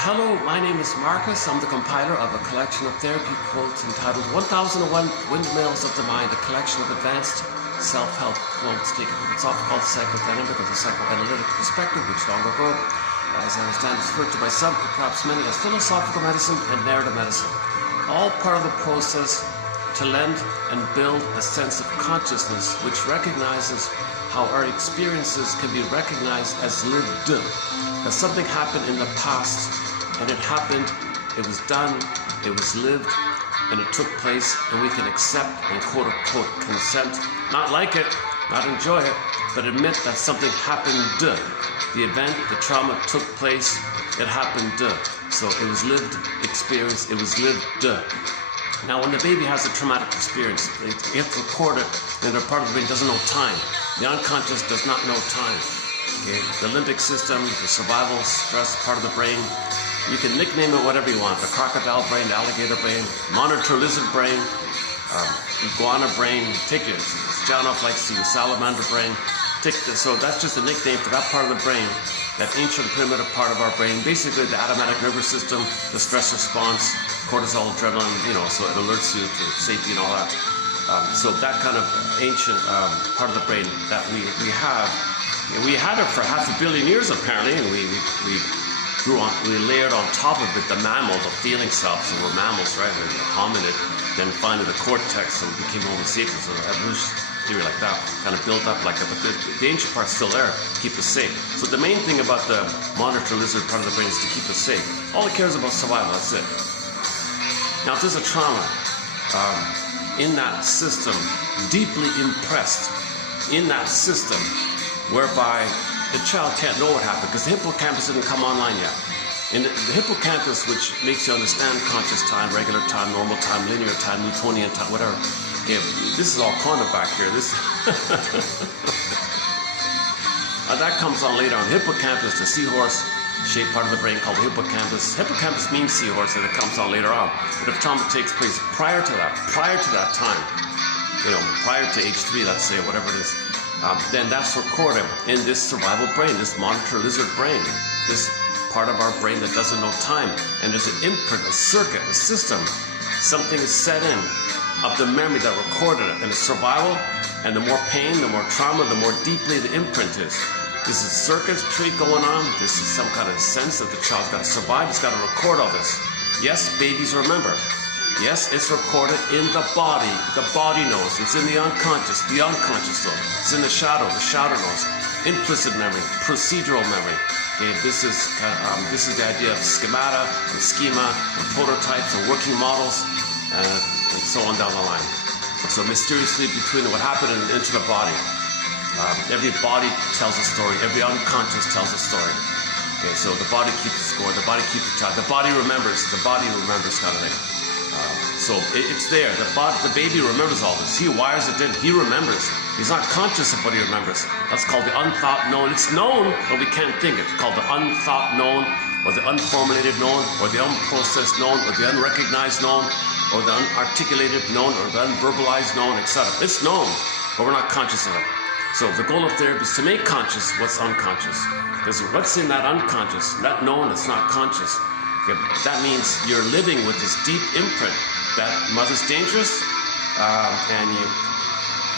Hello, my name is Marcus. I'm the compiler of a collection of therapy quotes entitled 1001 Windmills of the Mind, a collection of advanced self-help quotes taken from what's often called psychodynamic or the psychoanalytic perspective, which long ago, as I understand, is referred to by some, perhaps many, as philosophical medicine and narrative medicine. All part of the process to lend and build a sense of consciousness which recognizes how our experiences can be recognized as lived. That something happened in the past, and it happened, it was done, it was lived, and it took place, and we can accept and quote-unquote consent, not like it, not enjoy it, but admit that something happened. The event, the trauma took place, it happened. So it was lived experience, it was lived. Now when the baby has a traumatic experience, you have to record it, and the part of the brain doesn't know time. The unconscious does not know time. Okay? The limbic system, the survival stress part of the brain, you can nickname it whatever you want. The crocodile brain, the alligator brain, monitor lizard brain, iguana brain, take it. Janoff likes to use salamander brain. So that's just a nickname for that part of the brain, that ancient primitive part of our brain. Basically the automatic nervous system, the stress response, cortisol, adrenaline, so it alerts you to safety and all that. So that kind of ancient part of the brain that we have, we had it for 500 million years apparently, and we layered on top of it the mammal, the feeling self. So we're mammals, right? And the hominid, then finally the cortex, and became Homo sapiens. So the evolution theory like that kind of built up like that. But the ancient part's still there, keep us safe. So the main thing about the monitor lizard part of the brain is to keep us safe. All it cares about survival. That's it. Now, if there's a trauma in that system, deeply impressed in that system, whereby the child can't know what happened because the hippocampus didn't come online yet. And the hippocampus, which makes you understand conscious time, regular time, normal time, linear time, Newtonian time, whatever. Okay, this is all quantum back here. This that comes on later on. Hippocampus, the seahorse-shaped part of the brain called the hippocampus. Hippocampus means seahorse, and it comes on later on. But if trauma takes place prior to that time, prior to age 3, let's say, whatever it is, then that's recorded in this survival brain, this monitor lizard brain, this part of our brain that doesn't know time. And there's an imprint, a circuit, a system. Something is set in of the memory that recorded it. And it's survival, and the more pain, the more trauma, the more deeply the imprint is. This is circuitry going on. This is some kind of sense that the child's got to survive. It's got to record all this. Yes, babies remember. Yes, it's recorded in the body. The body knows. It's in the unconscious knows. It's in the shadow knows. Implicit memory, procedural memory. Okay, this is the idea of schemata and schema and prototypes and working models and so on down the line. So mysteriously between what happened and into the body. Every body tells a story. Every unconscious tells a story. Okay, so the body keeps score. The body keeps the child. The body remembers. The body remembers kind of thing. So it's there. The baby remembers all this. He wires it in. He remembers. He's not conscious of what he remembers. That's called the unthought known. It's known, but we can't think it. It's called the unthought known, or the unformulated known, or the unprocessed known, or the unrecognized known, or the unarticulated known, or the unverbalized known, etc. It's known, but we're not conscious of it. So the goal of therapy is to make conscious what's unconscious. Because what's in that unconscious, that known, it's not conscious. Okay, that means you're living with this deep imprint that mother's dangerous, and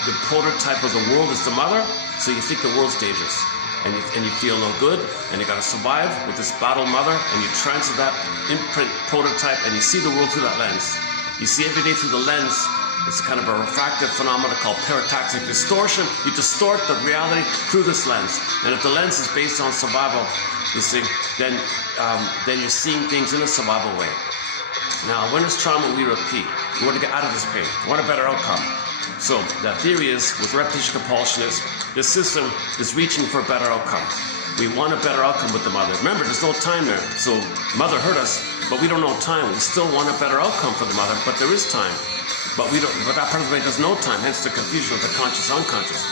the prototype of the world is the mother, so you think the world's dangerous. And you feel no good, and you got to survive with this battle mother, and you transfer that imprint prototype, and you see the world through that lens. You see every day through the lens. It's kind of a refractive phenomenon called parataxic distortion. You distort the reality through this lens. And if the lens is based on survival, you see, then you're seeing things in a survival way. Now, when there's trauma, we repeat. We want to get out of this pain. We want a better outcome. So the theory is, with repetition compulsion, is the system is reaching for a better outcome. We want a better outcome with the mother. Remember, there's no time there. So mother hurt us, but we don't know time. We still want a better outcome for the mother, but there is time. But that part of the brain does no time, hence the confusion of the conscious, unconscious.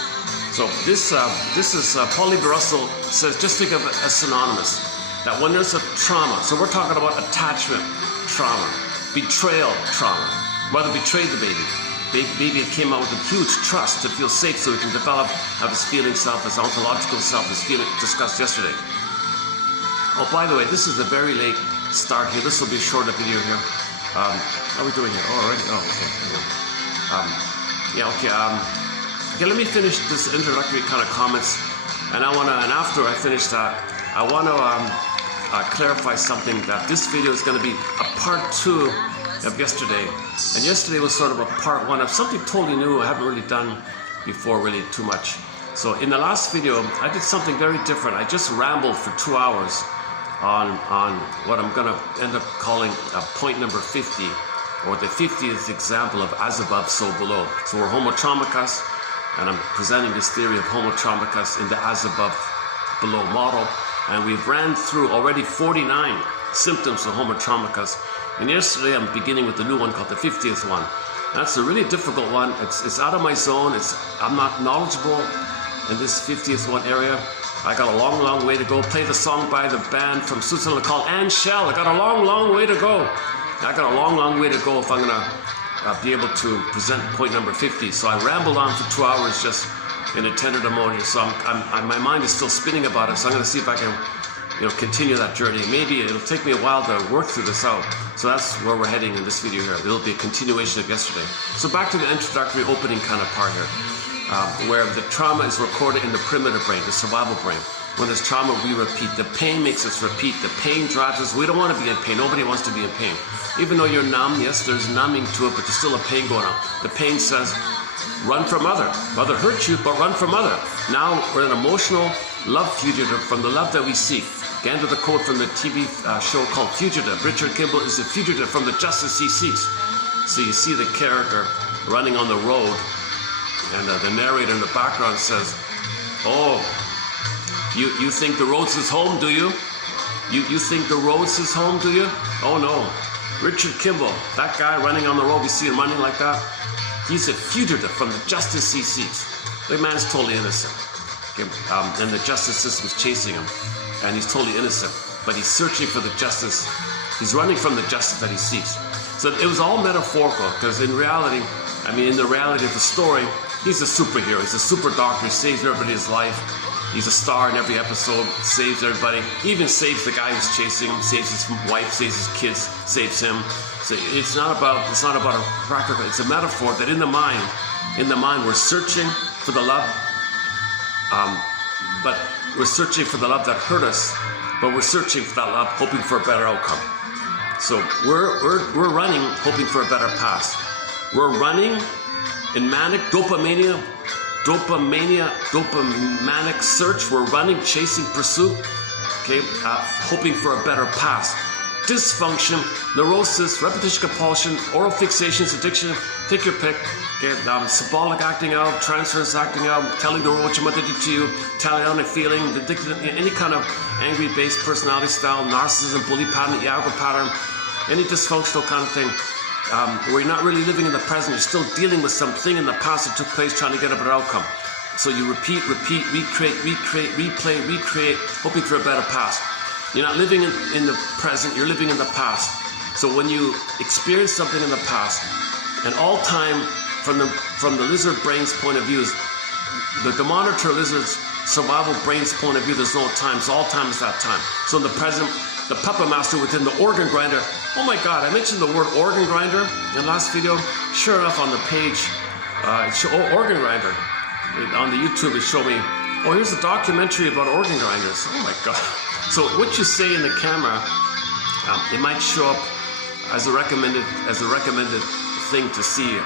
So this is Paul Russell says, just think of it as synonymous. That when there's a trauma, so we're talking about attachment trauma, betrayal trauma. Mother betrayed the baby. Baby came out with a huge trust to feel safe so he can develop, have his feeling self, his ontological self, his feeling discussed yesterday. Oh, by the way, this is a very late start here. This will be a shorter video here. How are we doing here? Oh, already? Oh, okay. Okay, let me finish this introductory kind of comments. And after I finish that, I want to clarify something, that this video is going to be a part 2 of yesterday. And yesterday was sort of a part 1 of something totally new I haven't really done before really too much. So in the last video, I did something very different. I just rambled for 2 hours on what I'm going to end up calling point number 50, or the 50th example of as above, so below. So we're homotraumicus, and I'm presenting this theory of homotraumicus in the as above, below model. And we've ran through already 49 symptoms of homotraumicus. And yesterday I'm beginning with the new one called the 50th one. That's a really difficult one. It's out of my zone. I'm not knowledgeable in this 50th one area. I got a long way to go. Play the song by the band from Switzerland called Anne Shell. I got a long way to go. I got a long way to go if I'm gonna be able to present point number 50. So I rambled on for 2 hours just in a tender mode. So my mind is still spinning about it. So I'm gonna see if I can, continue that journey. Maybe it'll take me a while to work through this out. So that's where we're heading in this video here. It'll be a continuation of yesterday. So back to the introductory opening kind of part here. Where the trauma is recorded in the primitive brain, the survival brain. When there's trauma, we repeat. The pain makes us repeat. The pain drives us. We don't want to be in pain. Nobody wants to be in pain. Even though you're numb, yes, there's numbing to it, but there's still a pain going on. The pain says, run from mother. Mother hurt you, but run from mother. Now we're an emotional love fugitive from the love that we seek. Again, to the quote from the TV show called Fugitive. Richard Kimball is a fugitive from the justice he seeks. So you see the character running on the road, and the narrator in the background says, oh, you think the road's his home, do you? You think the road's his home, do you? Oh no, Richard Kimball, that guy running on the road, you see him running like that? He's a fugitive from the justice he seeks. The man's totally innocent. Okay? And the justice system's chasing him, and he's totally innocent. But he's searching for the justice. He's running from the justice that he seeks. So it was all metaphorical, because in reality, in the reality of the story, he's a superhero. He's a super doctor. He saves everybody's life. He's a star in every episode. Saves everybody. He even saves the guy who's chasing him. Saves his wife. Saves his kids. Saves him. So it's not about a practical. It's a metaphor that in the mind, we're searching for the love. But we're searching for the love that hurt us. But we're searching for that love, hoping for a better outcome. So we're running, hoping for a better past. We're running in manic dopamanic search. We're running, chasing, pursuit, okay, hoping for a better past. Dysfunction, neurosis, repetition, compulsion, oral fixations, addiction, take your pick. Okay, symbolic acting out, transference acting out, telling the world what your mother did to you, telling out and feeling, addicted, any kind of angry-based personality style, narcissism, bully pattern, Iago pattern, any dysfunctional kind of thing. Where you're not really living in the present, you're still dealing with something in the past that took place, trying to get a better outcome. So you repeat, recreate, replay, hoping for a better past. You're not living in the present, you're living in the past. So when you experience something in the past, and all time, from the lizard brain's point of view, the monitor lizard's survival brain's point of view, there's no time, so all time is that time. So in the present, the puppet master within the organ grinder. Oh my God, I mentioned the word organ grinder in the last video. Sure enough, on the page, organ grinder. On the YouTube, it showed me, oh, here's a documentary about organ grinders. Oh my God. So what you say in the camera, it might show up as a recommended thing to see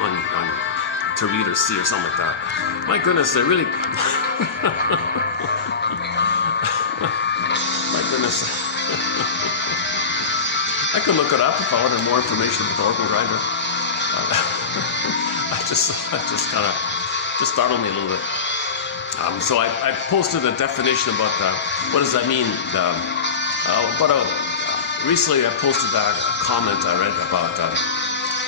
to read or see or something like that. My goodness, they really, my goodness. I could look it up if I wanted more information about the organ grinder. I just kind of startled me a little bit. So I posted a definition about what does that mean. Recently I posted a comment I read about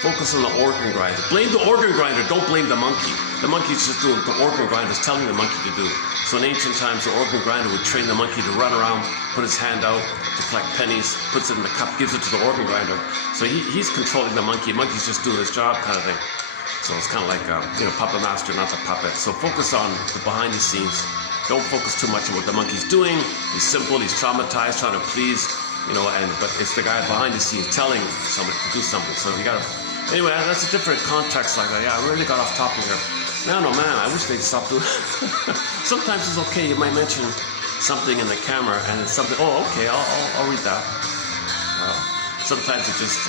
focus on the organ grinder. Blame the organ grinder, don't blame the monkey. The monkey's just doing the organ grinder's telling the monkey to do. So in ancient times, the organ grinder would train the monkey to run around, put his hand out to collect pennies, puts it in the cup, gives it to the organ grinder. So he's controlling the monkey. The monkey's just doing his job, kind of thing. So it's kind of like puppet master, not the puppet. So focus on the behind the scenes. Don't focus too much on what the monkey's doing. He's simple, he's traumatized, trying to please, but it's the guy behind the scenes telling somebody to do something. So you gotta, anyway, that's a different context like that. Yeah, I really got off topic here. Man, oh man, I wish they'd stop doing Sometimes it's okay, you might mention something in the camera and it's something, oh, okay, I'll read that. Sometimes it just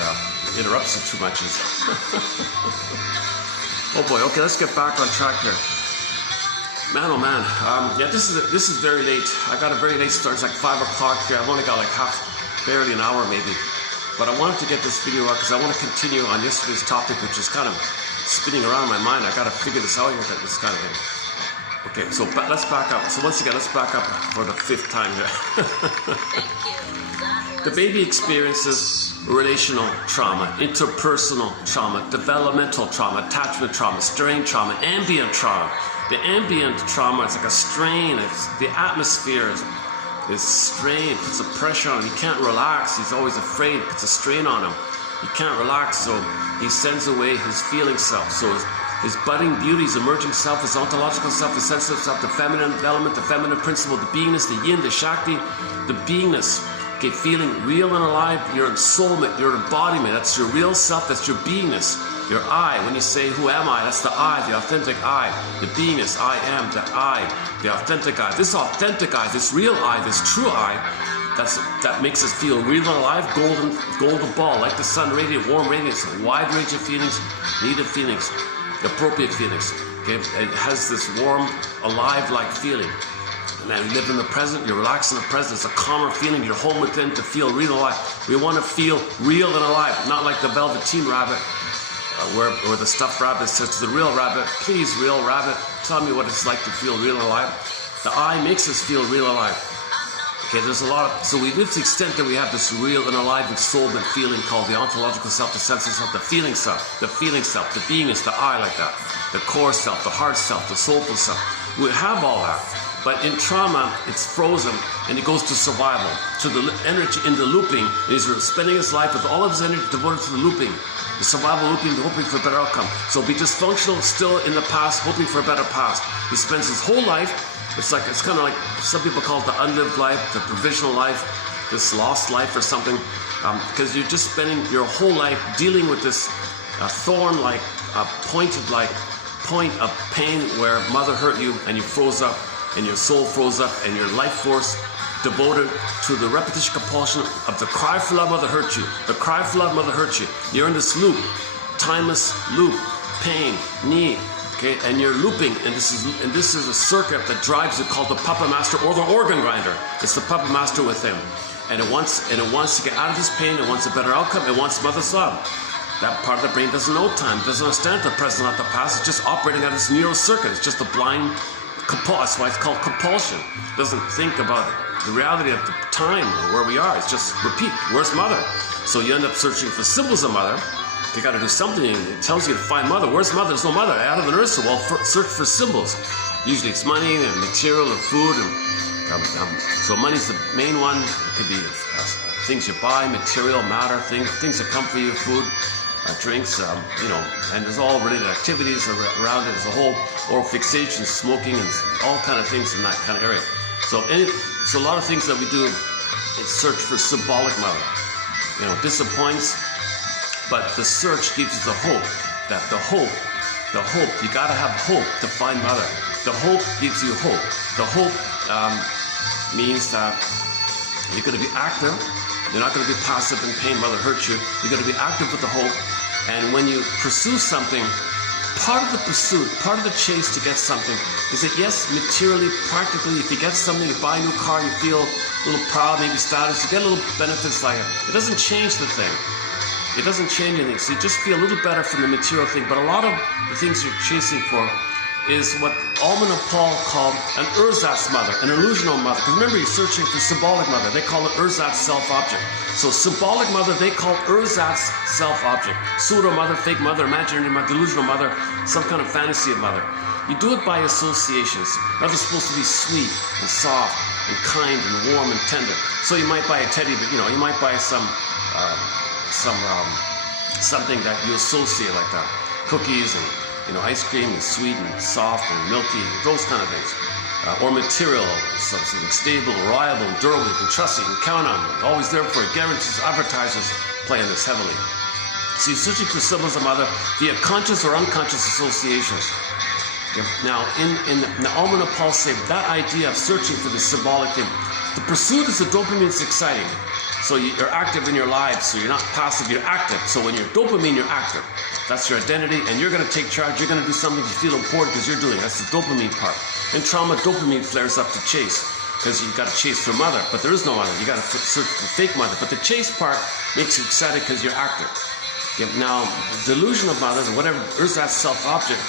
interrupts it too much. Oh boy, okay, let's get back on track here. Man, oh man, yeah, this is very late. I got a very late start. It's like 5 o'clock here. I've only got like barely an hour maybe. But I wanted to get this video out because I want to continue on yesterday's topic, which is kind of spinning around in my mind. I got to figure this out here. This kind of thing. Okay, so let's back up. So once again, let's back up for the 5th time here. The baby experiences relational trauma, interpersonal trauma, developmental trauma, attachment trauma, strain trauma, ambient trauma. The ambient trauma, it's like a strain. The atmosphere is strain, puts a pressure on him. He can't relax. He's always afraid. Puts a strain on him. He can't relax, so he sends away his feeling self. So his budding beauty, his emerging self, his ontological self, the sensitive self, the feminine element, the feminine principle, the beingness, the yin, the shakti, the beingness. Okay, feeling real and alive. Your soulmate, your embodiment. That's your real self. That's your beingness. Your I, when you say, who am I? That's the I, the authentic I. The beingness, I am, the I, the authentic I. This authentic I, this real I, this true I, that makes us feel real and alive, golden ball, like the sun, radiant, warm radiance, a wide range of feelings, needed feelings, appropriate feelings. Okay, it has this warm, alive-like feeling. And then you live in the present, you relax in the present, it's a calmer feeling, you're home within to feel real and alive. We want to feel real and alive, not like the Velveteen Rabbit, where the stuffed rabbit says to the real rabbit, please, real rabbit, tell me what it's like to feel real and alive. The I makes us feel real and alive. Okay, there's a lot of, so we live to the extent that we have this real and alive soulmate feeling called the ontological self, the sensitive self, the feeling self, the beingness, the I like that, the core self, the heart self, the soulful self. We have all that. But in trauma, it's frozen and it goes to survival, to the energy in the looping. He's spending his life with all of his energy devoted to the looping, the survival looping, hoping for a better outcome. So be dysfunctional, still in the past, hoping for a better past. He spends his whole life, it's kind of like, some people call it the unlived life, the provisional life, this lost life or something, because you're just spending your whole life dealing with this thorn-like, pointed-like point of pain where mother hurt you and you froze up, and your soul froze up, and your life force devoted to the repetition compulsion of the cry for love, mother hurt you. The cry for love, mother hurt you. You're in this loop, timeless loop, pain, need, okay, and you're looping, and this is a circuit that drives you called the puppet master or the organ grinder. It's the puppet master within, and it wants to get out of this pain. It wants a better outcome. It wants mother's love. That part of the brain doesn't know time, doesn't understand the present, not the past. It's just operating out of this neural circuit. It's just a blind. That's why it's called compulsion. It doesn't think about the reality of the time or where we are. It's just repeat. Where's mother? So you end up searching for symbols of mother. You got to do something. It tells you to find mother. Where's mother? There's no mother. Out of the nurse. Well, search for symbols. Usually it's money and material and food. And so money's the main one. It could be things you buy, material, matter, things that come for you, food. Drinks, and there's all related activities around it as a whole, oral fixation, smoking, and all kind of things in that kind of area. So a lot of things that we do is search for symbolic mother. Disappoints, but the search gives you the hope. That the hope, you gotta have hope to find mother. The hope gives you hope. The hope means that you're gonna be active. You're not going to be passive in pain, mother hurt you. You're going to be active with the hope. And when you pursue something, part of the pursuit, part of the chase to get something is that yes, materially, practically, if you get something, you buy a new car, you feel a little proud, maybe status, you get a little benefits like it. It doesn't change the thing. It doesn't change anything. So you just feel a little better from the material thing. But a lot of the things you're chasing for is what Alman and Paul call an ersatz mother, an illusional mother. Because remember, you're searching for symbolic mother. They call it ersatz self-object. So symbolic mother, they call ersatz self-object. Pseudo-mother, fake mother, imaginary mother, delusional mother, some kind of fantasy of mother. You do it by associations. Mother's supposed to be sweet and soft and kind and warm and tender. So you might buy a teddy, but you might buy something that you associate like that. Cookies and ice cream is sweet and soft and milky, those kind of things. or material, something stable, reliable, durable, you can trust, you can count on, always there for it. Guarantees, advertisers play on this heavily. So you're searching for symbols of mother via conscious or unconscious associations. Now, in the Almond of Paul say that idea of searching for the symbolic thing, the pursuit is the dopamine is exciting. So you're active in your life, so you're not passive, you're active. So when you're dopamine, you're active. That's your identity, and you're going to take charge. You're going to do something you feel important because you're doing it. That's the dopamine part. In trauma, dopamine flares up to chase because you've got to chase for mother, but there is no mother. You got to search for fake mother. But the chase part makes you excited because you're active. Now, delusion of mother, whatever, there's that self-object.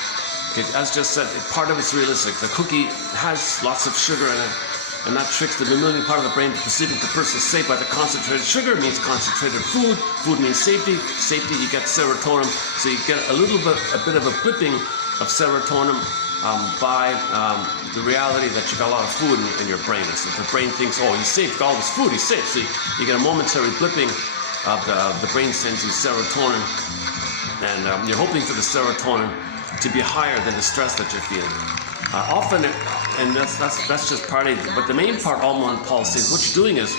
Okay, as just said, part of it's realistic. The cookie has lots of sugar in it, and that tricks the mammalian part of the brain to perceiving the person safe by the concentrated sugar. It means concentrated food. Food means safety. Safety, you get serotonin. So you get a bit of a blipping of serotonin by the reality that you got a lot of food in your brain. So the brain thinks, oh, he's safe, got all this food, he's safe. So you get a momentary blipping of the brain sends you serotonin, and you're hoping for the serotonin to be higher than the stress that you're feeling. Often, and that's just part of it, but the main part, Almond Paul says, what you're doing is,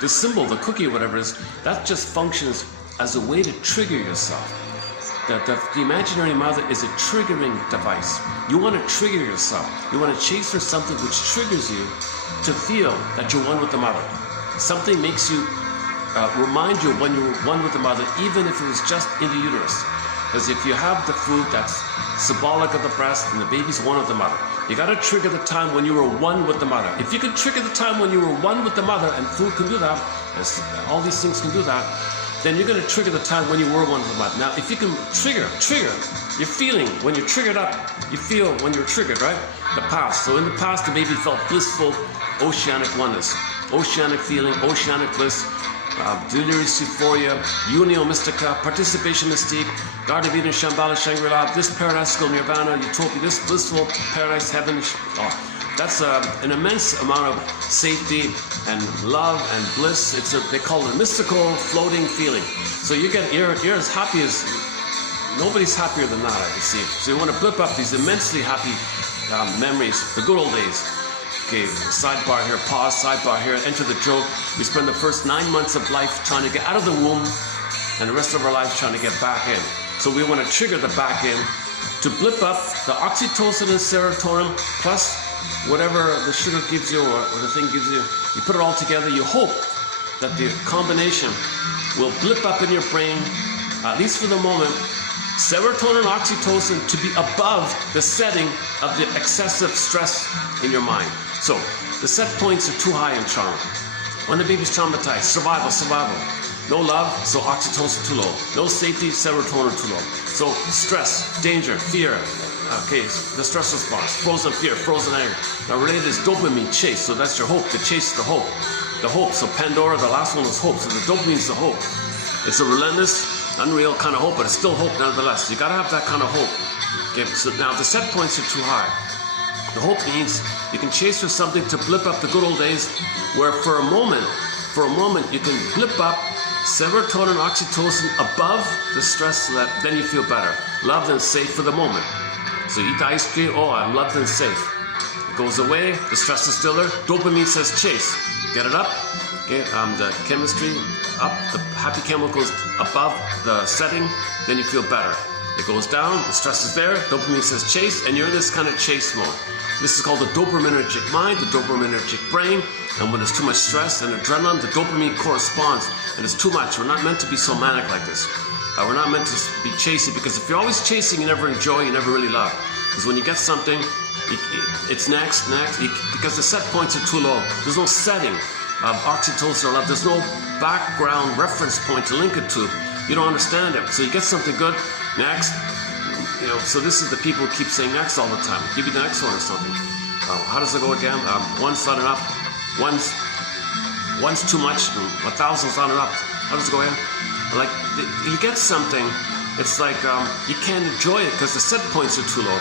the symbol, the cookie, whatever it is, that just functions as a way to trigger yourself. The imaginary mother is a triggering device. You want to trigger yourself. You want to chase for something which triggers you to feel that you're one with the mother. Something makes you, remind you when you're one with the mother, even if it was just in the uterus. Because if you have the food that's symbolic of the breast and the baby's one with the mother, you got to trigger the time when you were one with the mother. If you can trigger the time when you were one with the mother, and food can do that, and all these things can do that, then you're going to trigger the time when you were one with the mother. Now, if you can trigger, you're feeling when you're triggered up, you feel when you're triggered, right? The past. So in the past, the baby felt blissful, oceanic oneness, oceanic feeling, oceanic bliss, delirious euphoria, unio mystica, participation mystique, Garden of Eden, Shambhala, Shangri-La, this paradisical nirvana, utopia, this blissful paradise, heaven. That's an immense amount of safety and love and bliss. They call it a mystical, floating feeling. So you're as happy as, nobody's happier than that, I see. So you want to blip up these immensely happy memories, the good old days. Okay, sidebar here, pause, sidebar here, enter the joke. We spend the first 9 months of life trying to get out of the womb, and the rest of our lives trying to get back in. So we want to trigger the back in to blip up the oxytocin and serotonin plus whatever the sugar gives you or the thing gives you. You put it all together, you hope that the combination will blip up in your brain, at least for the moment, serotonin and oxytocin to be above the setting of the excessive stress in your mind. So the set points are too high in trauma. When the baby's traumatized, survival. No love, so oxytocin too low. No safety, serotonin too low. So stress, danger, fear. Okay, the stress response, frozen fear, frozen anger. Now related is dopamine, chase. So that's your hope. The chase is the hope. The hope. So Pandora, the last one was hope. So the dopamine is the hope. It's a relentless, unreal kind of hope, but it's still hope nonetheless. You gotta have that kind of hope. Okay, so now the set points are too high. The hope means you can chase for something to blip up the good old days, where for a moment you can blip up serotonin, oxytocin above the stress, so that then you feel better, loved and safe for the moment. So you eat the ice cream, oh, I'm loved and safe. It goes away, the stress is still there. Dopamine says chase, get it up. Okay, the chemistry up, the happy chemicals above the setting, then you feel better. It goes down, the stress is there, dopamine says chase, and you're in this kind of chase mode. This is called the dopaminergic mind, the dopaminergic brain, and when there's too much stress and adrenaline, the dopamine corresponds, and it's too much. We're not meant to be so manic like this. We're not meant to be chasing, because if you're always chasing, you never enjoy, you never really love. Because when you get something, it's next, because the set points are too low. There's no setting of oxytocin or love. There's no background reference point to link it to. You don't understand it. So you get something good, next. You know, so this is the people who keep saying next all the time. Give me the next one or something. How does it go again? One's not enough. One's too much. 1,000's not enough. How does it go again? Like, you get something, it's like you can't enjoy it because the set points are too low.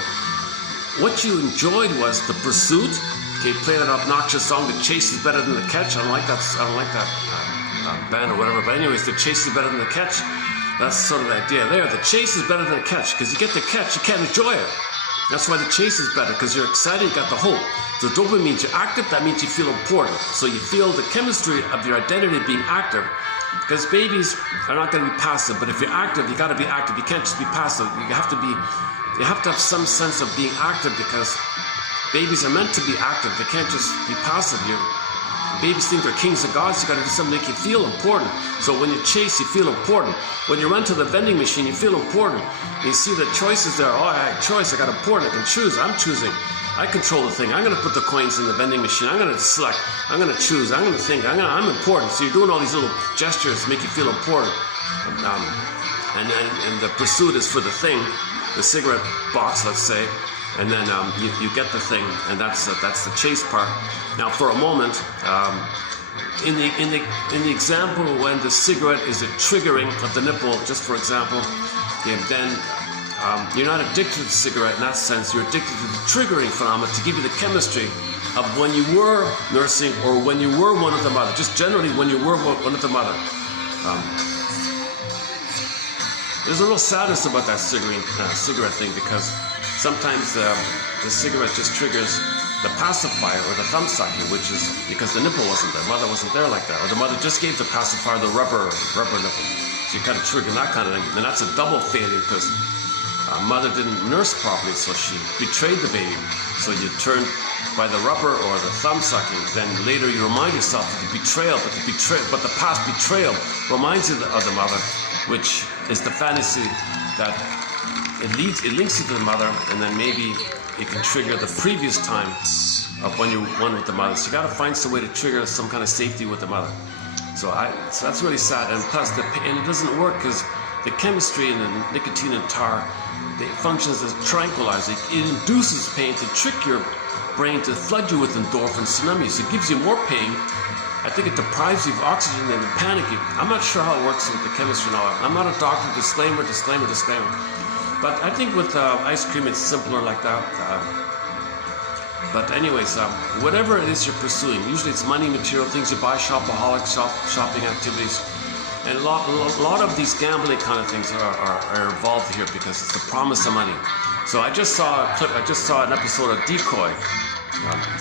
What you enjoyed was the pursuit. Okay, play that obnoxious song, the chase is better than the catch. I don't like that band or whatever, but anyways, the chase is better than the catch. That's sort of the idea there. The chase is better than the catch, because you get the catch, you can't enjoy it. That's why the chase is better, because you're excited, you got the hope. So dopamine means you're active, that means you feel important. So you feel the chemistry of your identity being active, because babies are not going to be passive, but if you're active, you got to be active. You can't just be passive. You have to have some sense of being active, because babies are meant to be active. They can't just be passive. Babies think they're kings and gods. You got to do something to make you feel important. So when you chase, you feel important. When you run to the vending machine, you feel important. You see the choices there. Oh, I have a choice. I got important. I can choose. I'm choosing. I control the thing. I'm going to put the coins in the vending machine. I'm going to select. I'm going to choose. I'm going to think. I'm important. So you're doing all these little gestures to make you feel important. And the pursuit is for the thing, the cigarette box, let's say. And then you get the thing, and that's the chase part. Now, for a moment, in the example when the cigarette is a triggering of the nipple, just for example, then you're not addicted to the cigarette in that sense. You're addicted to the triggering phenomenon to give you the chemistry of when you were nursing or when you were one of the mother. Just generally when you were one of the mother. There's a real sadness about that cigarette thing, because sometimes the cigarette just triggers the pacifier or the thumb sucking, which is because the nipple wasn't there, mother wasn't there like that, or the mother just gave the pacifier the rubber nipple. So you kind of trigger that kind of thing, and that's a double failure because mother didn't nurse properly, so she betrayed the baby. So you turn by the rubber or the thumb sucking, then later you remind yourself of the betrayal, but the past betrayal reminds you of the mother, which is the fantasy that it links you to the mother, and then maybe it can trigger the previous time of when you won with the mother. So you got to find some way to trigger some kind of safety with the mother. So that's really sad, and plus and it doesn't work because the chemistry in the nicotine and tar, it functions as tranquilizer. It induces pain to trick your brain to flood you with endorphins to numb you. So it gives you more pain. I think it deprives you of oxygen and panic you. I'm not sure how it works with the chemistry and all that. I'm not a doctor. Disclaimer. But I think with ice cream, it's simpler like that. But anyways, whatever it is you're pursuing, usually it's money, material things you buy, shopaholics, shopping activities. And a lot of these gambling kind of things are involved here because it's the promise of money. So I just saw a clip, I just saw an episode of Decoy.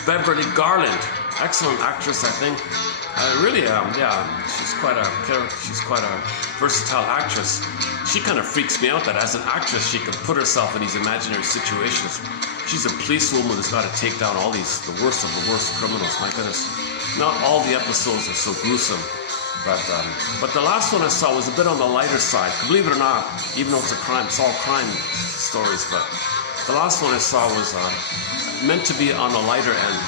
Beverly Garland, excellent actress, I think. Really, she's quite a versatile actress. She kind of freaks me out that as an actress, she can put herself in these imaginary situations. She's a policewoman who's got to take down all the worst of the worst criminals. My goodness, not all the episodes are so gruesome. But the last one I saw was a bit on the lighter side. Believe it or not, even though it's a crime, it's all crime stories. But the last one I saw was meant to be on the lighter end,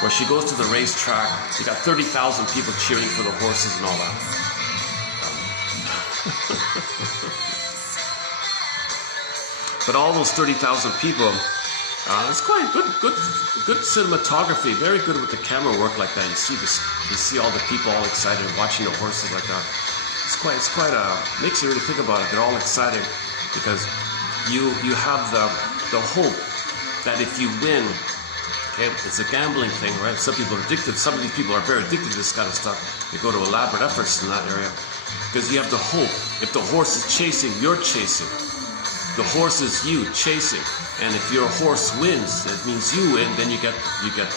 where she goes to the racetrack. You got 30,000 people cheering for the horses and all that. But all those 30,000 people, it's quite good cinematography. Very good with the camera work like that. You see all the people all excited watching the horses like that. It's quite makes you really think about it. They're all excited because you have the hope that if you win, okay, it's a gambling thing, right? Some people are addicted. Some of these people are very addicted to this kind of stuff. They go to elaborate efforts in that area because you have the hope. If the horse is chasing, you're chasing. The horse is you chasing, and if your horse wins, that means you win. Then you get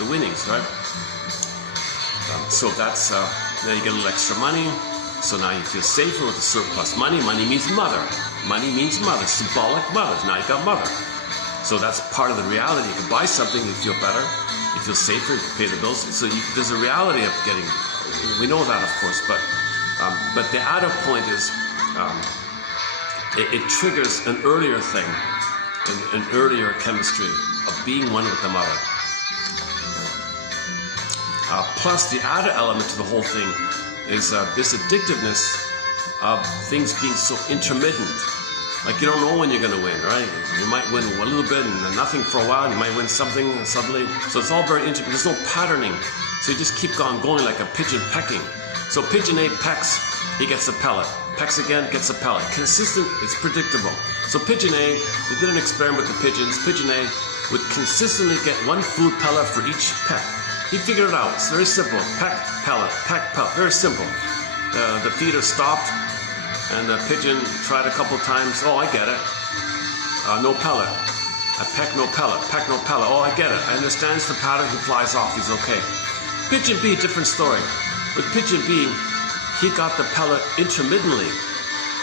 the winnings, right? So that's then you get a little extra money. So now you feel safer with the surplus money. Money means mother. Money means mother. Symbolic mother. Now you got mother. So that's part of the reality. You can buy something, you feel better, you feel safer, you can pay the bills. So there's a reality of getting. We know that, of course, but the added point is. It triggers an earlier thing, an earlier chemistry of being one with the mother. Plus, the added element to the whole thing is this addictiveness of things being so intermittent. Like you don't know when you're going to win, right? You might win a little bit and then nothing for a while. You might win something suddenly. So it's all very intermittent. There's no patterning. So you just keep going like a pigeon pecking. So pigeon A pecks, he gets a pellet. Pecks again, gets a pellet. Consistent, it's predictable. So pigeon A, they did an experiment with the pigeons. Pigeon A would consistently get one food pellet for each peck. He figured it out. It's very simple. Peck, pellet, very simple. The feeder stopped, and the pigeon tried a couple times. Oh, I get it. No pellet. I peck no pellet, peck no pellet. Oh, I get it. I understand the pattern. He flies off. He's okay. Pigeon B, different story. With Pigeon B, he got the pellet intermittently.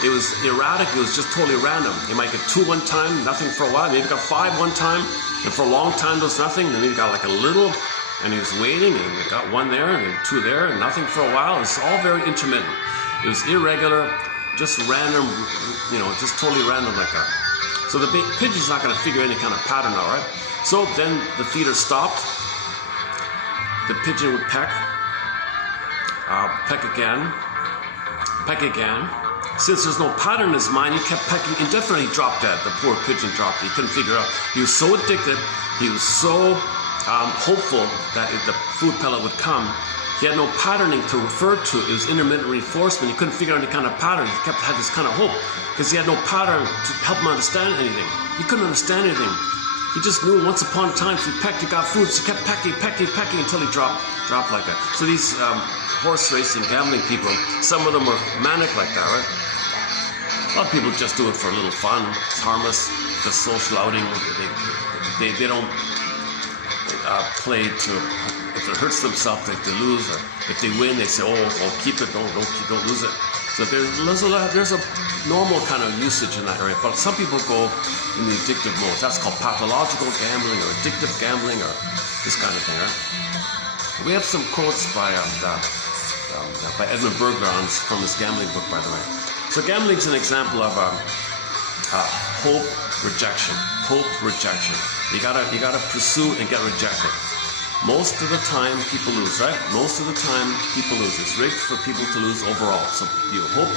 It was erratic. It was just totally random. He might get 2 one time, nothing for a while. Maybe got 5 one time, and for a long time there was nothing. Then he got like a little, and he was waiting, and he got 1 there, and 2 there, and nothing for a while. It was all very intermittent. It was irregular, just random, just totally random like that. So the pigeon's not going to figure any kind of pattern out, right? So then the feeder stopped. The pigeon would peck again. Since there's no pattern in his mind, he kept pecking indefinitely. He dropped dead. The poor pigeon dropped. He couldn't figure out. He was so addicted. He was so hopeful that the food pellet would come. He had no patterning to refer to. It was intermittent reinforcement. He couldn't figure out any kind of pattern. He had this kind of hope because he had no pattern to help him understand anything. He couldn't understand anything. He just knew once upon a time if he pecked, he got food. So he kept pecking until he dropped like that. So these horse racing, gambling people, some of them were manic like that, right? A lot of people just do it for a little fun. It's harmless, just social outing. They don't play to. If it hurts themselves, if they lose, or if they win, they say, "Oh, keep it, don't lose it." So there's a normal kind of usage in that area, but some people go in the addictive mode. That's called pathological gambling or addictive gambling or this kind of thing. Right? We have some quotes by Edmund Burger from his gambling book, by the way. So gambling is an example of hope rejection. Hope rejection. You gotta pursue and get rejected. Most of the time, people lose, right? Most of the time, people lose. It's rigged for people to lose overall. So you hope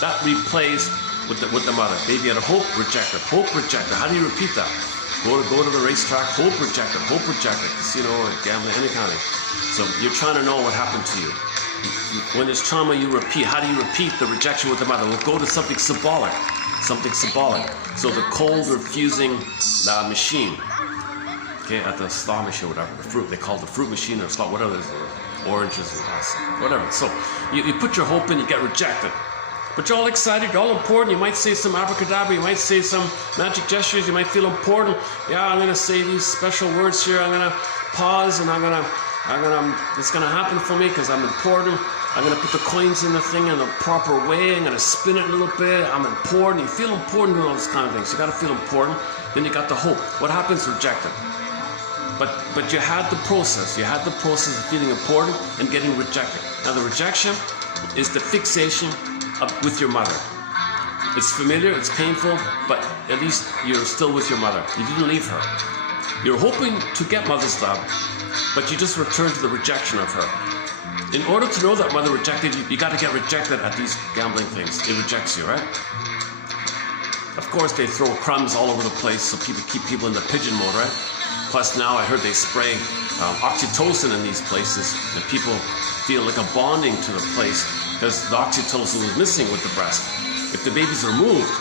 that replays with the mother. Baby had a hope rejected. Hope rejected. How do you repeat that? Go to the racetrack. Hope rejected. Hope rejected. Casino or gambling, any kind of. So you're trying to know what happened to you. When there's trauma, you repeat. How do you repeat the rejection with the mother? We'll go to something symbolic. Something symbolic. So the cold refusing machine. Okay, at the slot machine, whatever, the fruit, they call it the fruit machine or slot, whatever it is, oranges and whatever. So you put your hope in, you get rejected. But you're all excited, you're all important. You might say some abracadabra, you might say some magic gestures, you might feel important. Yeah, I'm gonna say these special words here. I'm gonna pause, and it's gonna happen for me because I'm important. I'm gonna put the coins in the thing in the proper way. I'm gonna spin it a little bit. I'm important. You feel important doing all this kind of things. You gotta feel important. Then you got the hope. What happens? Rejected. But you had the process. You had the process of feeling important and getting rejected. Now the rejection is the fixation with your mother. It's familiar, it's painful, but at least you're still with your mother. You didn't leave her. You're hoping to get mother's love, but you just return to the rejection of her. In order to know that mother rejected you, you got to get rejected at these gambling things. It rejects you, right? Of course, they throw crumbs all over the place so people keep people in the pigeon mode, right? Plus now I heard they spray oxytocin in these places, and people feel like a bonding to the place because the oxytocin was missing with the breast. If the baby's removed,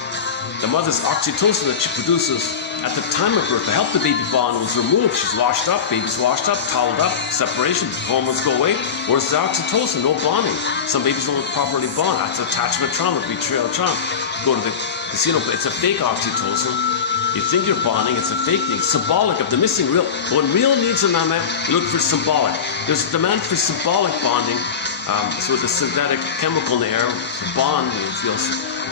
the mother's oxytocin that she produces at the time of birth to help the baby bond was removed. She's washed up, baby's washed up, toweled up, separation, hormones go away. Where's the oxytocin? No bonding. Some babies don't properly bond. That's attachment trauma, betrayal trauma. Go to the casino, but it's a fake oxytocin. You think you're bonding, it's a fake thing, symbolic of the missing real. When real needs are not met, you look for symbolic. There's a demand for symbolic bonding. So with the synthetic chemical in the air, to bond, if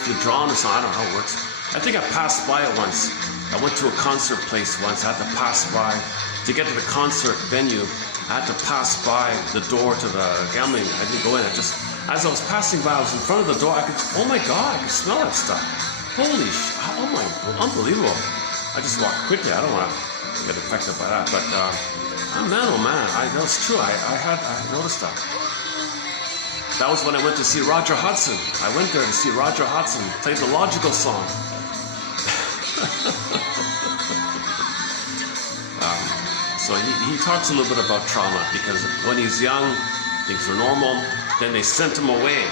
you're drawn or something, I don't know how it works. I think I passed by it once. I went to a concert place once, I had to pass by. To get to the concert venue, I had to pass by the door to the gambling. I didn't go in, as I was passing by, I was in front of the door, oh my God, I could smell that stuff. Holy oh my, unbelievable. I just walked quickly. I don't want to get affected by that. But, oh man, that was true. I noticed that. That was when I went to see Roger Hudson. I went there to see Roger Hudson, played the Logical song. So he talks a little bit about trauma because when he's young, things were normal. Then they sent him away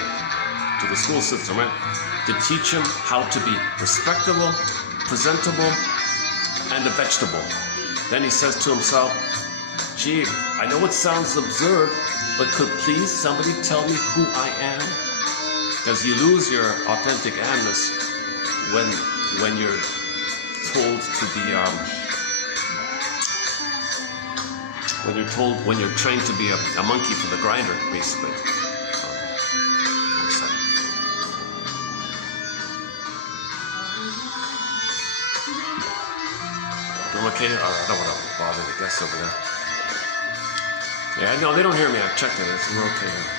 to the school system, right? To teach him how to be respectable, presentable, and a vegetable. Then he says to himself, gee, I know it sounds absurd, but could please somebody tell me who I am? Because you lose your authentic amness when you're told to be when you're trained to be a monkey for the grinder, basically. Okay, I don't want to bother the guests over there. Yeah, no, they don't hear me. I checked it. We're okay here.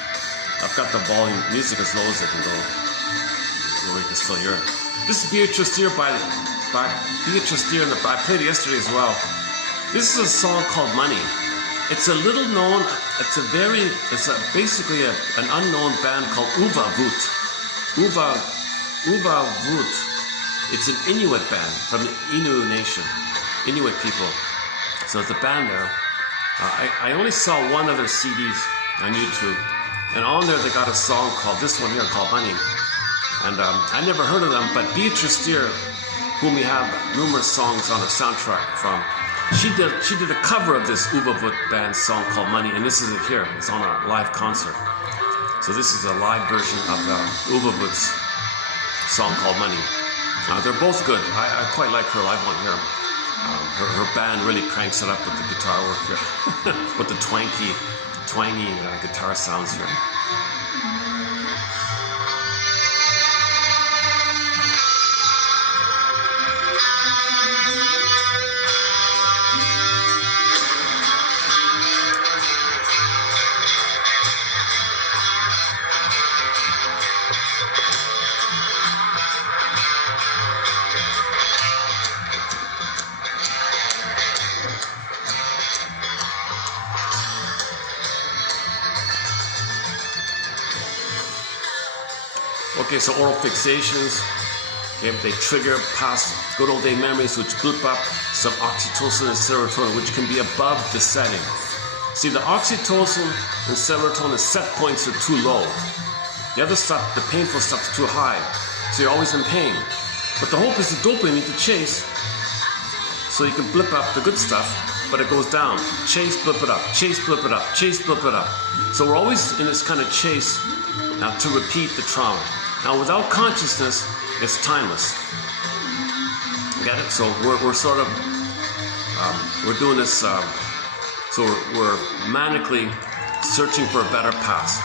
I've got the volume, music as low as it can go. We can still hear it. This is Beatrice Deer by Beatrice Deer, and I played it yesterday as well. This is a song called Money. It's a little known. It's basically an unknown band called Uva Vut. Uva Vut. It's an Inuit band from the Innu Nation. Inuit people. So it's a band there. I only saw one of their CDs on YouTube, and on there they got a song called this one here called Money. And I never heard of them, but Beatrice Deer, whom we have numerous songs on a soundtrack from, she did a cover of this Uvavut band song called Money, and this is it here. It's on a live concert. So this is a live version of Uvavut's song called Money. They're both good. I quite like her live one here. Her band really cranks it up with the guitar work here, with the twangy guitar sounds here. Okay, so oral fixations, okay, they trigger past good old day memories which bloop up some oxytocin and serotonin, which can be above the setting. See, the oxytocin and serotonin set points are too low. The other stuff, the painful stuff, is too high. So you're always in pain. But the hope is the dopamine to chase, so you can blip up the good stuff, but it goes down. Chase, blip it up, chase, blip it up, chase, blip it up. So we're always in this kind of chase to repeat the trauma. Now, without consciousness, it's timeless. Get it? So we're sort of, we're doing this, so we're manically searching for a better past.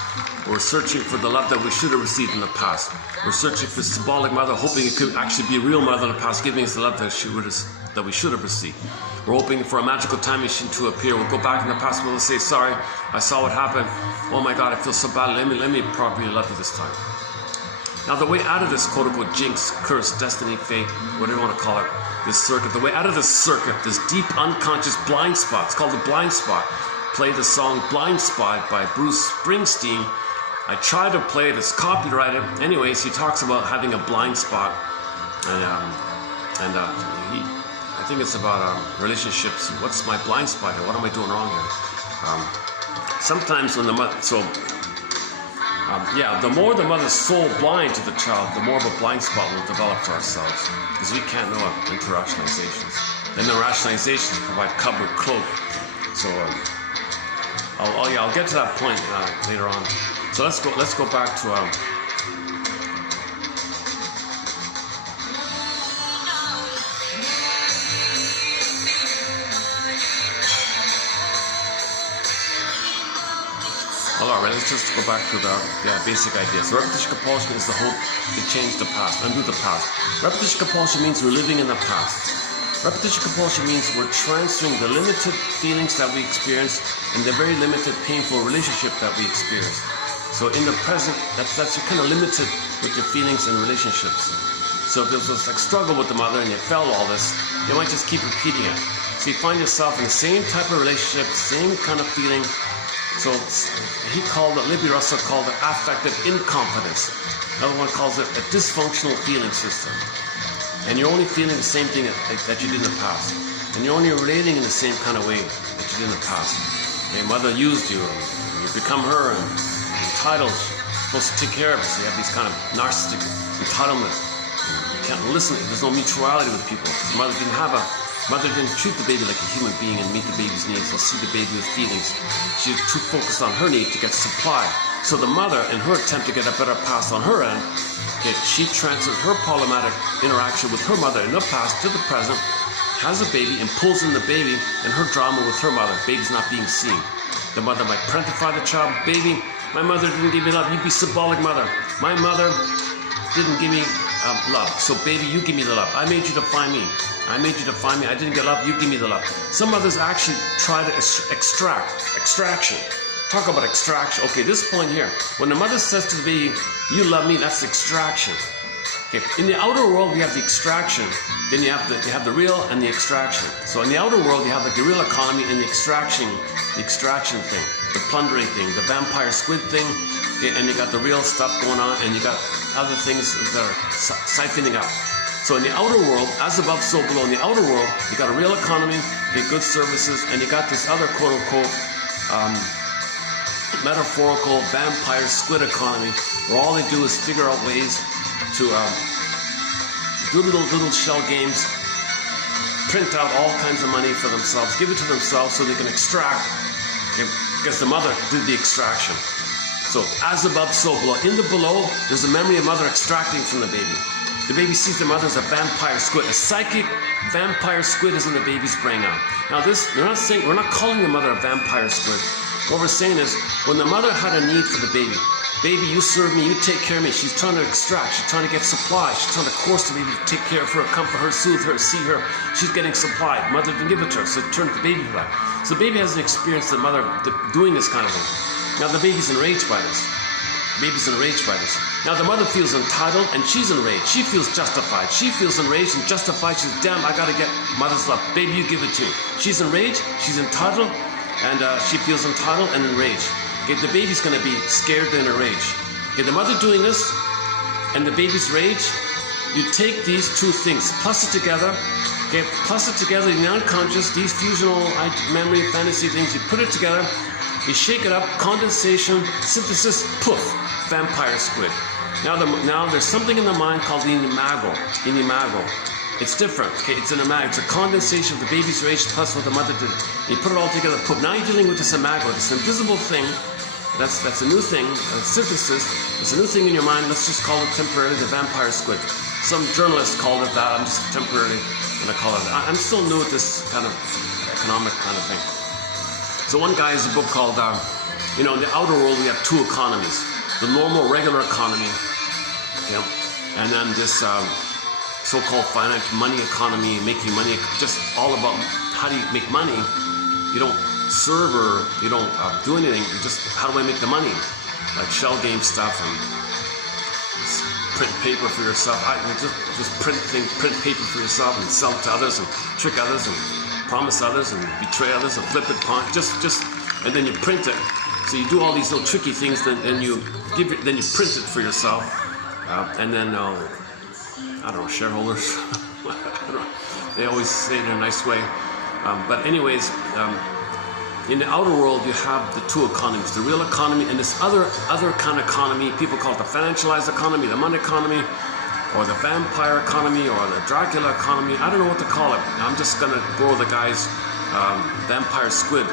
We're searching for the love that we should have received in the past. We're searching for symbolic mother, hoping it could actually be a real mother in the past, giving us the love that we should have received. We're hoping for a magical time machine to appear. We'll go back in the past, we'll say, sorry, I saw what happened. Oh my God, I feel so bad. Let me properly love you this time. Now, the way out of this quote-unquote jinx, curse, destiny, fate, whatever you want to call it, this circuit, the way out of this circuit, this deep unconscious blind spot, it's called the blind spot. Play the song Blind Spot by Bruce Springsteen. I tried to play it, it's copyrighted. Anyways, he talks about having a blind spot. And I think it's about relationships. What's my blind spot here? What am I doing wrong here? Sometimes when the mother, the more the mother's soul blind to the child, the more of a blind spot we'll develop to ourselves, because we can't know it into rationalizations. Then the rationalizations provide cover, cloak. So, I'll get to that point later on. So let's go back to Alright, let's just go back to the basic idea. So repetition compulsion is the hope to change the past, undo the past. Repetition compulsion means we're living in the past. Repetition compulsion means we're transferring the limited feelings that we experience and the very limited painful relationship that we experience. So in the present, that's you're kind of limited with your feelings and relationships. So if there's this struggle with the mother and you felt all this, you might just keep repeating it. So you find yourself in the same type of relationship, same kind of feeling. So Libby Russell called it affective incompetence. Another one calls it a dysfunctional feeling system. And you're only feeling the same thing that you did in the past. And you're only relating in the same kind of way that you did in the past. Your mother used you, and you become her, and entitled, supposed to take care of it. So you have these kind of narcissistic entitlement. You can't listen. There's no mutuality with people. The mother didn't treat the baby like a human being and meet the baby's needs and see the baby with feelings. She was too focused on her need to get supply. So the mother, in her attempt to get a better past on her end, she transferred her problematic interaction with her mother in the past to the present, has a baby and pulls in the baby and her drama with her mother. Baby's not being seen. The mother might parentify the child. Baby, my mother didn't give me love. You be symbolic mother. My mother didn't give me love. So baby, you give me the love. I made you to find me. I made you to find me. I didn't get love. You give me the love. Some mothers actually try to extraction. Talk about extraction. Okay, this point here. When the mother says to the baby, you love me, that's extraction. Okay, in the outer world, we have the extraction. Then you have the real and the extraction. So in the outer world, you have like the real economy and the extraction thing, the plundering thing, the vampire squid thing, and you got the real stuff going on, and you got other things that are siphoning out. So in the outer world, as above, so below. In the outer world, you got a real economy, you get good services, and you got this other quote-unquote metaphorical vampire squid economy, where all they do is figure out ways to do little shell games, print out all kinds of money for themselves, give it to themselves so they can extract, okay, because the mother did the extraction. So as above, so below. In the below, there's a memory of mother extracting from the baby. The baby sees the mother as a vampire squid. A psychic vampire squid is in the baby's brain now. Now this, we're not calling the mother a vampire squid. What we're saying is, when the mother had a need for the baby, baby, you serve me, you take care of me. She's trying to extract, she's trying to get supply, she's trying to coerce the baby to take care of her, comfort her, soothe her, see her. She's getting supply. Mother didn't give it to her, so it turned the baby back. So the baby hasn't experienced the mother doing this kind of thing. Now the baby's enraged by this. Baby's enraged by this. Now the mother feels entitled and she's enraged. She feels justified. She feels enraged and justified. She's, damn, I gotta get mother's love. Baby, you give it to me. She's enraged, she's entitled, and she feels entitled and enraged. Okay, the baby's gonna be scared and enraged. Okay, the mother doing this and the baby's rage, you take these two things, plus it together, okay, plus it together in the unconscious, these fusional memory, fantasy things, you put it together, you shake it up, condensation, synthesis, poof, vampire squid. Now there's something in the mind called the imago. It's different, okay? It's an imago. It's a condensation of the baby's rage plus what the mother did. You put it all together, poof. Now you're dealing with this imago, this invisible thing. That's a new thing, a synthesis. It's a new thing in your mind. Let's just call it temporarily the vampire squid. Some journalists called it that. I'm just temporarily going to call it that. I'm still new at this kind of economic kind of thing. So one guy has a book called, in the outer world we have two economies. The normal, regular economy, and then this so-called financial money economy, making money, just all about how do you make money. You don't serve or you don't do anything, just how do I make the money? Like shell game stuff and print paper for yourself. Just print paper for yourself and sell it to others and trick others and promise others and betray others and flip it, and then you print it. So you do all these little tricky things, then you print it for yourself, and then I don't know, shareholders. I don't know. They always say it in a nice way, but anyways, in the outer world you have the two economies: the real economy and this other kind of economy. People call it the financialized economy, the money economy, or the vampire economy, or the Dracula economy. I don't know what to call it. I'm just gonna borrow the guy's vampire squid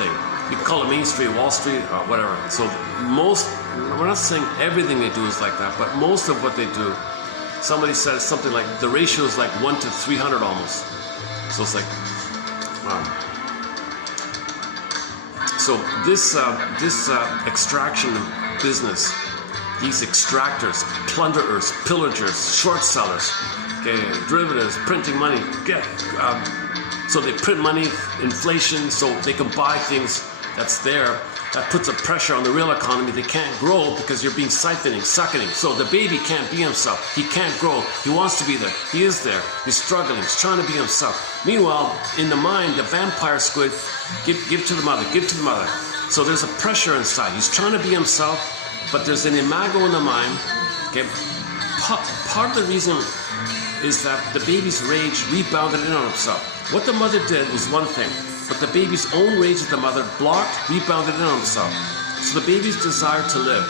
thing. You can call it Main Street, Wall Street, or whatever. So we're not saying everything they do is like that, but most of what they do, somebody said something like the ratio is like 1 to 300 almost. So it's like, so this extraction business, these extractors, plunderers, pillagers, short sellers, okay, derivatives, printing money, so they print money, inflation, so they can buy things that's there. That puts a pressure on the real economy. They can't grow because you're being sucking. So the baby can't be himself. He can't grow. He wants to be there. He is there. He's struggling. He's trying to be himself. Meanwhile, in the mind, the vampire squid, give to the mother, give to the mother. So there's a pressure inside. He's trying to be himself, but there's an imago in the mind. Okay, part of the reason is that the baby's rage rebounded in on himself. What the mother did was one thing, but the baby's own rage at the mother blocked, rebounded in on himself. So the baby's desire to live,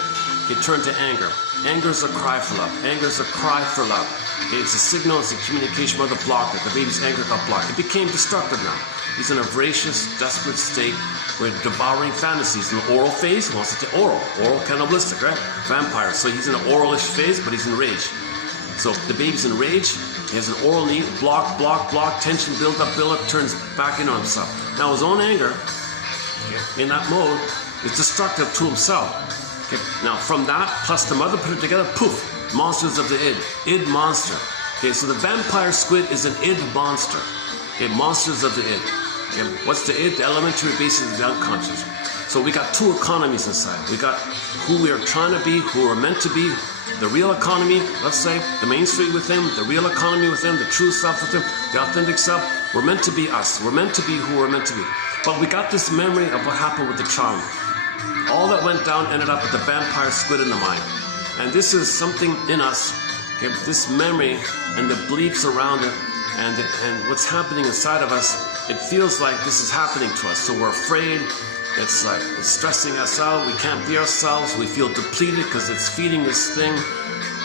it turned to anger. Anger is a cry for love. Anger is a cry for love. It's a signal, it's a communication. Mother blocked it. The baby's anger got blocked. It became destructive now. He's in a voracious, desperate state where devouring fantasies. In the oral phase, he wants it to oral. Oral cannibalistic, right? Vampire. So he's in an oralish phase, but he's in rage. So the baby's enraged, he has an oral need, block, tension, build up, turns back into himself. Now his own anger, okay, in that mode, is destructive to himself. Okay. Now from that, plus the mother put it together, poof, monsters of the id monster. Okay, so the vampire squid is an id monster. Okay, monsters of the id. Okay, what's the id? The elementary basis of the unconscious. So we got two economies inside. We got who we are trying to be, who we're meant to be, the real economy, let's say, the main street with him, the real economy with him, the true self with him, the authentic self. We're meant to be us. We're meant to be who we're meant to be. But we got this memory of what happened with the child. All that went down ended up with the vampire squid in the mind. And this is something in us, okay, this memory and the beliefs around it and what's happening inside of us, it feels like this is happening to us. So we're afraid. It's like it's stressing us out. We can't be ourselves. We feel depleted because it's feeding this thing.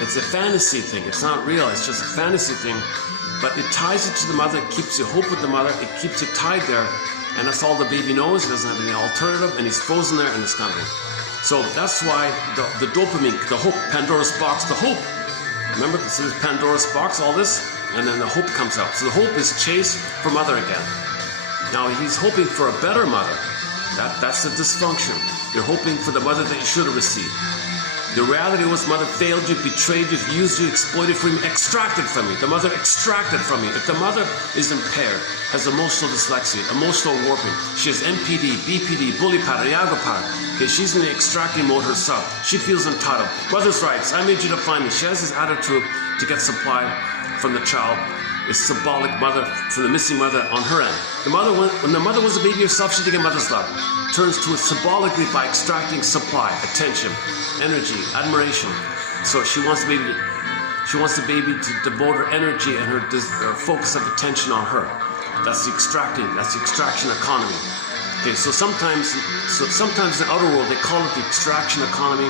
It's a fantasy thing. It's not real. It's just a fantasy thing. But it ties it to the mother. It keeps you hope with the mother. It keeps it tied there. And that's all the baby knows. He doesn't have any alternative. And he's frozen there and it's coming. So that's why the dopamine, the hope, Pandora's box, the hope. Remember, this is Pandora's box, all this. And then the hope comes out. So the hope is chase for mother again. Now he's hoping for a better mother. That's the dysfunction. You're hoping for the mother that you should have received. The reality was mother failed you, betrayed you, used you, exploited from you, extracted from you. The mother extracted from you. If the mother is impaired, has emotional dyslexia, emotional warping, she has MPD, BPD, bully pattern, Iago pattern. Okay, she's in the extracting mode herself. She feels entitled. Mother's rights, I made you to find me. She has this attitude to get supply from the child. It's symbolic mother from the missing mother on her end. The mother, when the mother was a baby herself, she didn't get mother's love. Turns to it symbolically by extracting supply, attention, energy, admiration. So she wants the baby to devote her energy and her focus of attention on her. That's the extraction economy. Okay, so sometimes in the outer world they call it the extraction economy.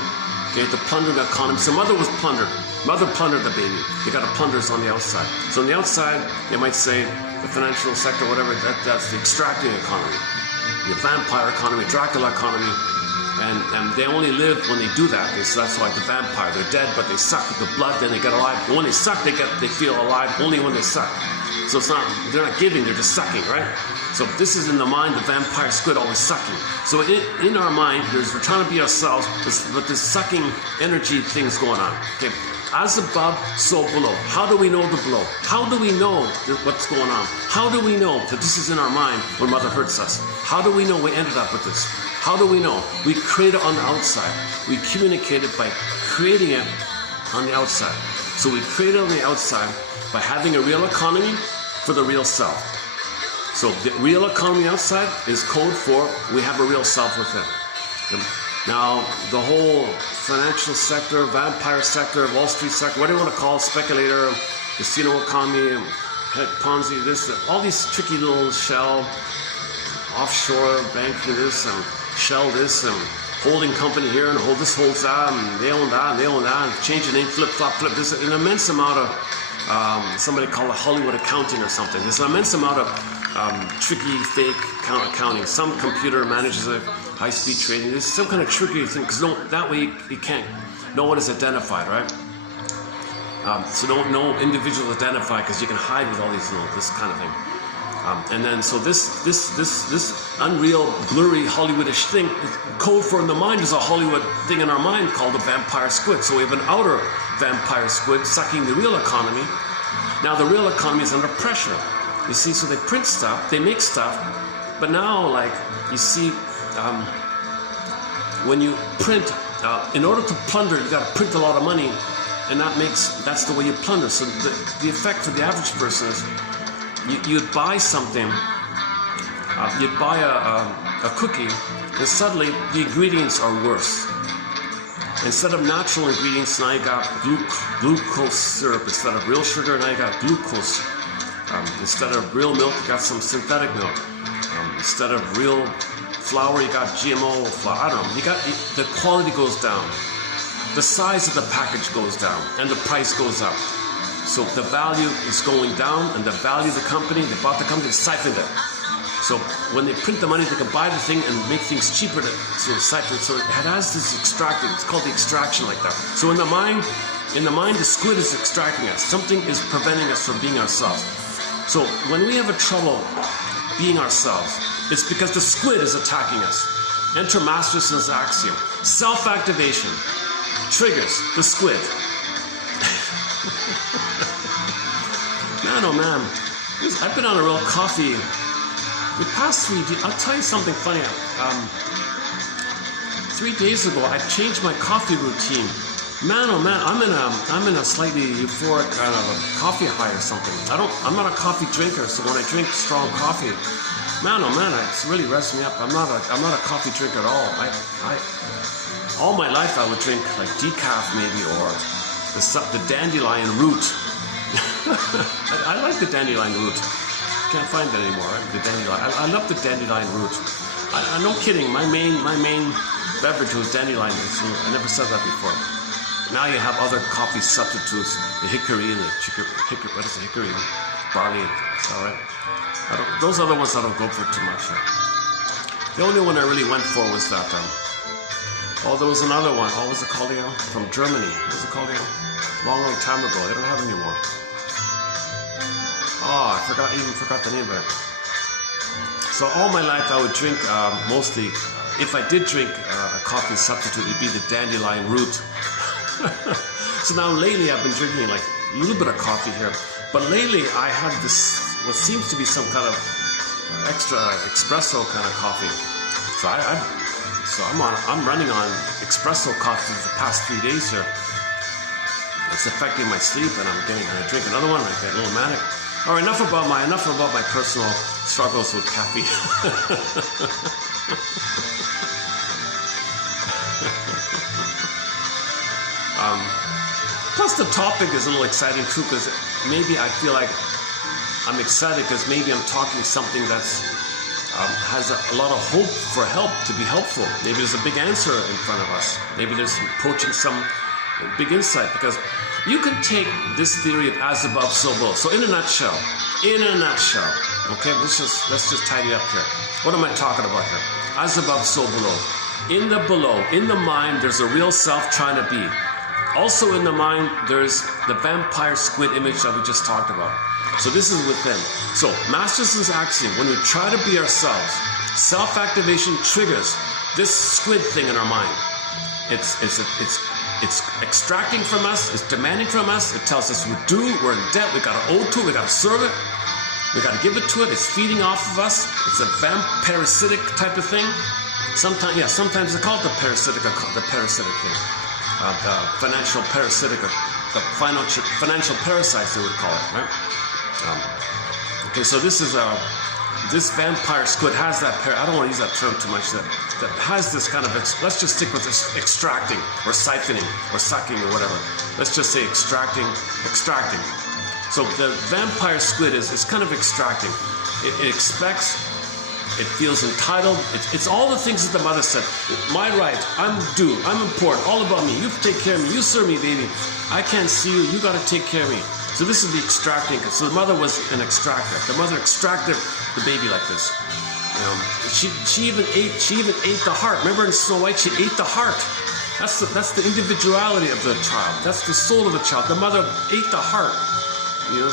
Okay, the plundering economy. So mother was plundered. Mother plundered the baby. You got a plunders on the outside. So on the outside, they might say the financial sector, whatever, that's the extracting economy. The vampire economy, Dracula economy. And they only live when they do that. So that's why the vampire, they're dead, but they suck the blood, then they get alive. And when they suck, they feel alive only when they suck. So they're not giving, they're just sucking, right? So this is in the mind, the vampire squid always sucking. So in our mind, we're trying to be ourselves, but this sucking energy thing's going on. Okay. As above, so below. How do we know the below? How do we know what's going on? How do we know that this is in our mind when mother hurts us? How do we know we ended up with this? How do we know? We create it on the outside. We communicate it by creating it on the outside. So we create it on the outside by having a real economy for the real self. So the real economy outside is code for we have a real self within. Now, the whole financial sector, vampire sector, Wall Street sector, what do you want to call it, speculator, casino economy, Ponzi, this, all these tricky little shell, offshore banking this, and shell this, and holding company here, and this holds that, and they own that, and they own that, and change the name, flip, flop, flip. There's an immense amount of, somebody called it Hollywood accounting or something. There's an immense amount of tricky, fake accounting. Some computer manages it. High-speed trading. There's some kind of trickery thing because that way you can't. No one is identified, right? So no individual is identified because you can hide with all this kind of thing. And then so this unreal, blurry Hollywoodish thing, code for in the mind is a Hollywood thing in our mind called the vampire squid. So we have an outer vampire squid sucking the real economy. Now the real economy is under pressure. You see, so they print stuff, they make stuff, but now like you see. When you print, in order to plunder, you got to print a lot of money, and that's the way you plunder. So the effect for the average person is you'd buy something, you'd buy a cookie, and suddenly the ingredients are worse. Instead of natural ingredients, now you got glucose syrup. Instead of real sugar, now you got glucose. Instead of real milk, you got some synthetic milk. Instead of real flour, you got GMO flour. I don't know. The quality goes down. The size of the package goes down, and the price goes up. So the value is going down, and the value of the company, they bought the company, they siphoned it. So when they print the money, they can buy the thing and make things cheaper to siphon. So it has this extracting. It's called the extraction like that. So in the mind, In the mind, the squid is extracting us. Something is preventing us from being ourselves. So when we have a trouble being ourselves, it's because the squid is attacking us. Enter Masterson's axiom. Self-activation triggers the squid. Man, oh man, I've been on a real coffee. The past 3 days, I'll tell you something funny. 3 days ago, I changed my coffee routine. Man, oh man, I'm in a slightly euphoric kind of a coffee high or something. I'm not a coffee drinker, so when I drink strong coffee, man, oh man, it's really rests me up. I'm not a coffee drinker at all. All my life I would drink like decaf maybe, or the dandelion root. I like the dandelion root. Can't find that anymore. Right? The dandelion. I love the dandelion root. I'm no kidding. My main beverage was dandelion. I never said that before. Now you have other coffee substitutes, the hickory and the hickory. What is the hickory? Barley. It's all right. Those other ones I don't go for too much. The only one I really went for was that. There was another one. What was it called? From Germany. What was it called? Long time ago. They don't have it anymore. I even forgot the name of it. So all my life I would drink mostly, if I did drink a coffee substitute, it'd be the dandelion root. So now lately I've been drinking like a little bit of coffee here. But lately I had this, what seems to be some kind of extra espresso kind of coffee. So I'm running on espresso coffee for the past 3 days here. It's affecting my sleep, and I drink another one, I get a little manic. All right, enough about my personal struggles with caffeine. Plus the topic is a little exciting too, because maybe I feel like I'm excited because maybe I'm talking something that's has a lot of hope for help, to be helpful. Maybe there's a big answer in front of us. Maybe there's approaching some big insight, because you can take this theory of as above, so below. So in a nutshell, okay, let's just tidy up here. What am I talking about here? As above, so below. In the mind, there's a real self trying to be. Also in the mind, there's the vampire squid image that we just talked about. So this is within. So Masterson's axiom, when we try to be ourselves, self-activation triggers this squid thing in our mind. It's extracting from us, it's demanding from us, it tells us we're in debt, we gotta owe to it, we gotta serve it, we gotta give it to it, it's feeding off of us, it's a parasitic type of thing. Sometimes they call it the parasitic thing. The financial parasitic, the financial parasites they would call it, right? Okay, so this vampire squid has that I don't want to use that term too much, that has this kind of, let's just stick with this extracting or siphoning or sucking or whatever. Let's just say extracting. So the vampire squid is kind of extracting. It expects, it feels entitled. It's all the things that the mother said. My right, I'm due, I'm important, all about me. You take care of me, you serve me, baby. I can't see you, you gotta take care of me. So this is the extracting. So the mother was an extractor. The mother extracted the baby like this. She even ate the heart. Remember in Snow White, she ate the heart. That's the individuality of the child. That's the soul of the child. The mother ate the heart.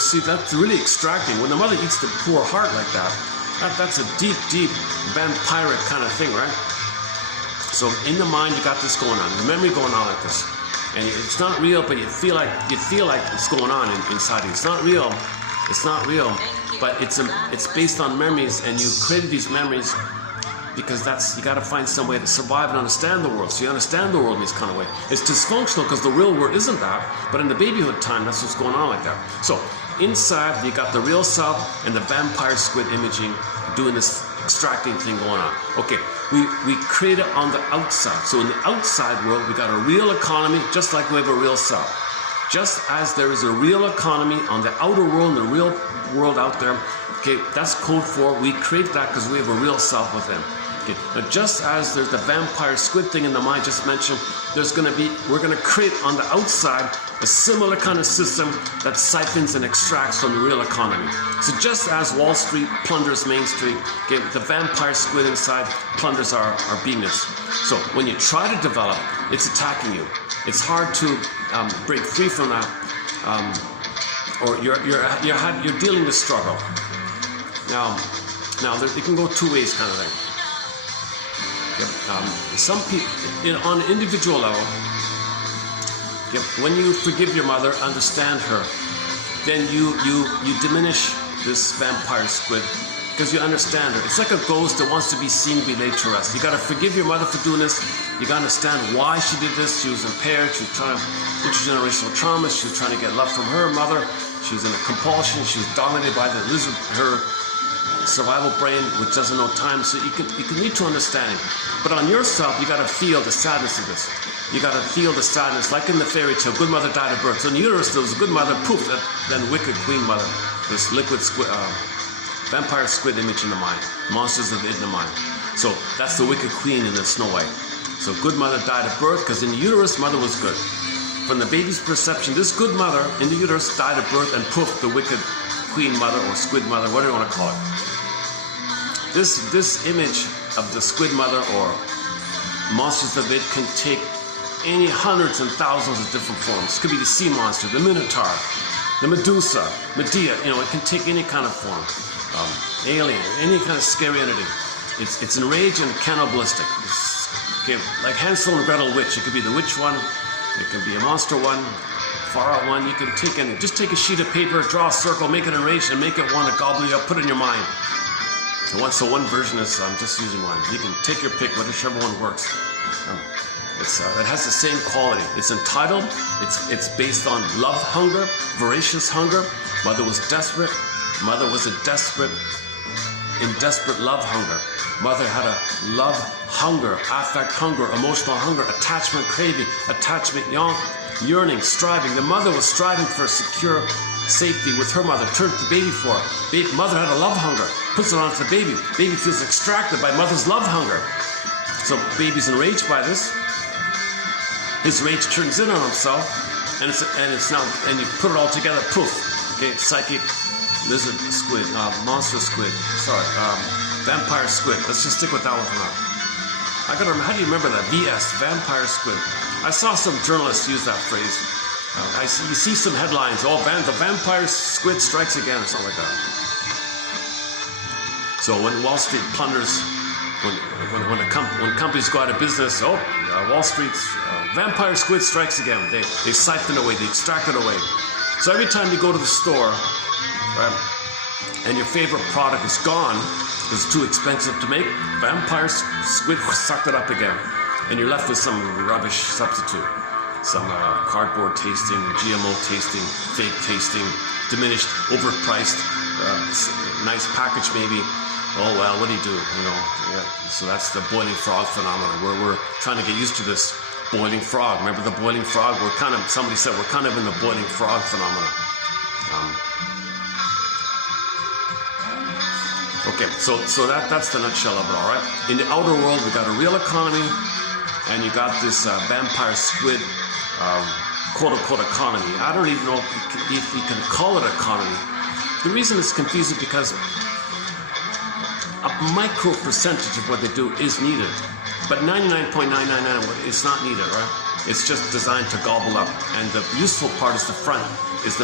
See, that's really extracting. When the mother eats the poor heart like that, that's a deep vampiric kind of thing, right? So in the mind, you got this going on, the memory going on like this, and it's not real, but you feel like it's going on inside you. It's not real, but it's based on memories, and you created these memories because you got to find some way to survive and understand the world. So you understand the world in this kind of way. It's dysfunctional because the real world isn't that, but in the babyhood time, that's what's going on like that. So inside, you got the real self and the vampire squid imaging doing this extracting thing going on. Okay, we create it on the outside. So in the outside world, we got a real economy, just like we have a real self. Just as there is a real economy on the outer world and the real world out there, okay, that's code for we create that because we have a real self within. Okay, now just as there's the vampire squid thing in the mind just mentioned, we're gonna create on the outside a similar kind of system that siphons and extracts from the real economy. So just as Wall Street plunders Main Street, okay, the vampire squid inside plunders our beingness. So when you try to develop, it's attacking you. it's hard to break free from that, or you're dealing with struggle. Now it can go two ways, kind of thing. Some people, on an individual level, when you forgive your mother, understand her, then you diminish this vampire squid, because you understand her. It's like a ghost that wants to be seen, be laid to rest. You got to forgive your mother for doing this. You got to understand why she did this. She was impaired. She was trying intergenerational trauma. She was trying to get love from her mother. She was in a compulsion. She was dominated by the lizard, her survival brain, which doesn't know time. So you can need to understanding. But on yourself, you got to feel the sadness of this. You got to feel the sadness, like in the fairy tale. Good mother died of birth. So in the uterus, there was a good mother. Poof, then wicked queen mother. This liquid squid. Vampire squid image in the mind, monsters of it in the mind. So that's the wicked queen in the Snow White. So good mother died of birth, because in the uterus, mother was good. From the baby's perception, this good mother in the uterus died of birth, and poof, the wicked queen mother or squid mother, whatever you want to call it. This image of the squid mother or monsters of it can take any hundreds and thousands of different forms. It could be the sea monster, the minotaur, the Medusa, Medea. It can take any kind of form. Alien, any kind of scary entity. It's enraged and cannibalistic. Like Hansel and Gretel witch. It could be the witch one. It can be a monster one, far out one. You can take any. Just take a sheet of paper, draw a circle, make it enraged, and make it want to gobble you up. Put it in your mind. So one version is I'm just using one. You can take your pick, whichever one works. It has the same quality. It's entitled. It's based on love hunger, voracious hunger. Mother was desperate. Mother was in desperate love hunger. Mother had a love hunger, affect hunger, emotional hunger, attachment craving, attachment yearning, striving. The mother was striving for secure safety with her mother, turned to the baby for it. Mother had a love hunger, puts it onto the baby. Baby feels extracted by mother's love hunger. So baby's enraged by this. His rage turns in on himself, and it's now, and you put it all together, poof. Okay, psychic lizard squid, monster squid, vampire squid. Let's just stick with that one for now. I gotta remember, how do you remember that? VS, vampire squid. I saw some journalists use that phrase. You see some headlines, the vampire squid strikes again, or something like that. So when Wall Street plunders, when companies go out of business, Wall Street's vampire squid strikes again. They siphon away, they extract it away. So every time you go to the store, right, and your favorite product is gone because it's too expensive to make, vampire squid sucked it up again, and you're left with some rubbish substitute, some cardboard tasting, GMO tasting, fake tasting, diminished, overpriced, nice package maybe. Oh well, what do you do? So that's the boiling frog phenomenon, where we're trying to get used to this boiling frog. Remember the boiling frog? Somebody said we're kind of in the boiling frog phenomenon. Okay, so that's the nutshell of it, all right? In the outer world, we got a real economy, and you got this vampire squid, quote-unquote economy. I don't even know if you can call it economy. The reason it's confusing because a micro percentage of what they do is needed, but 99.999 is not needed, right? It's just designed to gobble up, and the useful part is the front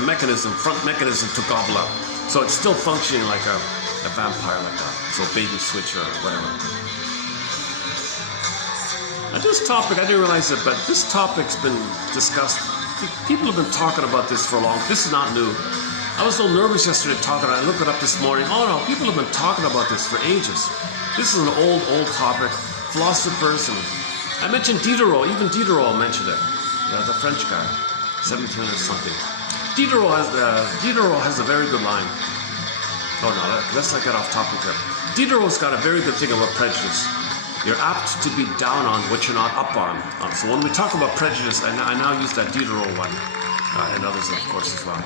mechanism to gobble up. So it's still functioning like a vampire like that. So baby switch or whatever. Now this topic, I didn't realize it, but this topic's been discussed. People have been talking about this for a long. This is not new. I was so nervous yesterday talking. I looked it up this morning. Oh no, people have been talking about this for ages. This is an old topic. Philosophers, and I mentioned Diderot. Even Diderot mentioned it. The French guy, 1700 something. Diderot has a very good line. Oh no, let's not get off topic there. Diderot's got a very good thing about prejudice. You're apt to be down on what you're not up on. So when we talk about prejudice, I now use that Diderot one, and others of course as well.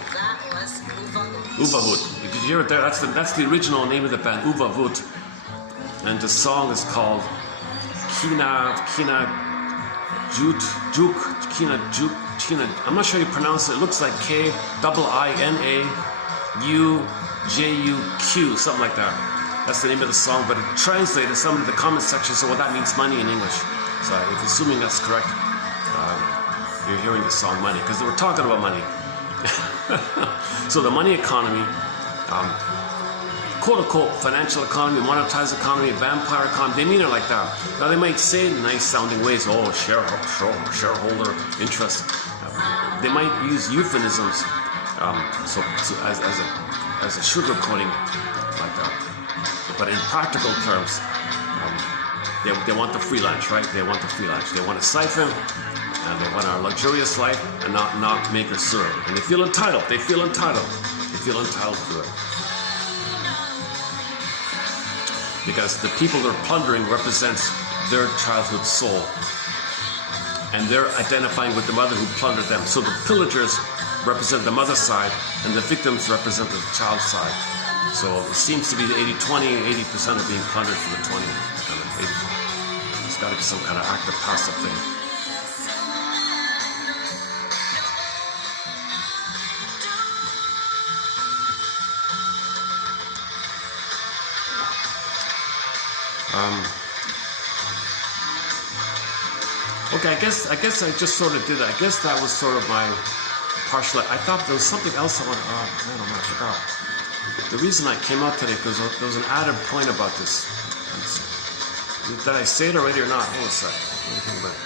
Uvavut. Did you hear it there? That's the original name of the band, Uvavut. And the song is called Kina Juk. I'm not sure how you pronounce it. It looks like K-I-N-A-U-J-U-Q, something like that. That's the name of the song, but it translated, somebody in the comment section said, well, that means money in English. So I'm assuming that's correct. you're hearing the song Money, because they were talking about money. So the money economy, quote-unquote financial economy, monetized economy, vampire economy, they mean it like that. Now they might say it in nice sounding ways, oh, shareholder interest. They might use euphemisms as a sugarcoating like that. But in practical terms, they want the free lunch, right? They want the free lunch. They want a siphon, and they want a luxurious life, and not make or serve. And they feel entitled. They feel entitled. They feel entitled to it. Because the people they're plundering represents their childhood soul. And they're identifying with the mother who plundered them. So the pillagers represent the mother side, and the victims represent the child side. So it seems to be the 80-20, 80% are being plundered for the 20. It's got to be some kind of active passive thing. Okay, I guess I just sort of did it. I guess that was sort of my partial. I thought there was something else I wanted. Oh man, I forgot. The reason I came out today because there was an added point about this. Did I say it already or not? Hold on a sec. What do you think about it?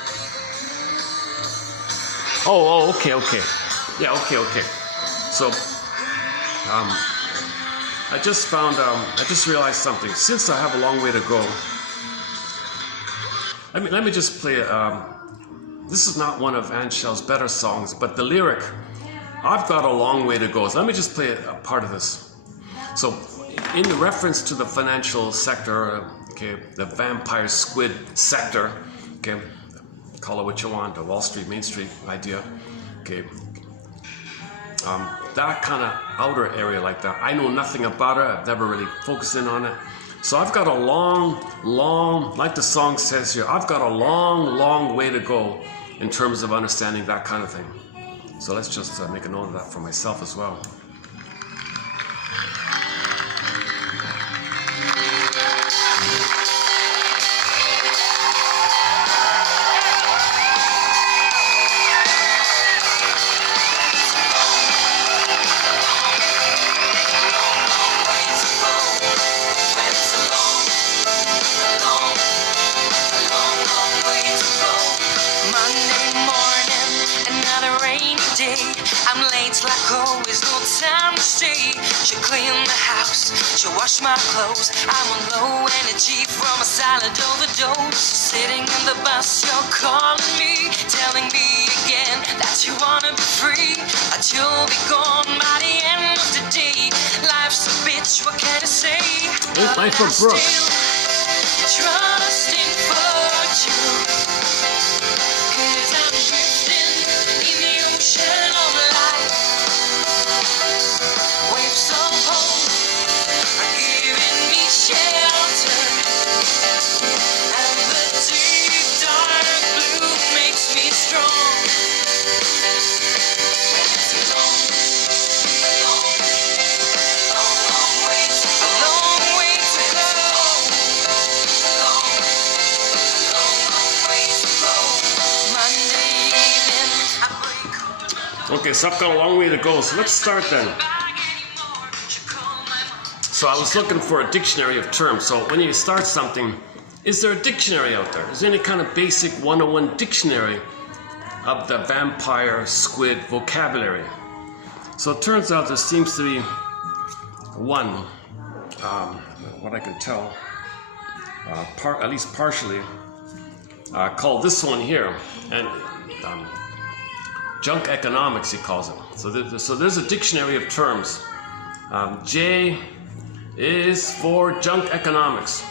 Oh, okay. Yeah, okay. So, I just found. I just realized something. Since I have a long way to go. Let me just play. This is not one of Anshell's better songs, but the lyric, I've got a long way to go. So let me just play a part of this. So, in the reference to the financial sector, okay, the vampire squid sector, okay, call it what you want, the Wall Street, Main Street idea, okay, that kind of outer area like that. I know nothing about it. I've never really focused in on it. So I've got a long, like the song says here, I've got a long way to go in terms of understanding that kind of thing. So let's just make a note of that for myself as well. Wash my clothes, I'm on low energy from a salad overdose. Sitting in the bus, you're calling me, telling me again that you wanna be free, but you'll be gone by the end of the day. Life's a bitch, what can I say? It's life for Brooks. Trusting fortune, 'cause I'm drifting in the ocean of life. Waves of hope giving me shelter, and the deep dark blue makes me strong. When it's a long way to go. Long way to go. Monday evening, I break. Okay, so I've got a long way to go. So let's start then. So I was looking for a dictionary of terms. So when you start something, is there a dictionary out there? Is there any kind of basic 101 dictionary of the vampire squid vocabulary? So it turns out there seems to be one, what I can tell, at least partially, called this one here, and junk economics he calls it. So there's a dictionary of terms. J is for junk economics.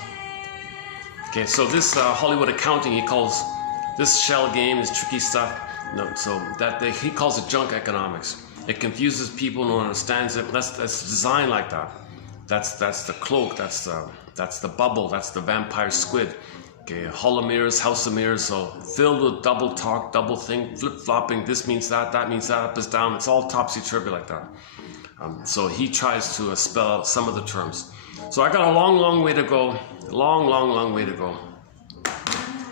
Okay, so this Hollywood accounting, he calls this shell game, this tricky stuff. No, so he calls it junk economics. It confuses people, no one understands it. That's designed like that. That's the cloak. That's the bubble. That's the vampire squid. Okay, hall of mirrors, house of mirrors. So filled with double talk, double think, flip flopping. This means that. That means that. Up is down. It's all topsy turvy like that. So he tries to spell out some of the terms. So I got a long way to go. Long way to go.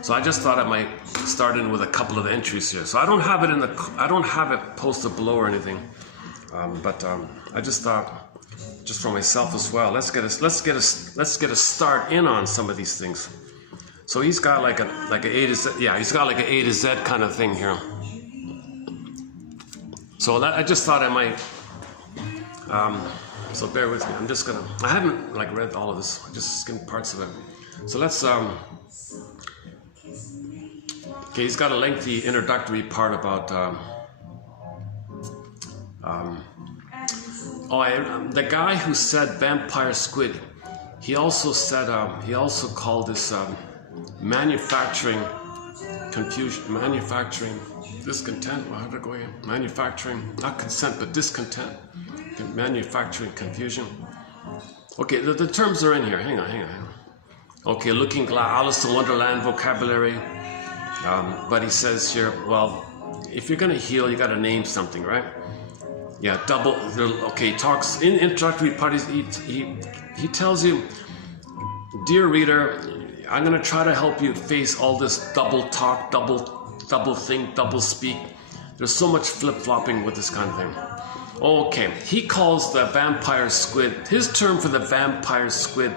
So I just thought I might start in with a couple of entries here. So I don't have it posted below or anything, but I just thought, just for myself as well, let's get a start in on some of these things. So he's got like a A to Z, yeah, he's got like an A to Z kind of thing here. So I just thought I might. So bear with me. I haven't like read all of this. I just skimmed parts of it. So let's. Okay, he's got a lengthy introductory part about. The guy who said vampire squid. He also said. He also called this manufacturing confusion. Manufacturing discontent. Well, how did it go again? Manufacturing, not consent, but discontent. Manufacturing confusion. Okay, the terms are in here. Hang on. Okay, looking glass, Alice in Wonderland vocabulary. But he says here, well, if you're going to heal, you got to name something, right? Yeah, double. Okay, talks in introductory parties. He tells you, dear reader, I'm going to try to help you face all this double talk, double think, double speak. There's so much flip-flopping with this kind of thing. Okay, he calls the vampire squid, his term for the vampire squid,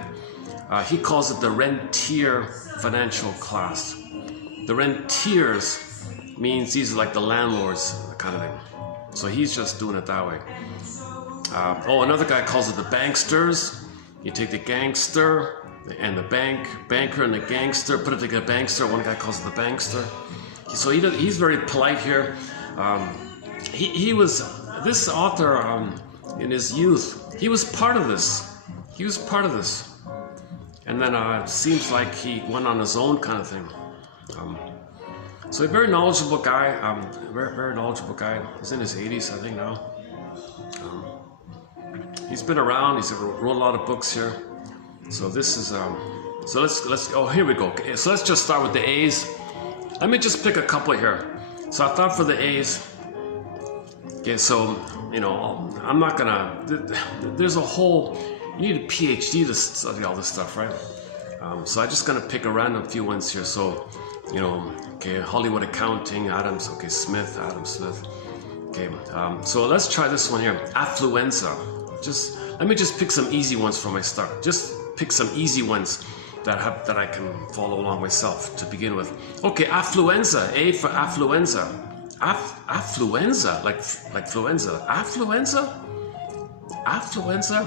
he calls it the rentier financial class. The rentiers means these are like the landlords kind of thing. So he's just doing it that way. Another guy calls it the banksters. You take the gangster and the banker and the gangster, put it together, bankster. One guy calls it the bankster. So he's very polite here. This author, in his youth, he was part of this. And then it seems like he went on his own kind of thing. So a very knowledgeable guy, very knowledgeable guy. He's in his 80s, I think now. He's been around. He's wrote a lot of books here. So this is so let's. Oh, here we go. Okay, so let's just start with the A's. Let me just pick a couple here. So I thought for the A's. Okay, so, I'm not gonna, there's a whole, you need a PhD to study all this stuff, right? So I'm just gonna pick a random few ones here. So, okay, Hollywood accounting, Adam Smith. Okay, so let's try this one here, affluenza. Let me just pick some easy ones for my start. Just pick some easy ones that I can follow along myself to begin with. Okay, affluenza, A for affluenza. Affluenza, like fluenza. Affluenza?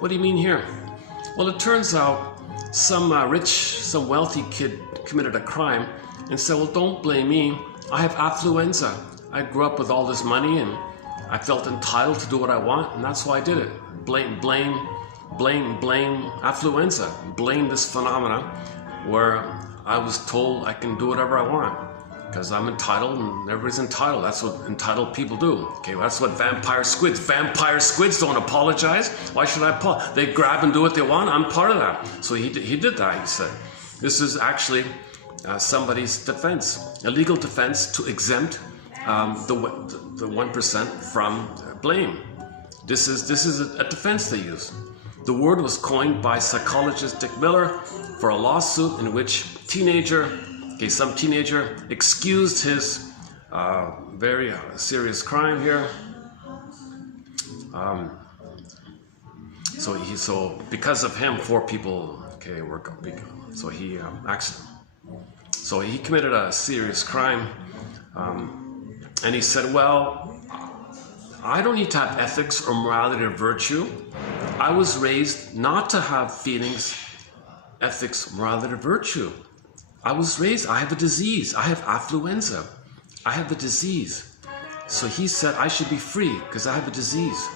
What do you mean here? Well, it turns out some wealthy kid committed a crime and said, well, don't blame me. I have affluenza. I grew up with all this money and I felt entitled to do what I want, and that's why I did it. Blame affluenza. Blame this phenomena where I was told I can do whatever I want. Because I'm entitled and everybody's entitled. That's what entitled people do. Okay, well, that's what vampire squids don't apologize. Why should I apologize? They grab and do what they want. I'm part of that. So he did that, he said. This is actually somebody's defense, a legal defense to exempt the 1% from blame. This is a defense they use. The word was coined by psychologist Dick Miller for a lawsuit in which some teenager excused his very serious crime here. So because of him, 4 people were so he so he committed a serious crime, and he said, well, I don't need to have ethics or morality or virtue. I was raised not to have feelings, ethics, morality, or virtue. I have a disease. I have affluenza. I have the disease. So he said I should be free because I have a disease.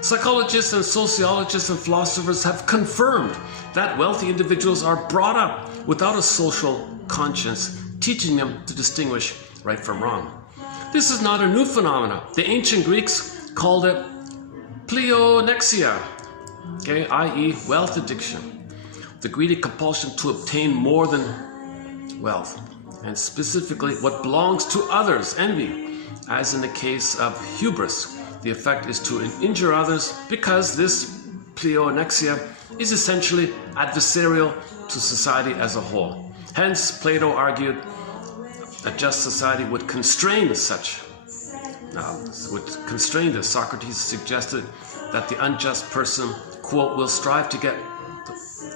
Psychologists and sociologists and philosophers have confirmed that wealthy individuals are brought up without a social conscience, teaching them to distinguish right from wrong. This is not a new phenomenon. The ancient Greeks called it pleonexia, i.e. wealth addiction, the greedy compulsion to obtain more than wealth, and specifically what belongs to others, envy. As in the case of hubris, the effect is to injure others because this pleonexia is essentially adversarial to society as a whole. Hence, Plato argued A just society would constrain such. Would constrain this. Socrates suggested that the unjust person, quote, will strive to get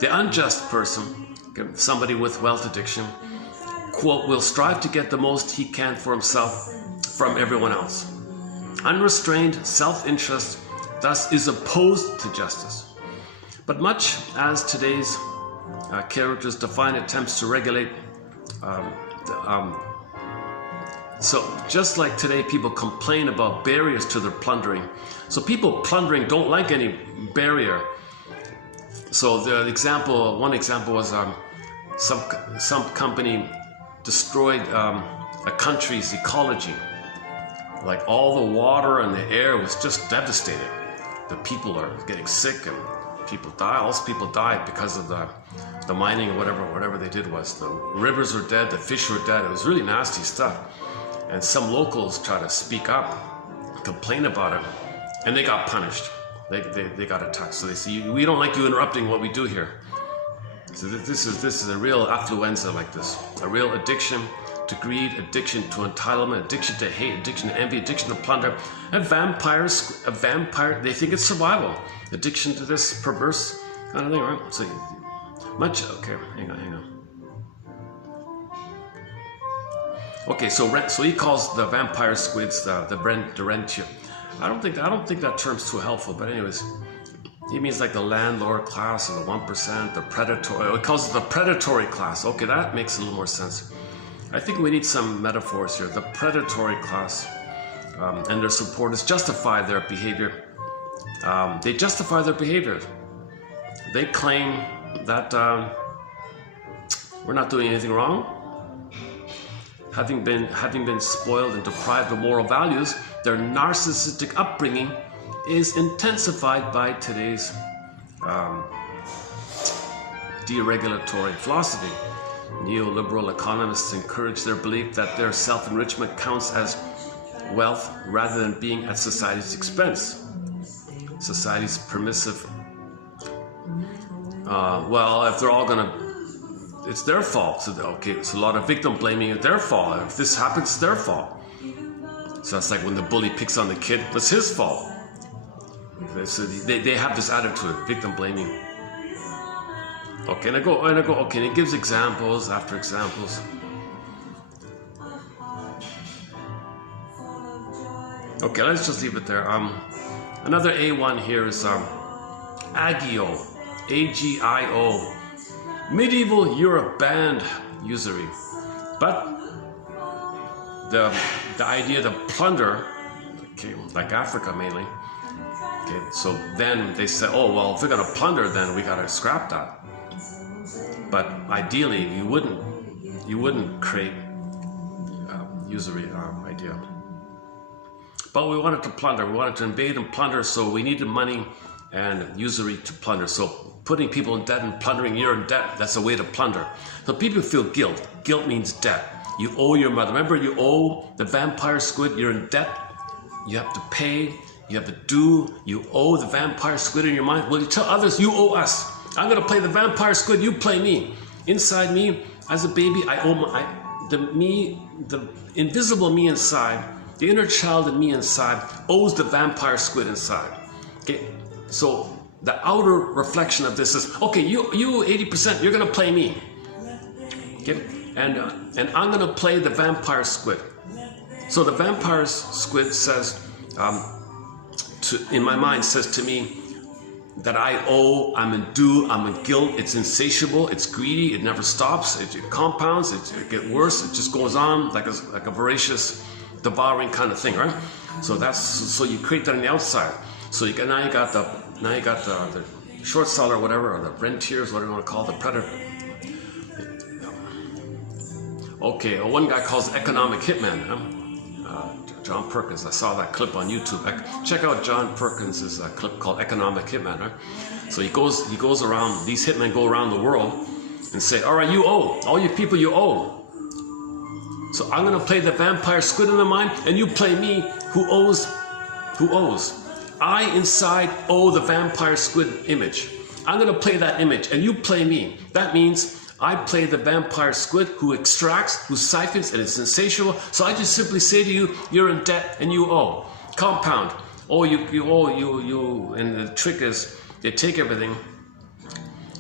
the unjust person, somebody with wealth addiction, quote, will strive to get the most he can for himself from everyone else. Unrestrained self-interest thus is opposed to justice. But much as today's characters define attempts to regulate, so just like today people complain about barriers to their plundering, so people plundering don't like any barrier. So one example was some company destroyed a country's ecology. Like all the water and the air was just devastated. The people are getting sick and people die. All those people died because of the mining or whatever they did was. The rivers were dead, the fish were dead. It was really nasty stuff. And some locals tried to speak up, complain about it, and they got punished. They got attacked. So they say, we don't like you interrupting what we do here. So this is a real affluenza like this. A real addiction to greed, addiction to entitlement, addiction to hate, addiction to envy, addiction to plunder. A vampire, they think it's survival. Addiction to this perverse kind of thing, right? So okay, hang on. Okay, so he calls the vampire squids the rentier. I don't think that term's too helpful, but anyways, he means like the landlord class or the 1%, the predatory. He calls it the predatory class. Okay, that makes a little more sense. I think we need some metaphors here. The predatory class and their supporters justify their behavior. They justify their behavior. They claim that we're not doing anything wrong. Having been spoiled and deprived of moral values, their narcissistic upbringing is intensified by today's deregulatory philosophy. Neoliberal economists encourage their belief that their self-enrichment counts as wealth rather than being at society's expense. Society's permissive, well, if they're all gonna, it's their fault. So, okay, it's a lot of victim blaming. It's their fault. If this happens, it's their fault. So that's like when the bully picks on the kid, it's his fault. So they have this attitude, victim blaming. Okay, and I go, okay, and it gives examples after examples. Okay, let's just leave it there. Another A1 here is agio, A-G-I-O. Medieval Europe banned usury, but the idea to plunder, okay, like Africa mainly. Okay, so then they said, oh well, if we're gonna plunder, then we gotta scrap that. But ideally, you wouldn't create usury idea. But we wanted to plunder. We wanted to invade and plunder, so we needed money and usury to plunder. So putting people in debt and plundering, you're in debt. That's a way to plunder. So people feel guilt. Guilt means debt. You owe your mother. Remember, you owe the vampire squid. You're in debt. You have to pay. You have to do. You owe the vampire squid in your mind. Well, you tell others, you owe us. I'm going to play the vampire squid. You play me. Inside me, as a baby, I owe the invisible me inside. The inner child in me inside owes the vampire squid inside. Okay, so the outer reflection of this is, okay, you 80%, you're gonna play me. Okay, and I'm gonna play the vampire squid. So the vampire squid says, in my mind, says to me that I owe, I'm in due, I'm in guilt. It's insatiable, it's greedy, it never stops, it compounds, it gets worse, it just goes on like a voracious, devouring kind of thing, right? So you create that on the outside. So now you got the short seller, or whatever, or the rentiers, whatever you want to call it, the predator. Okay, well, one guy calls economic hitman, John Perkins. I saw that clip on YouTube. Check out John Perkins' clip called Economic Hitman, right? So he goes around, these hitmen go around the world and say, all right, you owe, all you people you owe. So I'm gonna play the vampire squid in the mind, and you play me, who owes. I inside owe the vampire squid image. I'm gonna play that image, and you play me. That means I play the vampire squid who extracts, who siphons, and is insatiable. So I just simply say to you, you're in debt and you owe. Compound. Oh, you owe, and the trick is they take everything.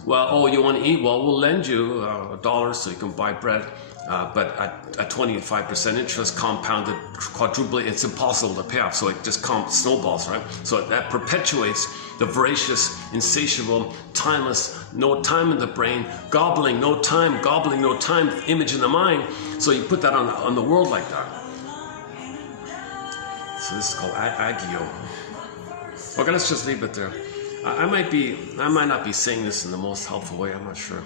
Well, oh, you want to eat? Well, we'll lend you $1 so you can buy bread. But at 25% interest, compounded, quadruplet, it's impossible to pay off. So it just snowballs, right? So that perpetuates the voracious, insatiable, timeless, no time in the brain, gobbling no time, image in the mind. So you put that on the world like that. So this is called agio. Okay, let's just leave it there. I might not be saying this in the most helpful way. I'm not sure.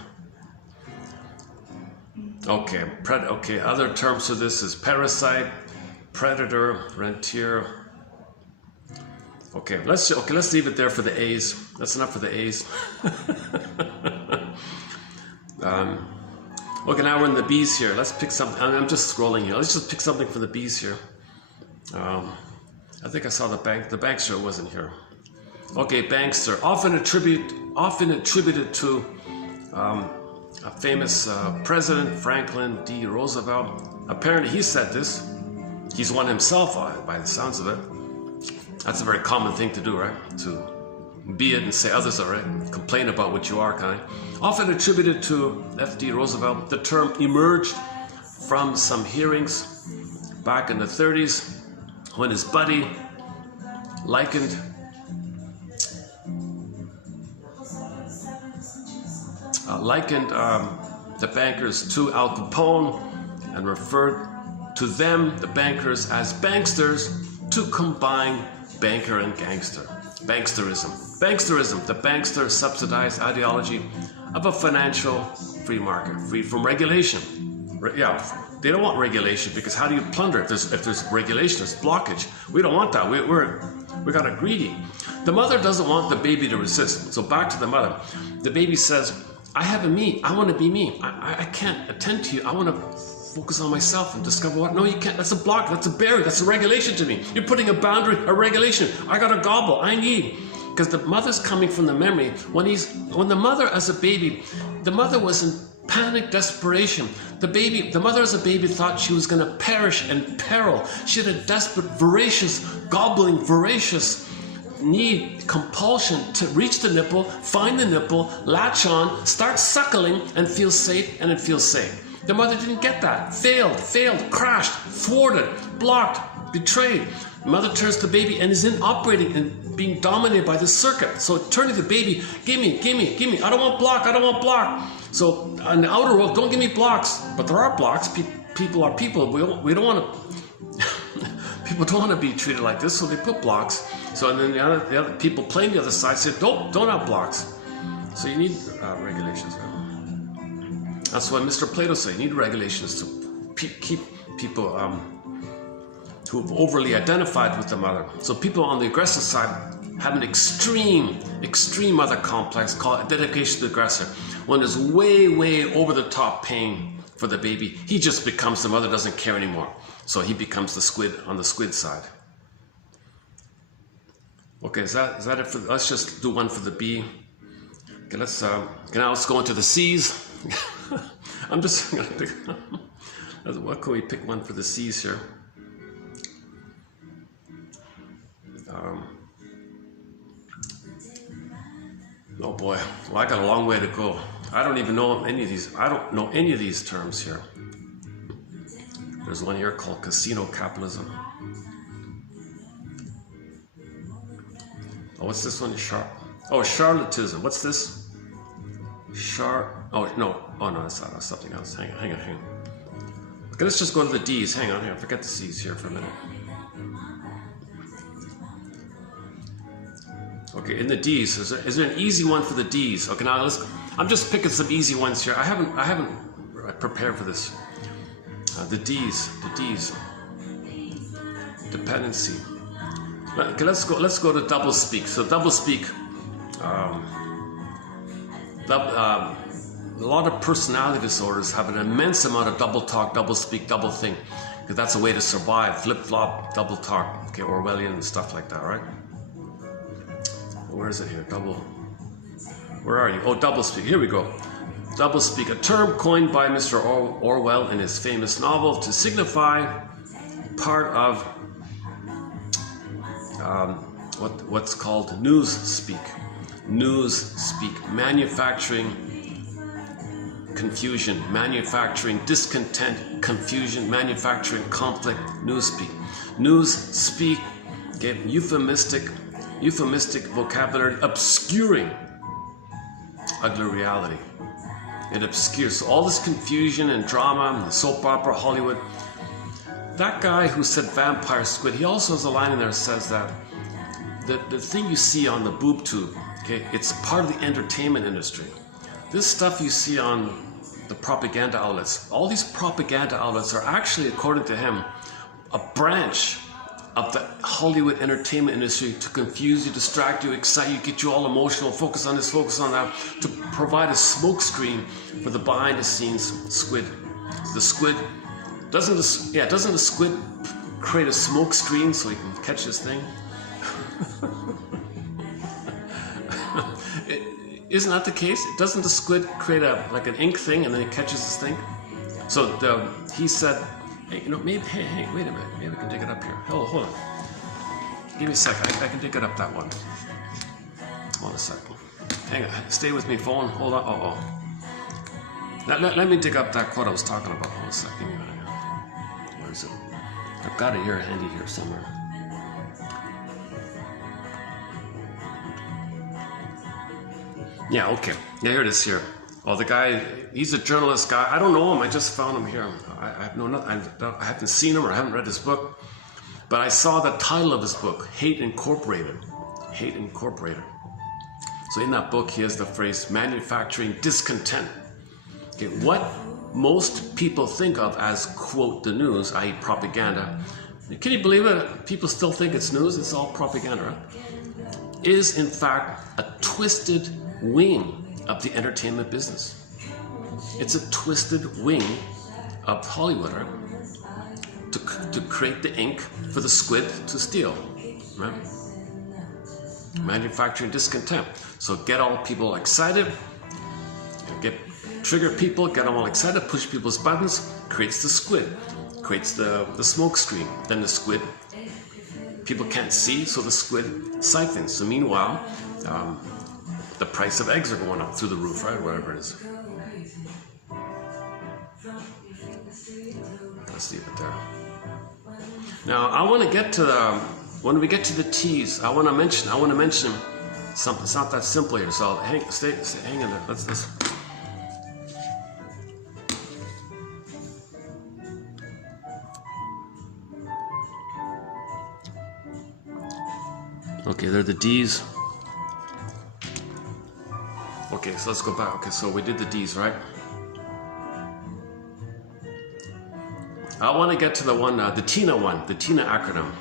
Okay, other terms for this is parasite, predator, rentier. Okay, let's leave it there for the A's. That's enough for the A's. Okay, now we're in the B's here. Let's pick something. I'm just scrolling here. Let's just pick something for the B's here. I think I saw the bankster wasn't here. Okay, bankster, often attributed to a famous president, Franklin D. Roosevelt. Apparently he said this. He's one himself by the sounds of it. That's a very common thing to do, right? To be it and say others are right. Complain about what you are, kind. Often attributed to F.D. Roosevelt, the term emerged from some hearings back in the 30s when his buddy likened the bankers to Al Capone and referred to them, the bankers, as banksters to combine banker and gangster. Banksterism, the bankster subsidized ideology of a financial free market, free from regulation. Yeah, they don't want regulation because how do you plunder if there's regulation, there's blockage. We don't want that. We got it greedy. The mother doesn't want the baby to resist. So back to the mother. The baby says, I have a me. I want to be me. I can't attend to you. I want to focus on myself and discover what. No, you can't. That's a block. That's a barrier. That's a regulation to me. You're putting a boundary, a regulation. I got to gobble. I need. Because the mother's coming from the memory. When the mother as a baby, the mother was in panic, desperation. The mother as a baby thought she was going to perish in peril. She had a desperate, voracious, gobbling, voracious need, compulsion to reach the nipple, find the nipple, latch on, start suckling, and feel safe, and it feels safe. The mother didn't get that. Failed, crashed, thwarted, blocked, betrayed. The mother turns to the baby and is operating and being dominated by the circuit. So turning to the baby, gimme. I don't want block. So in the outer world, don't give me blocks. But there are blocks. People are people. We don't want to. People don't want to be treated like this, so they put blocks. So and then the other people playing the other side say, don't have blocks. So you need regulations. Right? That's why Mr. Plato said you need regulations to keep people who've overly identified with the mother. So people on the aggressive side have an extreme mother complex called dedication to the aggressor. When there's way over the top pain for the baby, he just becomes the mother doesn't care anymore. So he becomes the squid on the squid side. Okay, is that it? Let's just do one for the B. Okay, now let's go into the C's. I'm just gonna pick. What can we pick one for the C's here? Oh boy, well I got a long way to go. I don't even know any of these. I don't know any of these terms here. There's one here called casino capitalism. Oh, what's this one? Charlatanism. What's this? Oh no, that's something else. Hang on. Okay, let's just go to the D's. Hang on here. Forget the C's here for a minute. Okay, in the D's, is there an easy one for the D's? Okay, now I'm just picking some easy ones here. I haven't prepared for this. The D's, dependency. Okay, let's go to double speak. So double speak, a lot of personality disorders have an immense amount of double talk, double speak, double think, because that's a way to survive. Flip flop, double talk. Okay, Orwellian and stuff like that, right? Where is it here? Where are you? Oh, double speak. Here we go. Doublespeak, a term coined by Mr. Orwell in his famous novel to signify part of what's called news speak. News speak, manufacturing confusion, manufacturing discontent, confusion, manufacturing conflict, news speak. News speak, okay, euphemistic vocabulary, obscuring ugly reality. It obscures. So all this confusion and drama, soap opera, Hollywood. That guy who said vampire squid, he also has a line in there that says that the thing you see on the boob tube, okay, it's part of the entertainment industry. This stuff you see on the propaganda outlets, all these propaganda outlets are actually, according to him, a branch of the Hollywood entertainment industry to confuse you, distract you, excite you, get you all emotional, focus on this, focus on that, to provide a smoke screen for the behind the scenes squid. The squid, doesn't the squid create a smoke screen so he can catch this thing? Isn't that the case? Doesn't the squid create like an ink thing and then it catches this thing? So he said, hey, maybe, hey, wait a minute, maybe we can dig it up here. Hold on. Give me a second, I can dig it up, that one. Hold on a second. Hang on, stay with me, phone, hold on, Let me dig up that quote I was talking about. Hold on a second, give me a minute. Where is it? I've got it here, handy here somewhere. Yeah, okay. Yeah, here it is here. Oh, the guy, he's a journalist guy. I don't know him. I just found him here. I haven't seen him or I haven't read his book. But I saw the title of his book, Hate Incorporated. Hate Incorporated. So in that book, he has the phrase, manufacturing discontent. Okay, what most people think of as, quote, the news, i.e. propaganda. Can you believe it? People still think it's news. It's all propaganda, right? Is in fact a twisted wing of the entertainment business. It's a twisted wing of Hollywood, right? To create the ink for the squid to steal, right? Manufacturing discontent. So get all people excited, trigger people, get them all excited, push people's buttons, creates the squid, creates the smoke screen. Then the squid, people can't see, so the squid siphons. So meanwhile, the price of eggs are going up through the roof, right? Whatever it is. Let's leave it there. Now I want to get to when we get to the T's, I want to mention something. It's not that simple here, so hang in there. Let's. Okay, they're the D's. Okay, so let's go back. Okay, so we did the D's, right? I want to get to the one, the TINA one, the TINA acronym.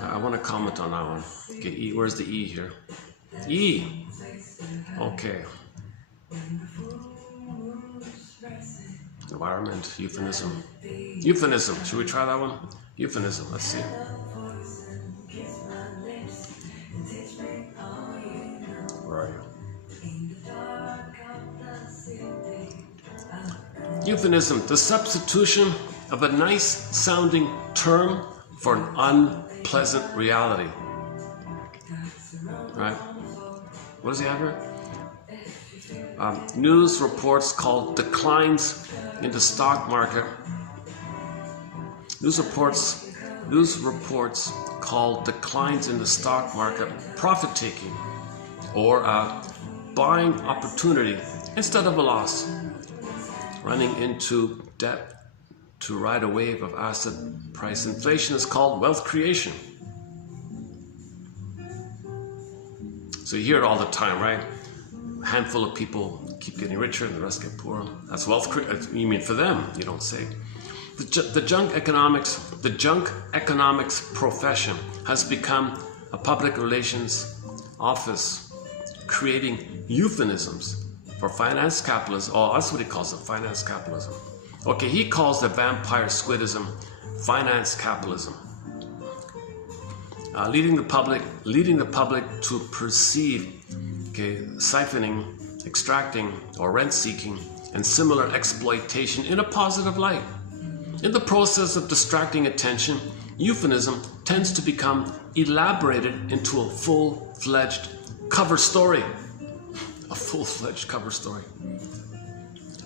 I want to comment on that one. Okay, E, where's the E here? E. Okay. Environment, euphemism. Euphemism, should we try that one? Euphemism, let's see. Where are you? Euphemism, the substitution of a nice sounding term for an unpleasant reality. Right? What does he have here? News reports called declines in the stock market. News reports called declines in the stock market profit taking, or a buying opportunity instead of a loss. Running into debt to ride a wave of asset price inflation is called wealth creation. So you hear it all the time, right? A handful of people keep getting richer and the rest get poorer. That's wealth creation. You mean for them, you don't say. The junk economics profession has become a public relations office creating euphemisms for finance capitalism. Oh, that's what he calls it, finance capitalism. Okay, he calls the vampire squidism finance capitalism. Leading the public to perceive, okay, siphoning extracting or rent-seeking, and similar exploitation in a positive light. In the process of distracting attention, euphemism tends to become elaborated into a full-fledged cover story. A full-fledged cover story.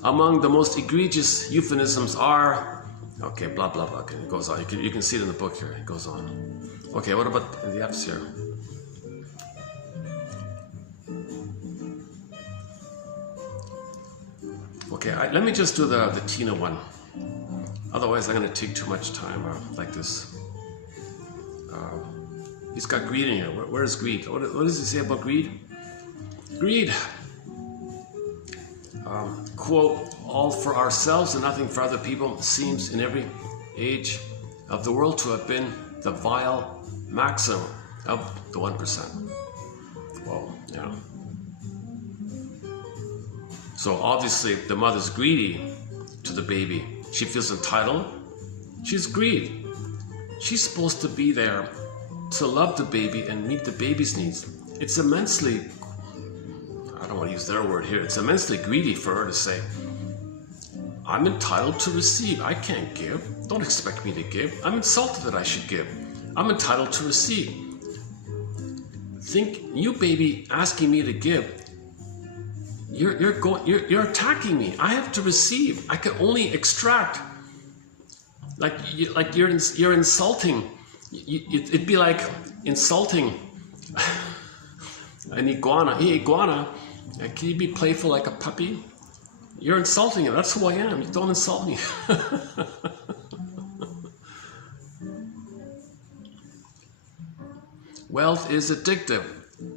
Among the most egregious euphemisms are, okay, blah, blah, blah, okay, it goes on. You can see it in the book here, it goes on. Okay, what about the F's here? Okay, let me just do the Tina one. Otherwise, I'm going to take too much time like this. He's got greed in here. Where is greed? What does he say about greed? Greed. Quote, all for ourselves and nothing for other people seems in every age of the world to have been the vile maxim of the 1%. Whoa, yeah. So obviously the mother's greedy to the baby. She feels entitled. She's greed. She's supposed to be there to love the baby and meet the baby's needs. It's immensely, I don't want to use their word here, it's immensely greedy for her to say, I'm entitled to receive. I can't give. Don't expect me to give. I'm insulted that I should give. I'm entitled to receive. Think, you baby asking me to give, you're attacking me. I have to receive. I can only extract. Like you're insulting. It'd be like insulting an iguana. Hey, iguana, can you be playful like a puppy? You're insulting it. That's who I am. You don't insult me. Wealth is addictive,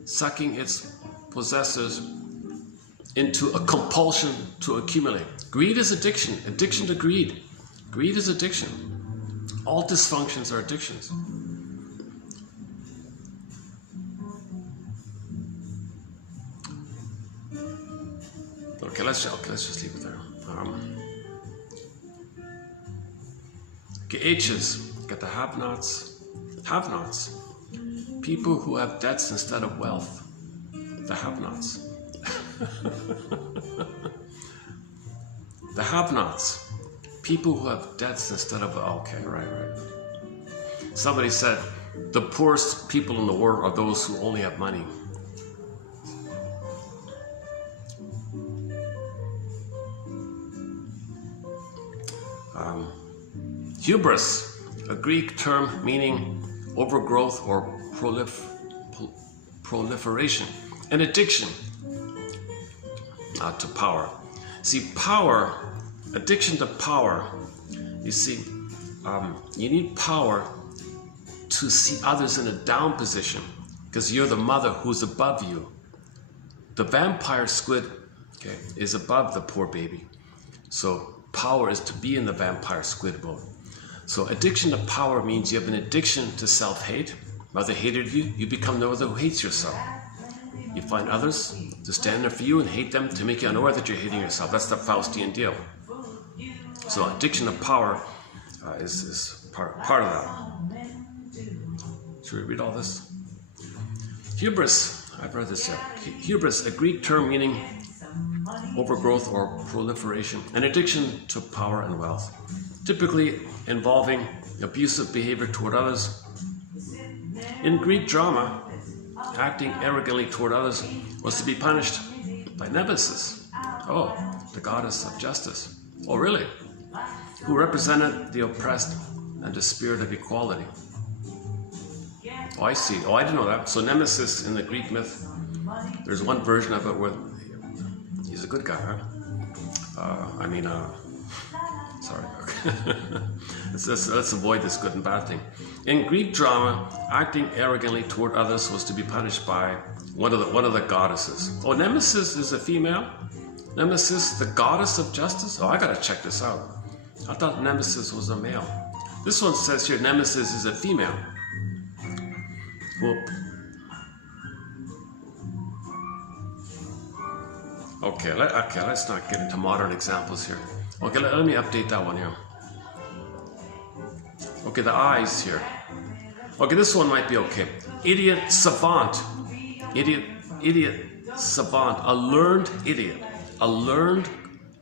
sucking its possessors into a compulsion to accumulate. Greed is addiction. Addiction to greed. Greed is addiction. All dysfunctions are addictions. Okay, let's just leave it there. Okay, H's. Got the have-nots. Have-nots. People who have debts instead of wealth. The have-nots. The have-nots. People who have debts instead of, okay, right. Somebody said, the poorest people in the world are those who only have money. Hubris, a Greek term meaning overgrowth or proliferation, an addiction to power. See, power, addiction to power, you see, you need power to see others in a down position because you're the mother who's above you. The vampire squid, okay, is above the poor baby. So power is to be in the vampire squid mode. So addiction to power means you have an addiction to self-hate. Mother hated you, you become the mother who hates yourself. You find others to stand there for you and hate them to make you unaware that you're hating yourself. That's the Faustian deal. So addiction to power is part of that. Should we read all this? Hubris, I've read this yet. Hubris, a Greek term meaning overgrowth or proliferation, an addiction to power and wealth, typically involving abusive behavior toward others. In Greek drama, acting arrogantly toward others was to be punished by Nemesis, the goddess of justice. Oh, really? Who represented the oppressed and the spirit of equality. Oh, I see. Oh, I didn't know that. So Nemesis in the Greek myth, there's one version of it where he's a good guy, huh? Sorry. Let's avoid this good and bad thing. In Greek drama, acting arrogantly toward others was to be punished by one of the goddesses. Oh, Nemesis is a female? Nemesis, the goddess of justice? Oh, I gotta check this out. I thought Nemesis was a male. This one says here Nemesis is a female. Whoop. Okay, let's not get into modern examples here. Okay, let me update that one here. Okay, the eyes here. Okay, this one might be okay. Idiot savant. Idiot savant, a learned idiot. A learned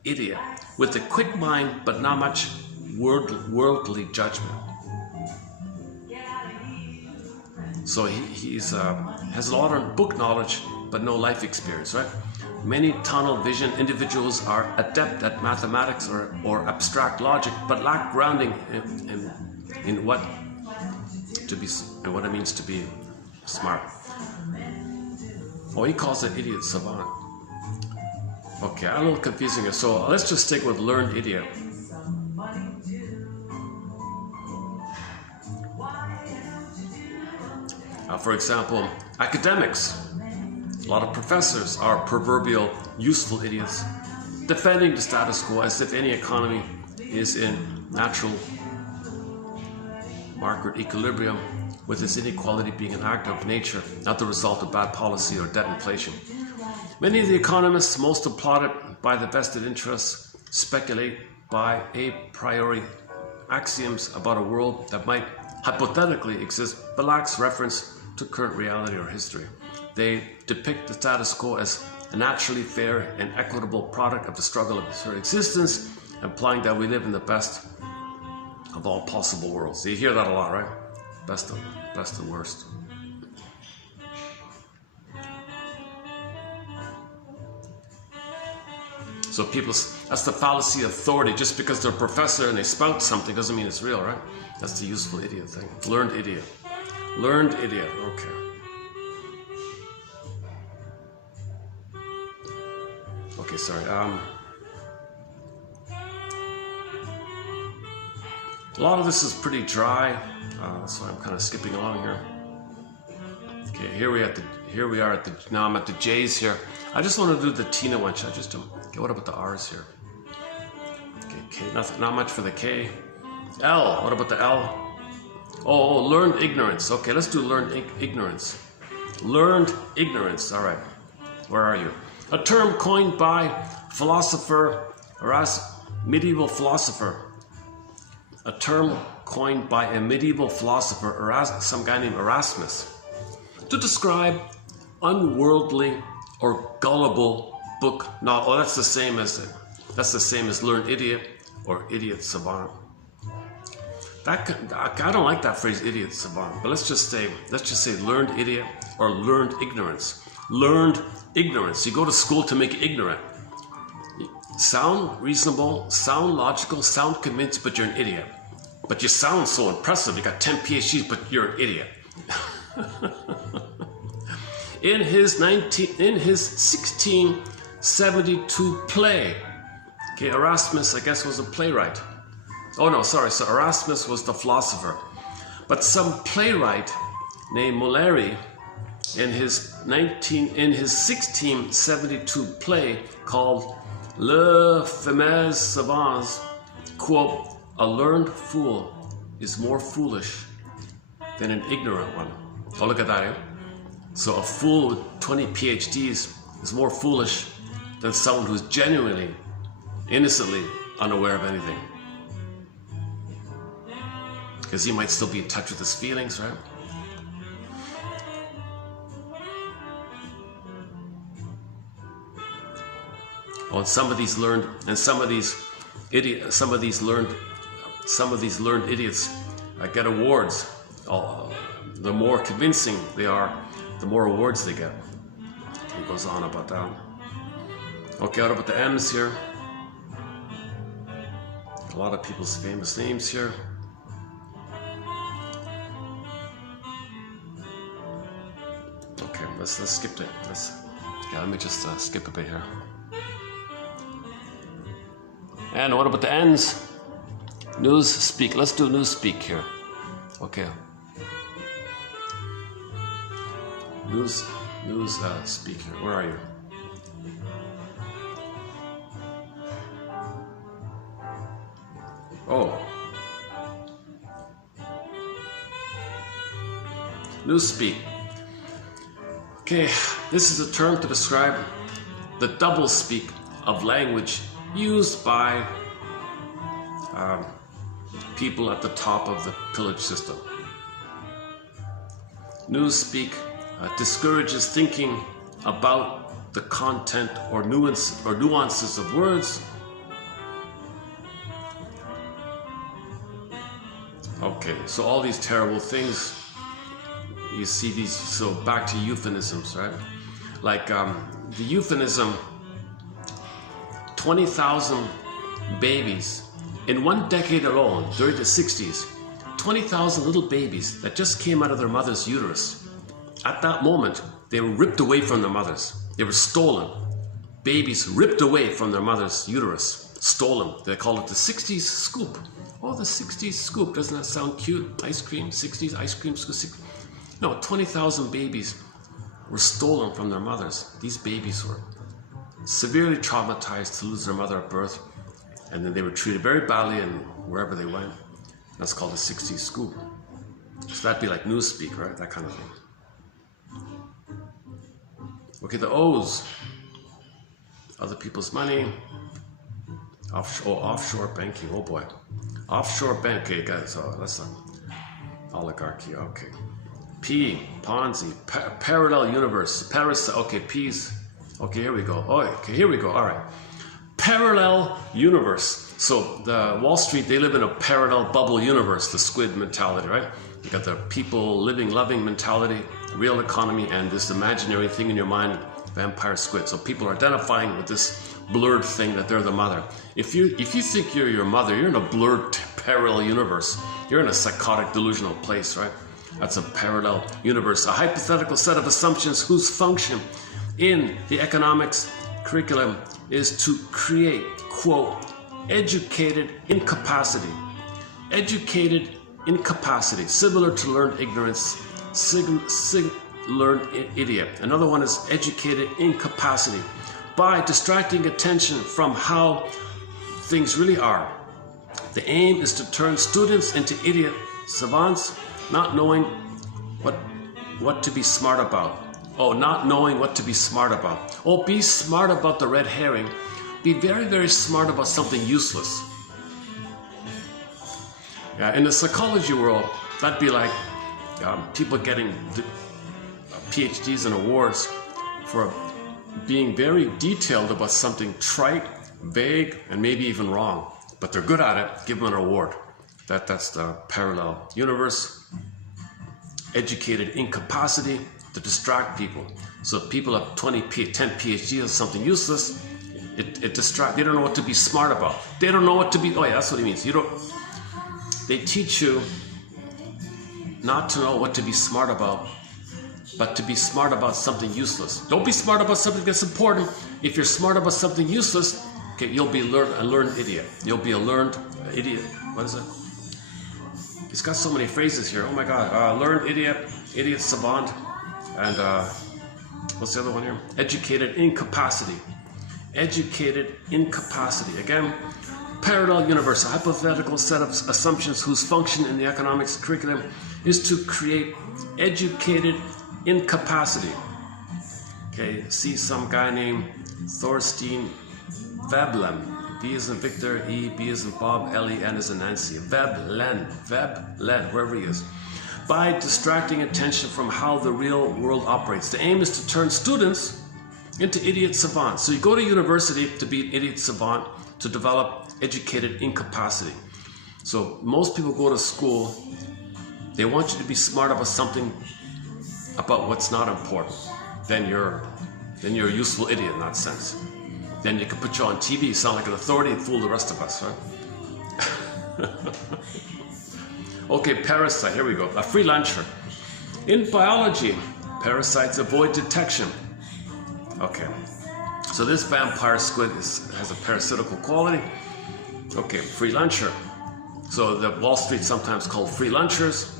idiot with a quick mind but not much worldly judgment. So he's has a lot of book knowledge but no life experience, right? Many tunnel vision individuals are adept at mathematics or abstract logic but lack grounding in what it means to be smart. Oh, he calls it idiot savant. Okay, a little confusing here. So let's just stick with learned idiot. For example, academics. A lot of professors are proverbial useful idiots, defending the status quo as if any economy is in natural market equilibrium, with its inequality being an act of nature, not the result of bad policy or debt inflation. Many of the economists, most applauded by the vested interests, speculate by a priori axioms about a world that might hypothetically exist but lacks reference to current reality or history. They depict the status quo as a naturally fair and equitable product of the struggle of human existence, implying that we live in the best of all possible worlds. So you hear that a lot, right? Best and worst. So that's the fallacy of authority. Just because they're a professor and they spout something doesn't mean it's real, right? That's the useful idiot thing. Learned idiot. Learned idiot, okay. Okay, sorry. A lot of this is pretty dry, so I'm kind of skipping along here. Okay, here we are now I'm at the J's here. I just want to do the Tina one. Okay, what about the R's here? Okay, K, not much for the K. L, what about the L? Oh, learned ignorance. Okay, let's do learned ignorance. Learned ignorance, all right. Where are you? A term coined by medieval philosopher. A term coined by a medieval philosopher, some guy named Erasmus, to describe unworldly or gullible book. That's the same as learned idiot or idiot savant. I don't like that phrase, idiot savant. But let's just say learned idiot or learned ignorance. Learned ignorance. You go to school to make ignorant. Sound reasonable, sound logical, sound convinced, but you're an idiot. But you sound so impressive. You got 10 PhDs, but you're an idiot. In his 1672 play, okay, Erasmus, I guess, was a playwright. Oh no, sorry. So Erasmus was the philosopher, but some playwright named Molière, in his 1672 play called Le Fameux Savant, quote, "A learned fool is more foolish than an ignorant one." Oh, look at that, eh? So a fool with 20 PhDs is more foolish than someone who's genuinely, innocently unaware of anything. Because he might still be in touch with his feelings, right? Oh, and some of these learned idiots get awards. The more convincing they are, the more awards they get. He goes on about that. Okay, what about the M's here? A lot of people's famous names here. Okay, let's skip it. Let me just skip a bit here. And what about the N's? News speak. Let's do news speak here. Okay. News speak here. Where are you? Oh. News speak. Okay, this is a term to describe the double speak of language used by people at the top of the pillage system. Newspeak discourages thinking about the content or nuances of words. Okay, so all these terrible things, you see these, so back to euphemisms, right? Like the euphemism, 20,000 babies in one decade alone, during the 60s, 20,000 little babies that just came out of their mother's uterus. At that moment, they were ripped away from their mothers. They were stolen. Babies ripped away from their mother's uterus, stolen. They call it the 60s scoop. Oh, the 60s scoop, doesn't that sound cute? Ice cream, 60s ice cream scoop. No, 20,000 babies were stolen from their mothers. These babies were severely traumatized to lose their mother at birth, and then they were treated very badly and wherever they went. That's called the 60s scoop. So that'd be like newspeak, right? That kind of thing. Okay, the O's. Other people's money. Offshore banking. Oh boy. Offshore bank. Okay, guys. So that's oligarchy. Okay. P. Ponzi. Parallel universe. Okay, P's. Okay, here we go. Oh, okay, here we go. All right. Parallel universe. So the Wall Street, they live in a parallel bubble universe, the squid mentality, right? You got the people living, loving mentality, real economy, and this imaginary thing in your mind, vampire squid. So people are identifying with this blurred thing that they're the mother. If you think you're your mother, you're in a blurred parallel universe. You're in a psychotic delusional place, right? That's a parallel universe, a hypothetical set of assumptions whose function in the economics curriculum is to create, quote, educated incapacity. Educated incapacity, similar to learned ignorance, learned idiot. Another one is educated incapacity, by distracting attention from how things really are. The aim is to turn students into idiot savants, not knowing what to be smart about. Oh, not knowing what to be smart about. Oh, be smart about the red herring. Be very, very smart about something useless. Yeah, in the psychology world, that'd be like people getting PhDs and awards for being very detailed about something trite, vague, and maybe even wrong. But they're good at it, give them an award. That's the parallel universe. Educated incapacity to distract people. So if people have 10 PhDs on something useless, it distracts. They don't know what to be smart about. They don't know what to be, oh yeah, that's what he means. They teach you not to know what to be smart about, but to be smart about something useless. Don't be smart about something that's important. If you're smart about something useless, okay, you'll be a learned idiot. You'll be a learned idiot. What is it? He's got so many phrases here. Oh my God. Learned idiot, idiot savant, and what's the other one here? Educated incapacity. Educated incapacity. Again, parallel universe, a hypothetical set of assumptions whose function in the economics curriculum is to create educated incapacity. Okay, see some guy named Thorstein Veblen. V is in Victor, E, B is in Bob, L, E, N is in Nancy. Veblen, wherever he is. By distracting attention from how the real world operates. The aim is to turn students into idiot savants. So you go to university to be an idiot savant, to develop educated incapacity. So most people go to school, they want you to be smart about something about what's not important. Then you're a useful idiot in that sense. Then you can put you on TV, sound like an authority, and fool the rest of us, right? Okay, parasite, here we go. A free luncher. In biology, parasites avoid detection. Okay, so this vampire squid has a parasitical quality. Okay, free luncher. So the Wall Street sometimes called free lunchers.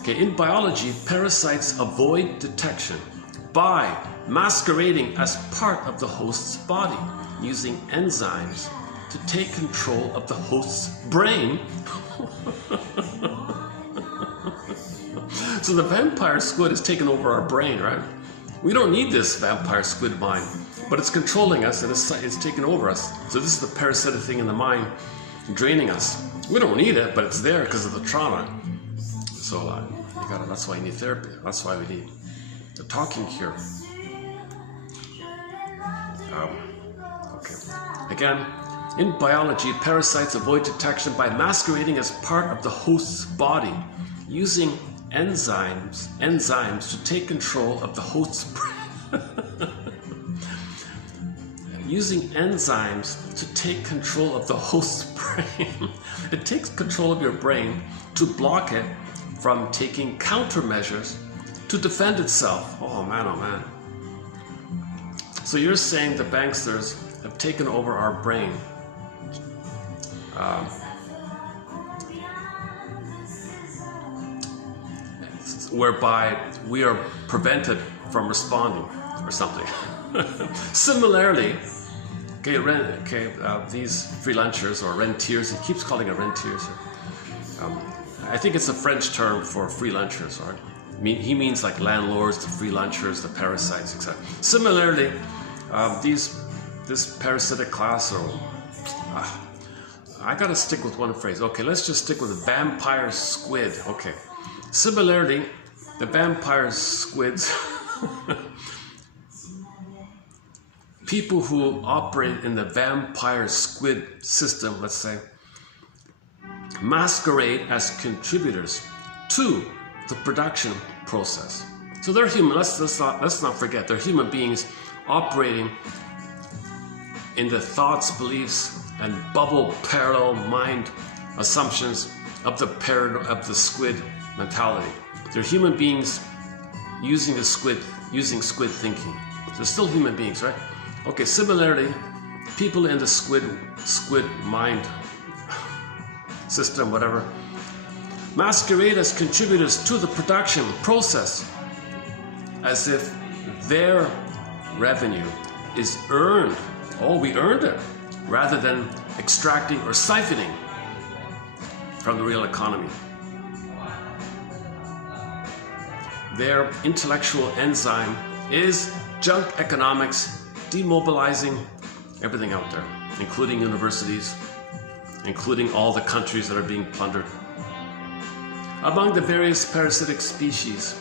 Okay, in biology, parasites avoid detection by masquerading as part of the host's body, using enzymes to take control of the host's brain. So the vampire squid has taken over our brain, right? We don't need this vampire squid mind, but it's controlling us and it's taken over us. So this is the parasitic thing in the mind, draining us. We don't need it, but it's there because of the trauma. So that's why you need therapy. That's why we need the talking cure. Okay. Again, in biology, parasites avoid detection by masquerading as part of the host's body, using enzymes to take control of the host's brain. Using enzymes to take control of the host's brain. It takes control of your brain to block it from taking countermeasures to defend itself. Oh man, oh man. So you're saying the banksters have taken over our brain. Whereby we are prevented from responding or something. Similarly, these free lunchers or rentiers, he keeps calling it rentiers. I think it's a French term for free lunchers, right? He means like landlords, the free lunchers, the parasites, etc. Similarly, this parasitic class, I gotta stick with one phrase. Okay, let's just stick with the vampire squid. Okay. Similarly, the vampire squids, people who operate in the vampire squid system, let's say, masquerade as contributors to the production process. So they're human. Let's not forget, they're human beings operating in the thoughts, beliefs, and bubble parallel mind assumptions of the squid mentality. They're human beings using squid thinking. They're still human beings, right? Okay, similarly, people in the squid mind system, whatever, masquerade as contributors to the production process as if their revenue is earned. Oh, we earned it, rather than extracting or siphoning from the real economy. Their intellectual enzyme is junk economics, demobilizing everything out there, including universities, including all the countries that are being plundered. Among the various parasitic species,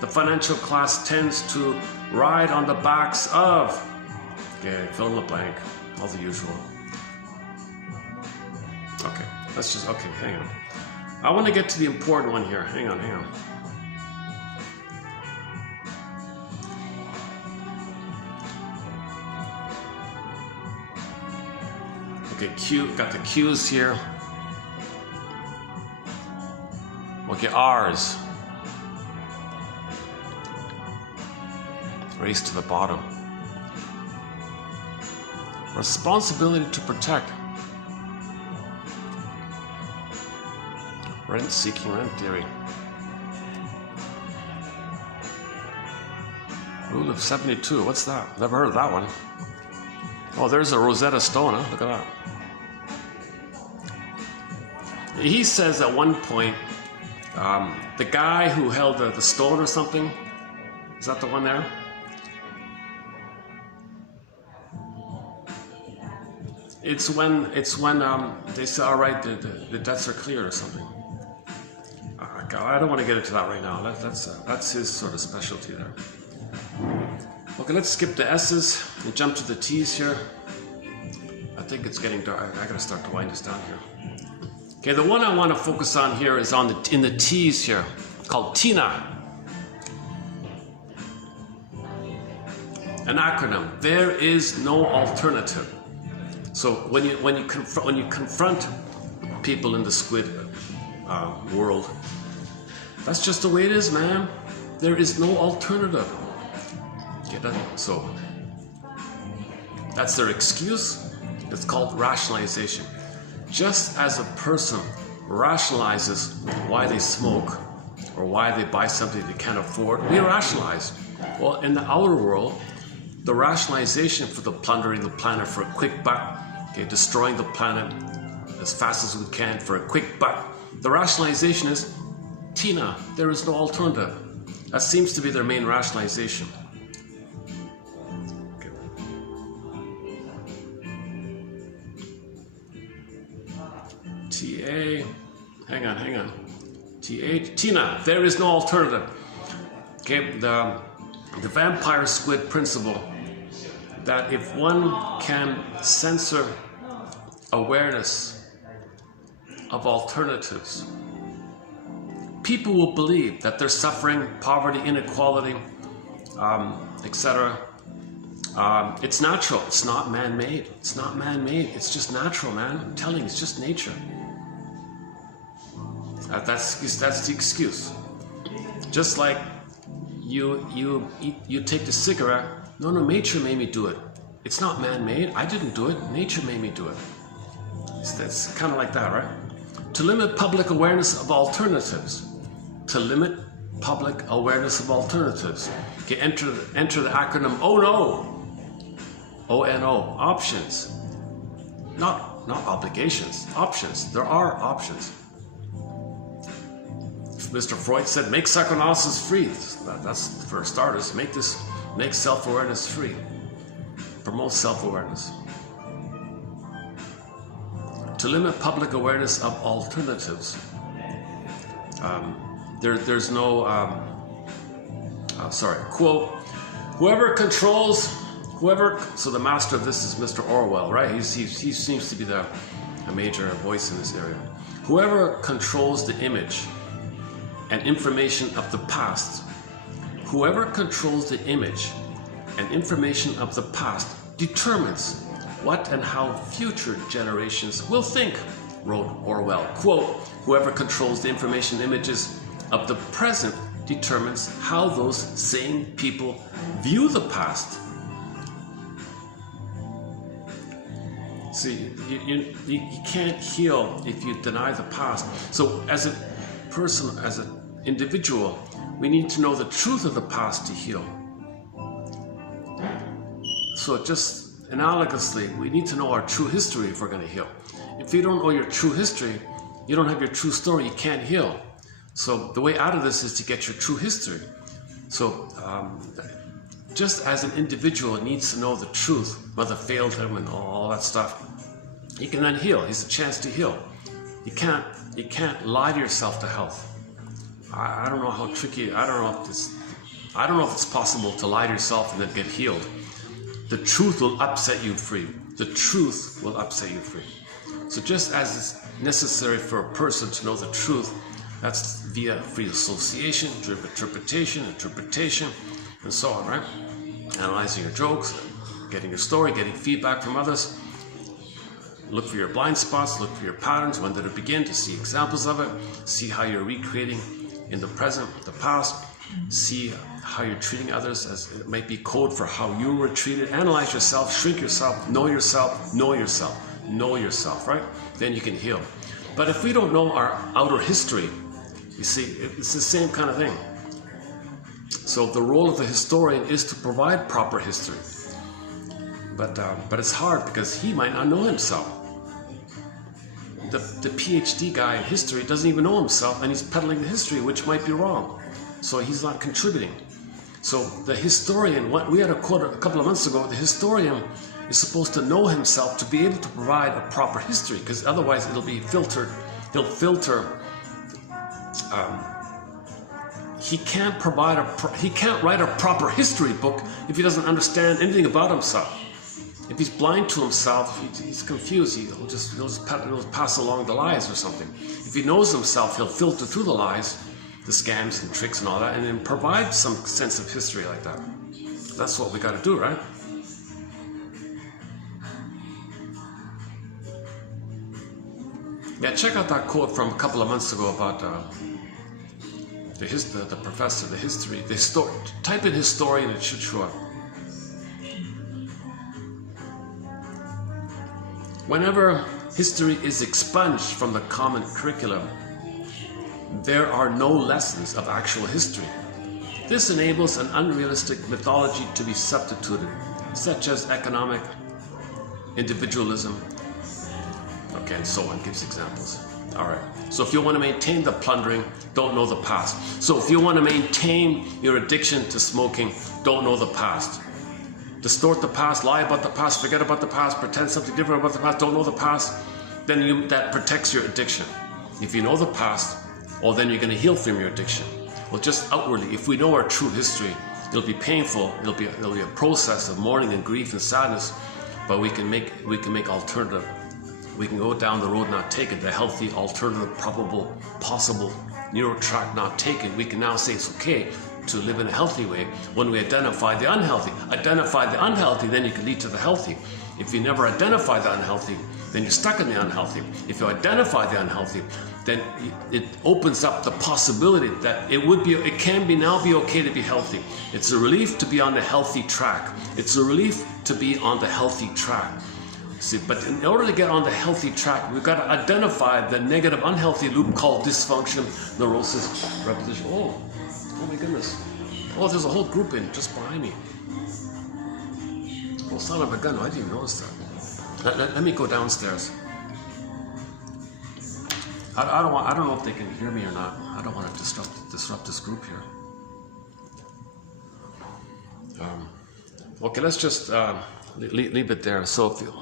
the financial class tends to ride on the backs of, okay, fill in the blank, all the usual. Okay, hang on. I want to get to the important one here. Hang on. Okay, got the Q's here. Okay, R's. Race to the bottom. Responsibility to protect. Rent-seeking, rent theory. Rule of 72, what's that? Never heard of that one. Oh, there's a Rosetta Stone, huh? Look at that. He says at one point, the guy who held the stone or something, is that the one there? It's when they say, all right, the debts are cleared or something. I don't want to get into that right now. That's his sort of specialty there. Okay, let's skip the S's and jump to the T's here. I think it's getting dark. I gotta start to wind this down here. Okay, the one I want to focus on here is in the T's here, called TINA. An acronym. There is no alternative. So when you confront people in the squid world, that's just the way it is, man. There is no alternative. Get that? So that's their excuse. It's called rationalization. Just as a person rationalizes why they smoke or why they buy something they can't afford, we rationalize. Well, in the outer world, the rationalization for the plundering the planet for a quick buck, okay, destroying the planet as fast as we can for a quick buck, the rationalization is TINA, there is no alternative. That seems to be their main rationalization. TA, hang on. TINA, there is no alternative. Okay, the vampire squid principle. that if one can censor awareness of alternatives, people will believe that they're suffering, poverty, inequality, etc. It's natural. It's not man-made. It's not man-made. It's just natural, man. I'm telling you, it's just nature. That's the excuse. Just like you take the cigarette. No, nature made me do it. It's not man-made. I didn't do it. Nature made me do it. That's kind of like that, right? To limit public awareness of alternatives. To limit public awareness of alternatives. Okay, enter the acronym ONO. ONO. Options. Not obligations. Options. There are options. Mr. Freud said, make psychoanalysis free. That's for starters. Make self-awareness free. Promote self-awareness. To limit public awareness of alternatives. There's no, quote, so the master of this is Mr. Orwell, right? He seems to be a major voice in this area. Whoever controls the image and information of the past, whoever controls the image and information of the past determines what and how future generations will think, wrote Orwell. Quote, whoever controls the information and images of the present determines how those same people view the past. See, you can't heal if you deny the past. So as a person, as an individual, we need to know the truth of the past to heal. So just analogously, we need to know our true history if we're going to heal. If you don't know your true history, you don't have your true story, you can't heal. So the way out of this is to get your true history. So just as an individual needs to know the truth, mother failed him and all that stuff, he can then heal. He's a chance to heal. You can't lie to yourself to health. I don't know how tricky. I don't know if it's possible to lie to yourself and then get healed. The truth will upset you free. The truth will upset you free. So just as it's necessary for a person to know the truth, that's via free association, interpretation, and so on, right? Analyzing your jokes, getting your story, getting feedback from others. Look for your blind spots, look for your patterns, when did it begin, to see examples of it, see how you're recreating in the present, the past, see how you're treating others, as it might be code for how you were treated. Analyze yourself, shrink yourself, know yourself, know yourself, right? Then you can heal. But if we don't know our outer history, you see, it's the same kind of thing. So the role of the historian is to provide proper history. But it's hard because he might not know himself. The PhD guy in history doesn't even know himself, and he's peddling the history, which might be wrong. So he's not contributing. So the historian, what we had a quote a couple of months ago, the historian is supposed to know himself to be able to provide a proper history, because otherwise it'll be filtered. He'll filter. He can't write a proper history book if he doesn't understand anything about himself. If he's blind to himself, he's confused. He'll just pass along the lies or something. If he knows himself, he'll filter through the lies, the scams and tricks and all that, and then provide some sense of history like that. That's what we got to do, right? Yeah, check out that quote from a couple of months ago about the professor, the history. Type in historian, it should show up. Whenever history is expunged from the common curriculum, there are no lessons of actual history. This enables an unrealistic mythology to be substituted, such as economic individualism. Okay, and so on, gives examples. All right. So if you want to maintain the plundering, don't know the past. So if you want to maintain your addiction to smoking, don't know the past. Distort the past, lie about the past, forget about the past, pretend something different about the past, don't know the past, then that protects your addiction. If you know the past, well, then you're going to heal from your addiction. Well, just outwardly, if we know our true history, It'll be painful. It'll be a process of mourning and grief and sadness, but we can make alternative. We can go down the road not take it, the healthy, alternative, probable, possible neural track not taken. We can now say it's okay to live in a healthy way when we identify the unhealthy. Identify the unhealthy, then you can lead to the healthy. If you never identify the unhealthy, then you're stuck in the unhealthy. If you identify the unhealthy, then it opens up the possibility that it can now be okay to be healthy. It's a relief to be on the healthy track. It's a relief to be on the healthy track. See, but in order to get on the healthy track, we've got to identify the negative, unhealthy loop called dysfunction, neurosis, repetition. Oh my goodness. Oh, there's a whole group in just behind me. Oh, son of a gun, I didn't even notice that. Let me go downstairs. I don't know if they can hear me or not. I don't want to disrupt this group here. Okay, let's just leave it there. So if you...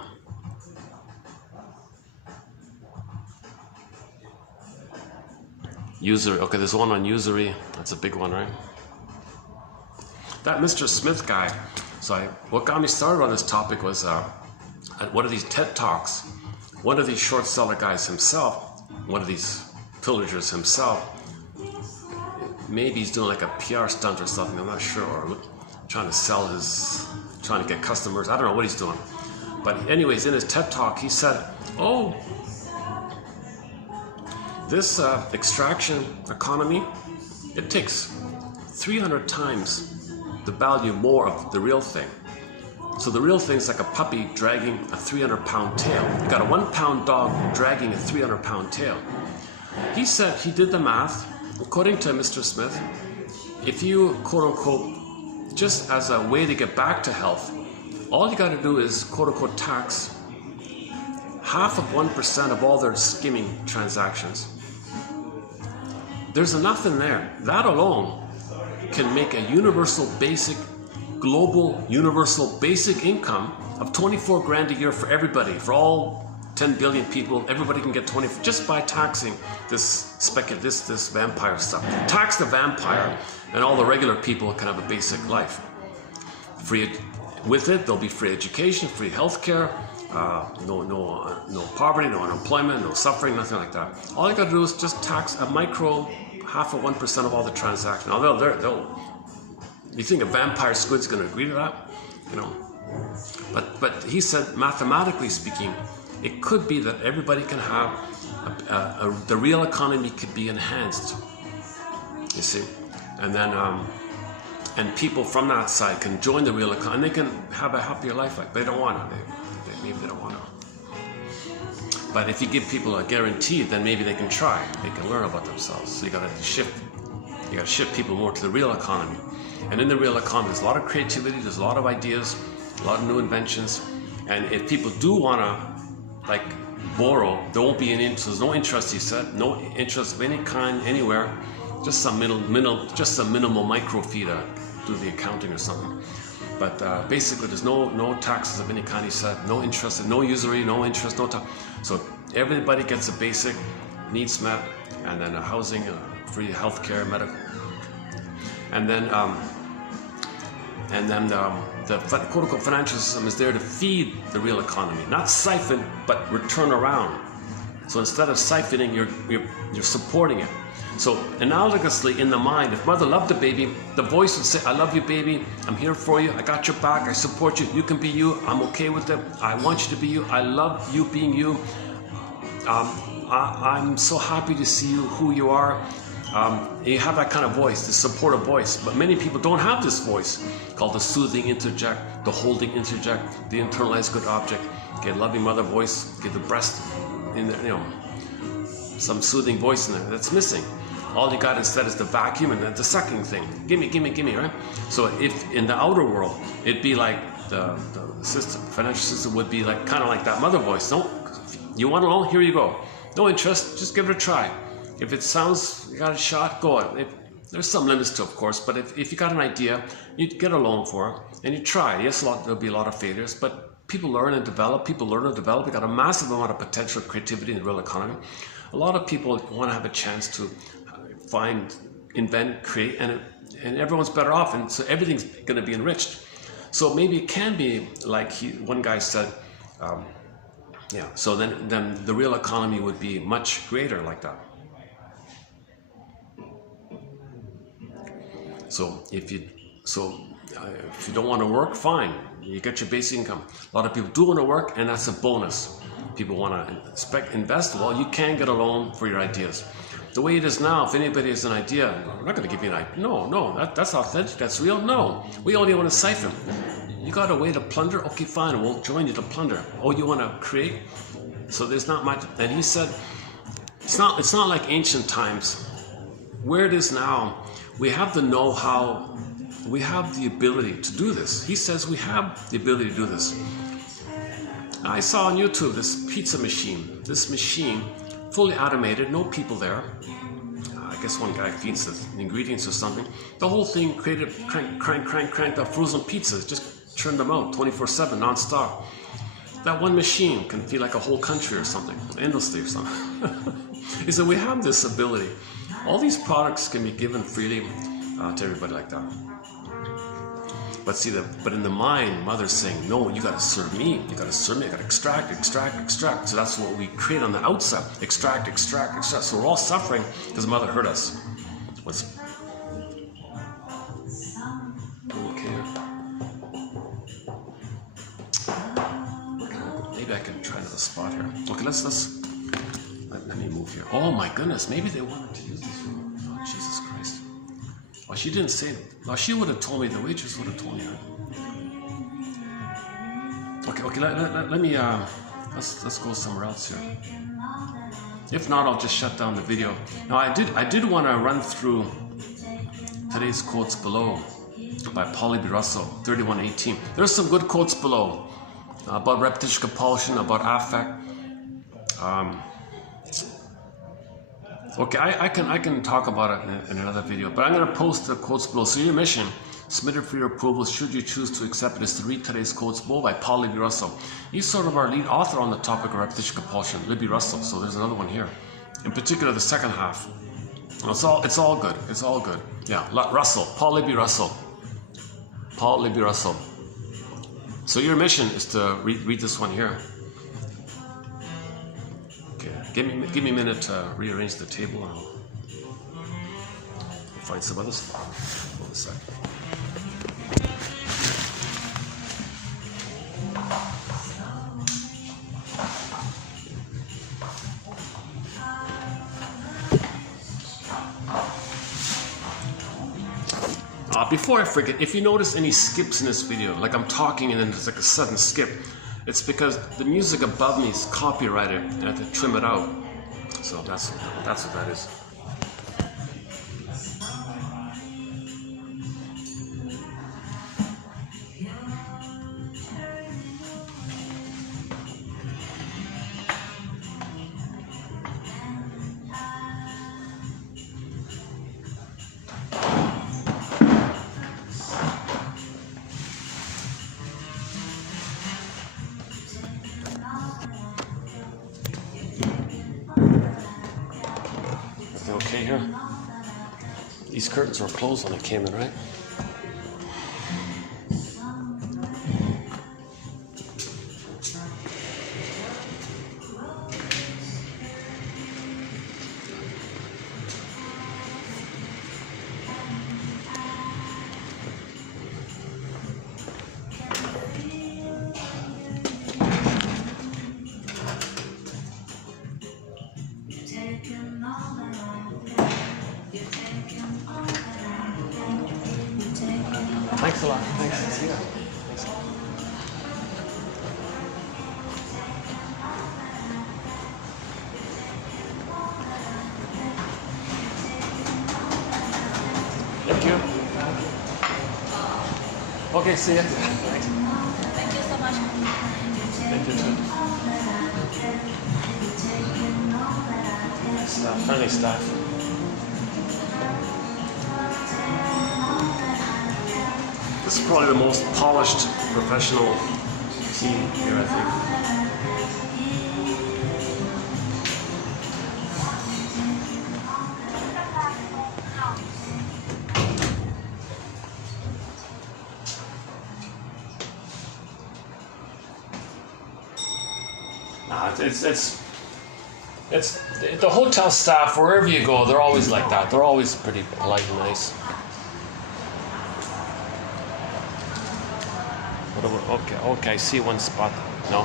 Usury. Okay, there's one on usury. That's a big one, right? That Mr. Smith guy. So what got me started on this topic was at one of these TED Talks, one of these short seller guys himself, one of these pillagers himself, maybe he's doing like a PR stunt or something, I'm not sure, or trying to get customers. I don't know what he's doing. But anyways, in his TED Talk, he said, oh, this extraction economy, it takes 300 times the value more of the real thing. So the real thing's like a puppy dragging a 300-pound tail. You got a 1-pound dog dragging a 300-pound tail. He said he did the math. According to Mr. Smith, if you, quote-unquote, just as a way to get back to health, all you got to do is, quote-unquote, tax half of 1% of all their skimming transactions. There's enough in there. That alone can make a global universal basic income of 24 grand a year for everybody, for all 10 billion people. Everybody can get 20 just by taxing this vampire stuff. Tax the vampire, and all the regular people can have a basic life. With it, there'll be free education, free healthcare, no poverty, no unemployment, no suffering, nothing like that. All you got to do is just tax a micro, half of 1% of all the transactions. Now you think a vampire squid's going to agree to that? You know, but he said, mathematically speaking, it could be that everybody can have the real economy could be enhanced. You see, and then and people from that side can join the real economy, and they can have a happier life. Like they don't want to. Maybe they don't want to. But if you give people a guarantee, then maybe they can try. They can learn about themselves. So you got to shift people more to the real economy. And in the real economy, there's a lot of creativity. There's a lot of ideas, a lot of new inventions. And if people do want to, borrow, there won't be any interest. There's no interest, he said. No interest of any kind anywhere. Just some minimal micro fee to do the accounting or something. But basically, there's no taxes of any kind, he said. No interest, no usury, no interest, no tax. So everybody gets a basic needs met, and then a housing, free healthcare, medical, and then the quote-unquote financial system is there to feed the real economy, not siphon, but return around. So instead of siphoning, you're supporting it. So analogously in the mind, if mother loved the baby, the voice would say, I love you, baby. I'm here for you. I got your back. I support you. You can be you. I'm okay with it. I want you to be you. I love you being you. I'm so happy to see you, who you are. You have that kind of voice, the supportive voice. But many people don't have this voice called the soothing interject, the holding interject, the internalized good object. Okay, loving mother voice, get the breast in there, some soothing voice in there. That's missing. All you got instead is the vacuum and the sucking thing. Gimme, right? So if in the outer world, it'd be like the system, financial system would be like kind of like that mother voice. No, you want to know? Here you go. No interest, just give it a try. If it sounds, you got a shot, go on. There's some limits to, of course, but if you got an idea, you get a loan for it and you try. Yes, there'll be a lot of failures, but people learn and develop. We got a massive amount of potential creativity in the real economy. A lot of people want to have a chance to invent, create, and and everyone's better off, and so everything's going to be enriched. So maybe it can be like one guy said, yeah. So then the real economy would be much greater like that. So if you don't want to work, fine. You get your basic income. A lot of people do want to work, and that's a bonus. People want to invest. Well, you can get a loan for your ideas. The way it is now, if anybody has an idea, we're not going to give you an idea. No, that's authentic, that's real. No, we only want to siphon. You got a way to plunder? Okay, fine, we'll join you to plunder. Oh, you want to create? So there's not much. And he said, it's not like ancient times. Where it is now, we have the know-how, we have the ability to do this. He says we have the ability to do this. I saw on YouTube this pizza machine. This machine, fully automated, no people there. I guess one guy feeds the ingredients or something. The whole thing cranked up frozen pizzas, just churned them out 24/7, non-stop. That one machine can feed like a whole country or something, endlessly or something. He said we have this ability. All these products can be given freely to everybody like that. But in the mind, Mother's saying, no, you got to serve me. You got to serve me. I got to extract. So that's what we create on the outside. Extract. So we're all suffering because Mother hurt us. Okay. Maybe I can try another spot here. Okay, let me move here. Oh my goodness, maybe they wanted to use this room. Oh, Jesus Christ. Well, she didn't say it. Well, she would have told me, the waitress would have told me. Okay, let me, let's go somewhere else here. If not, I'll just shut down the video. Now, I did want to run through today's quotes below by Polly B. Russell, 31:18. There's some good quotes below about repetition, compulsion, about affect. Okay, I can talk about it in another video, but I'm going to post the quotes below. So your mission, submitted for your approval, should you choose to accept it, is to read today's quotes below by Polly B. Russell. He's sort of our lead author on the topic of repetition compulsion, Libby Russell. So there's another one here. In particular, the second half. It's all good. It's all good. Yeah, Russell, Polly B. Russell. Paul Libby Russell. So your mission is to read this one here. Give me a minute to rearrange the table and I'll find some other stuff. Hold a sec. Before I forget, if you notice any skips in this video, like I'm talking and then there's like a sudden skip, it's because the music above me is copyrighted and I have to trim it out. So that's what that is. Okay here? These curtains were closed when I came in, right? Thanks a lot. Thanks. Yeah. Thanks. Thank you. Okay, see ya. Thanks. Thank you so much. Thank you too. Staff, friendly staff. This is probably the most polished professional team here, I think. It's the hotel staff, wherever you go, they're always like that. They're always pretty polite and nice. Okay, I see one spot. No.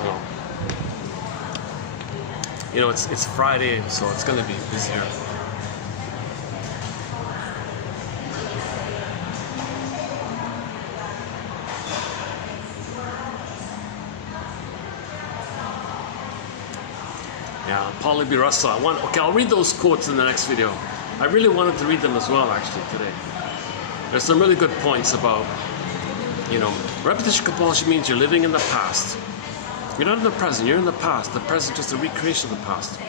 You know, it's Friday, so it's going to be busier. Yeah, Paul B. Russell. I'll read those quotes in the next video. I really wanted to read them as well, actually, today. There's some really good points about, you know, repetition compulsion means you're living in the past. You're not in the present, you're in the past. The present is just a recreation of the past.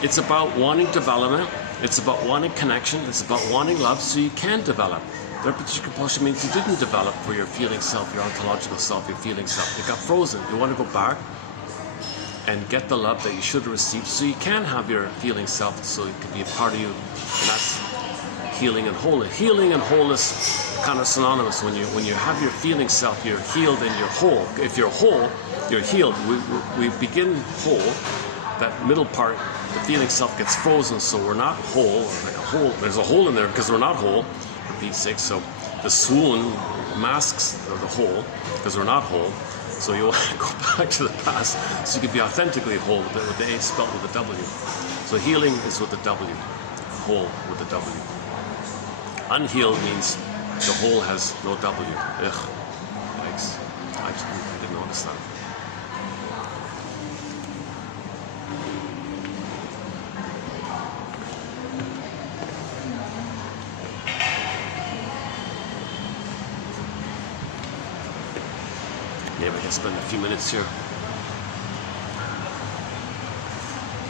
It's about wanting development. It's about wanting connection. It's about wanting love so you can develop. The repetition compulsion means you didn't develop for your feeling self, your ontological self, your feeling self. It got frozen. You want to go back and get the love that you should have received so you can have your feeling self, so it can be a part of you. And that's healing and wholeness. Healing and wholeness are kind of synonymous. When you have your feeling self, you're healed and you're whole. If you're whole, you're healed. We begin whole. That middle part, the feeling self, gets frozen, so we're not whole. Like a hole, there's a hole in there because we're not whole, for Pete's sake. So the swoon masks the hole because we're not whole. So you want to go back to the past so you can be authentically whole, with the A spelled with a W. So healing is with the W, whole with the W. Unhealed means the whole has no W. Ugh, yikes. I didn't notice that. Maybe I can spend a few minutes here.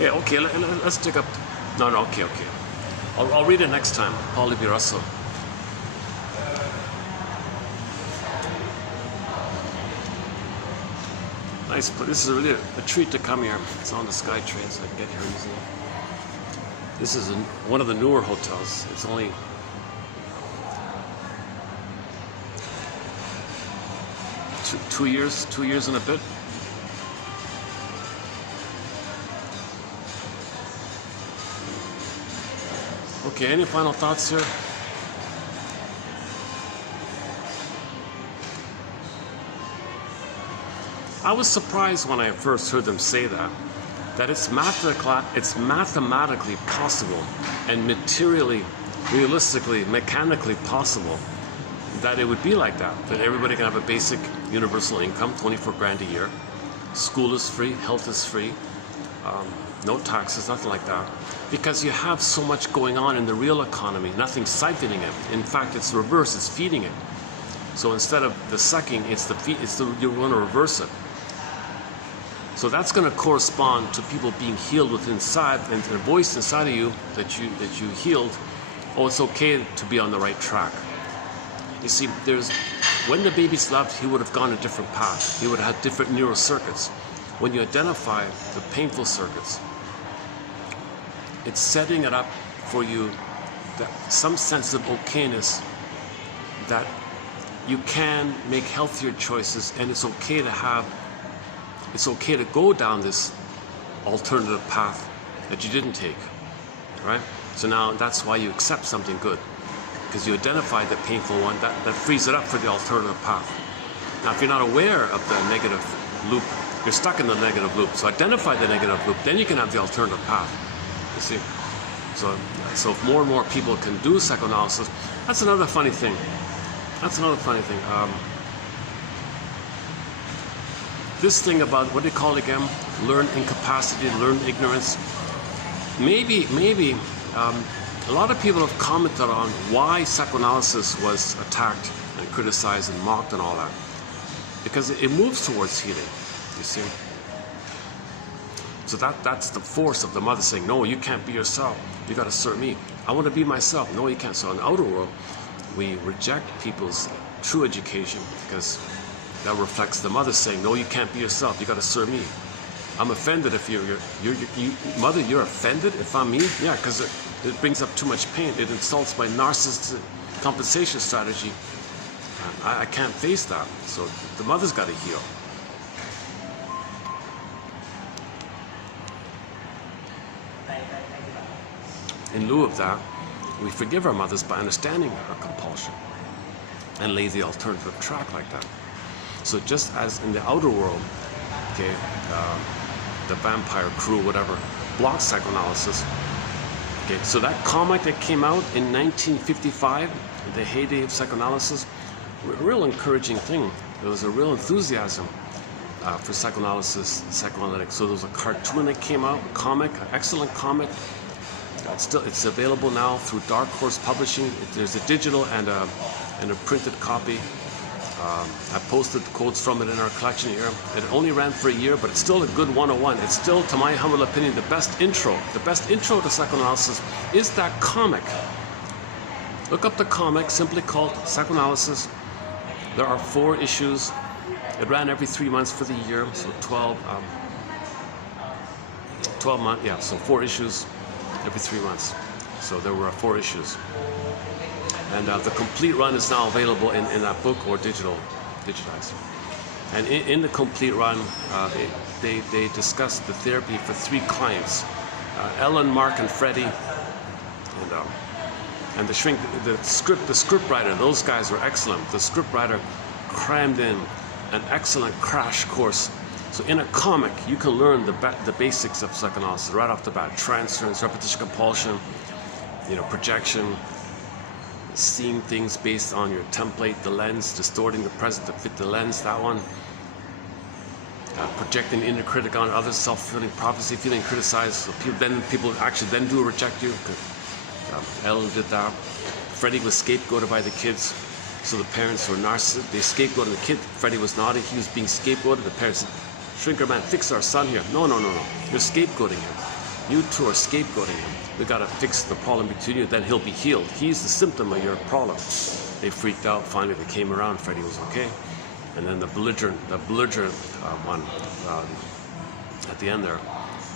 Yeah, okay, let's take up. No, okay. I'll read it next time. Paul B. Russell. Nice, but this is really a treat to come here. It's on the SkyTrain, so I can get here easily. This is one of the newer hotels. It's only two years and a bit. Okay, any final thoughts here? I was surprised when I first heard them say that it's mathematically possible and materially, realistically, mechanically possible that it would be like that everybody can have a basic universal income, 24 grand a year. School is free, health is free, no taxes, nothing like that. Because you have so much going on in the real economy, nothing siphoning it. In fact, it's the reverse, it's feeding it. So instead of the sucking, you want to reverse it. So that's going to correspond to people being healed within inside, and a voice inside of you that you healed. Oh, it's okay to be on the right track. You see, when the baby's loved, he would have gone a different path. He would have had different neural circuits. When you identify the painful circuits, it's setting it up for you that some sense of okayness, that you can make healthier choices, and it's okay to go down this alternative path that you didn't take, right? So now that's why you accept something good, because you identify the painful one, that frees it up for the alternative path. Now, if you're not aware of the negative loop, you're stuck in the negative loop. So identify the negative loop, then you can have the alternative path, you see? So if more and more people can do psychoanalysis, that's another funny thing. This thing about, what do you call it again? Learned incapacity, learned ignorance. Maybe a lot of people have commented on why psychoanalysis was attacked and criticized and mocked and all that. Because it moves towards healing, you see. So that's the force of the mother saying, no, you can't be yourself. You got to serve me. I want to be myself. No, you can't. So in the outer world, we reject people's true education because that reflects the mother saying, no, you can't be yourself. You got to serve me. I'm offended if mother, you're offended if I'm me? Yeah, because it brings up too much pain. It insults my narcissistic compensation strategy. I can't face that. So the mother's got to heal. In lieu of that, we forgive our mothers by understanding our compulsion and lay the alternative track like that. So just as in the outer world, okay, the vampire crew, whatever, blocked psychoanalysis. Okay, so that comic that came out in 1955, the heyday of psychoanalysis, a real encouraging thing. There was a real enthusiasm for psychoanalysis, psychoanalytics. So there was a cartoon that came out, comic, excellent comic. It's available now through Dark Horse Publishing. There's a digital and a printed copy. I posted quotes from it in our collection here. It only ran for a year, but it's still a good 101. It's still, to my humble opinion, the best intro. The best intro to psychoanalysis is that comic. Look up the comic, simply called Psychoanalysis. There are 4 issues. It ran every 3 months for the year, so 12 months, yeah, so 4 issues every 3 months. So there were 4 issues. And the complete run is now available in that book or digitized. And in the complete run, they discussed the therapy for 3 clients, Ellen, Mark, and Freddie. And the script writer, those guys were excellent. The script writer crammed in an excellent crash course. So in a comic, you can learn the basics of psychoanalysis right off the bat: transference, repetition, compulsion, projection, seeing things based on your template, the lens, distorting the present to fit the lens, that one. Projecting inner critic on others, self-fulfilling prophecy, feeling criticized. So people actually then do reject you. Ellen did that. Freddie was scapegoated by the kids. So the parents were narcissists. They scapegoated the kid. Freddie was naughty. He was being scapegoated. The parents said, "Shrinker man, fix our son here." No. You're scapegoating him. You two are scapegoating him. We gotta fix the problem between you, then he'll be healed. He's the symptom of your problem. They freaked out. Finally, they came around. Freddie was okay. And then the belligerent one at the end there.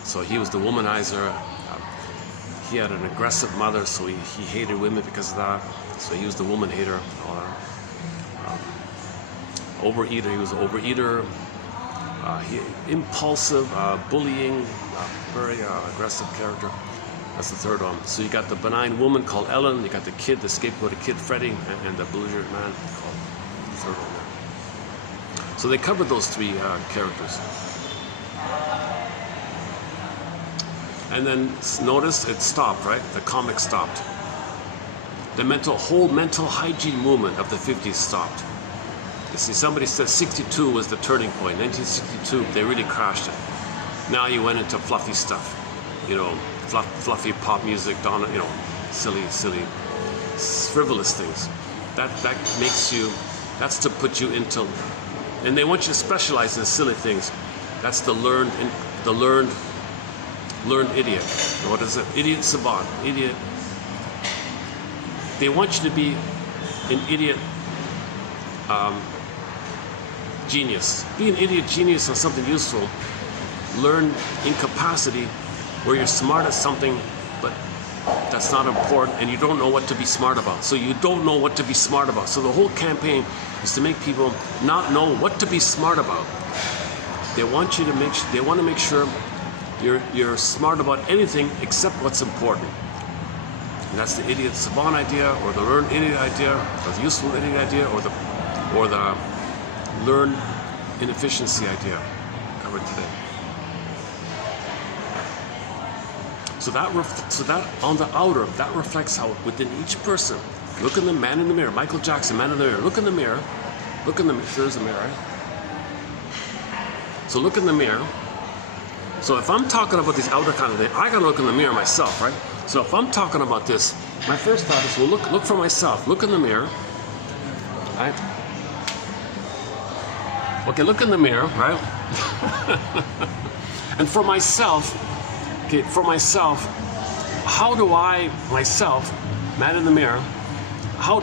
So he was the womanizer. He had an aggressive mother, so he hated women because of that. So he was the woman hater. All that. Overeater. He was an overeater. Impulsive, bullying, very aggressive character. That's the third one. So you got the benign woman called Ellen. You got the kid, the scapegoated kid, Freddie, and the belligerent man called the third one. So they covered those 3 characters. And then notice it stopped, right? The comic stopped. The whole mental hygiene movement of the 50s stopped. You see, somebody said 62 was the turning point. 1962, they really crashed it. Now you went into fluffy stuff, fluffy pop music, silly, frivolous things. That makes you. That's to put you into. And they want you to specialize in silly things. That's the learned idiot. What is it? Idiot savant. Idiot. They want you to be an idiot genius. Be an idiot genius on something useful. Learn incapacity where you're smart at something, but that's not important, and you don't know what to be smart about. So you don't know what to be smart about. So the whole campaign is to make people not know what to be smart about. They want you to they want to make sure you're smart about anything except what's important. And that's the idiot savant idea, or the learned idiot idea, or the useful idiot idea, or the learned inefficiency idea covered today. So that on the outer, that reflects how within each person. Look in the man in the mirror. Michael Jackson, man in the mirror. Look in the mirror. Look in the mirror. There's a mirror, right? So look in the mirror. So if I'm talking about these outer kind of things, I gotta look in the mirror myself, right? So if I'm talking about this, my first thought is, well, look for myself. Look in the mirror, right? Okay, look in the mirror, right? And for myself, how do I, myself, man in the mirror, how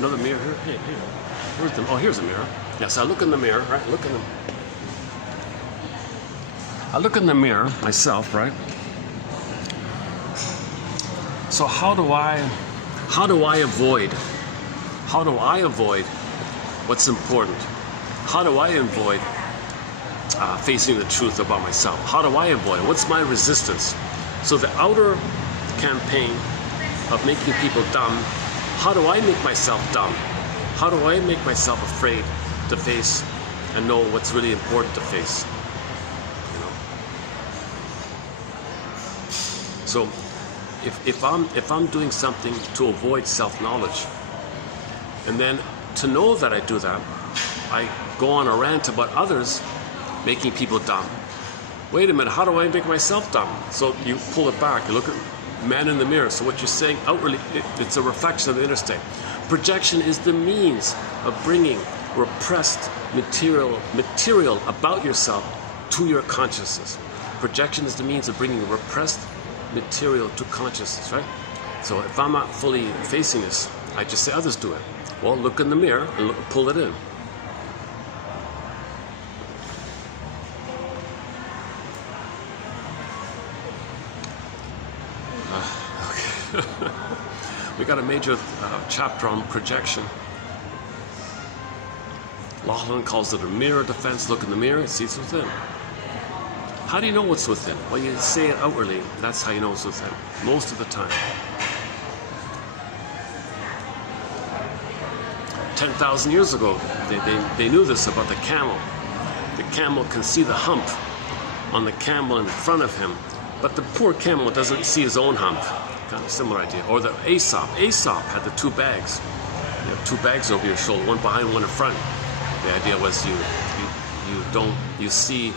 another mirror here. Hey, here. Where's the? Oh, here's a mirror. Yes, I look in the mirror, right? I look in the mirror myself, right? So how do I avoid what's important? How do I avoid facing the truth about myself? How do I avoid? What's my resistance? So the outer campaign of making people dumb, how do I make myself dumb? How do I make myself afraid to face and know what's really important to face? You know? So if I'm doing something to avoid self-knowledge, and then to know that I do that, I go on a rant about others making people dumb. Wait a minute, how do I make myself dumb? So you pull it back, you look at man in the mirror. So what you're saying outwardly, it's a reflection of the inner state. Projection is the means of bringing repressed material about yourself to your consciousness. Projection is the means of bringing repressed material to consciousness, right? So if I'm not fully facing this, I just say others do it. Well, look in the mirror and pull it in. We got a major chapter on projection. Lachlan calls it a mirror defense. Look in the mirror, see it's within. How do you know what's within? Well, you say it outwardly. That's how you know it's within, most of the time. 10,000 years ago, they knew this about the camel. The camel can see the hump on the camel in front of him, but the poor camel doesn't see his own hump. Kind of similar idea. Or the Aesop had the two bags. You have two bags over your shoulder, one behind, one in front. The idea was you see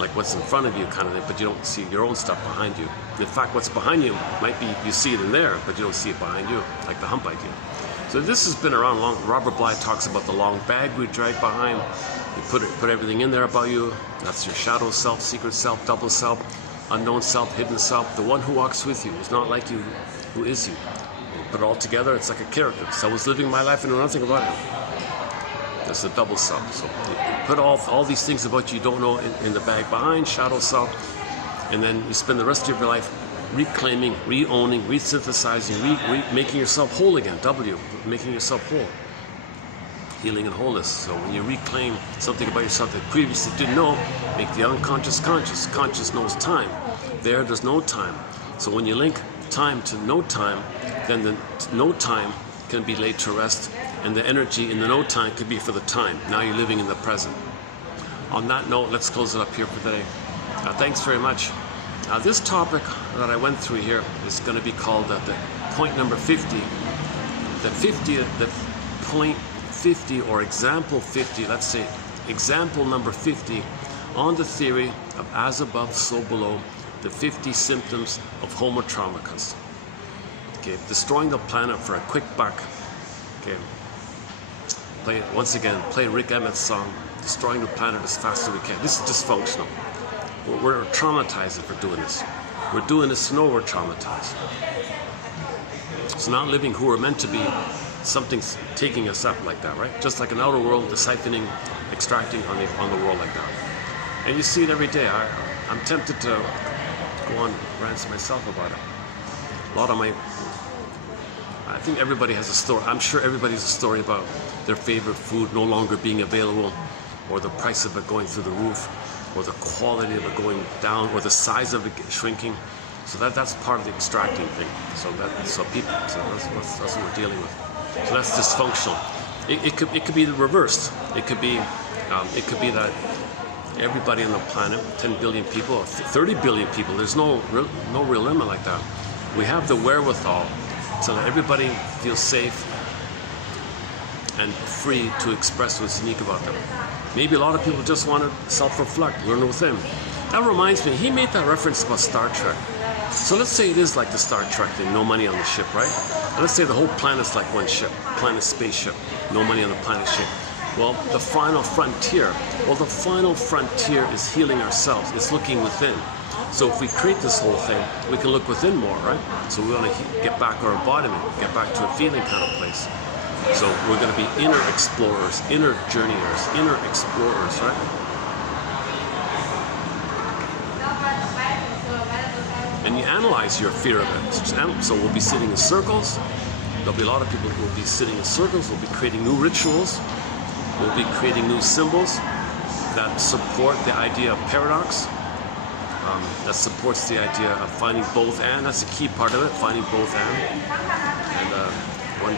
like what's in front of you kind of thing, but you don't see your own stuff behind you. In fact, what's behind you might be, you see it in there, but you don't see it behind you, like the hump idea. So this has been around long. Robert Bly talks about the long bag we drag behind. You put everything in there about you. That's your shadow self, secret self, double self, unknown self, hidden self, the one who walks with you. It's not like you, who is you. You put it all together, it's like a character. So I was living my life and know nothing about it. That's the double self. So you put all these things about you don't know in the bag behind, shadow self, and then you spend the rest of your life reclaiming, re-owning, resynthesizing, making yourself whole again, W, making yourself whole. Healing and wholeness. So when you reclaim something about yourself that previously didn't know, make the unconscious conscious. Conscious knows time. There's no time. So when you link time to no time, then the no time can be laid to rest, and the energy in the no time could be for the time. Now you're living in the present. On that note, let's close it up here for today. Thanks very much. This topic that I went through here is going to be called the point number 50. The point 50 or example 50, let's say example number 50 on the theory of as above, so below, the 50 symptoms of Homo traumicus. Okay, destroying the planet for a quick buck. Okay, play Rick Emmett's song, Destroying the Planet as Fast as We Can. This is dysfunctional. We're traumatized if we're doing this. We're doing this to know we're traumatized. So not living who we're meant to be, something's taking us up like that, right? Just like an outer world, the siphoning, extracting on the world like that. And you see it every day. I'm tempted to go on rants myself about it. I think everybody has a story. I'm sure everybody has a story about their favorite food no longer being available, or the price of it going through the roof, or the quality of it going down, or the size of it shrinking. So that's part of the extracting thing. So that's what we're dealing with. So that's dysfunctional. It could be the reversed. It could be that everybody on the planet, 10 billion people, or 30 billion people, there's no real limit like that. We have the wherewithal so that everybody feels safe and free to express what's unique about them. Maybe a lot of people just want to self-reflect, learn within. That reminds me, he made that reference about Star Trek. So let's say it is like the Star Trek thing, no money on the ship, right? And let's say the whole planet's like one ship, planet spaceship, no money on the planet ship. Well, the final frontier is healing ourselves. It's looking within. So if we create this whole thing, we can look within more, right? So we want to get back our embodiment, get back to a feeling kind of place. So we're going to be inner explorers, inner journeyers, inner explorers, right? And you analyze your fear of it. So we'll be sitting in circles. There'll be a lot of people who will be sitting in circles. We'll be creating new rituals. We'll be creating new symbols that support the idea of paradox. That supports the idea of finding both and. That's a key part of it, finding both and. And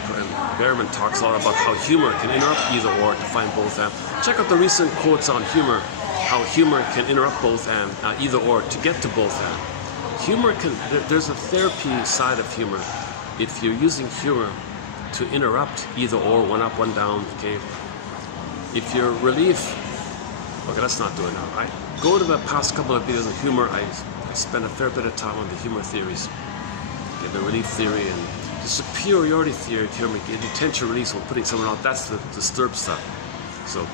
Behrman talks a lot about how humor can interrupt either or to find both and. Check out the recent quotes on humor, how humor can interrupt both and, either or, to get to both and. Humor can, there's a therapy side of humor. If you're using humor to interrupt either or, one up, one down, okay. If your relief, okay, let's not do it now. I go to the past couple of videos of humor. I spent a fair bit of time on the humor theories, okay, the relief theory and the superiority theory of humor, the intention release when putting someone out. That's the disturbed stuff. So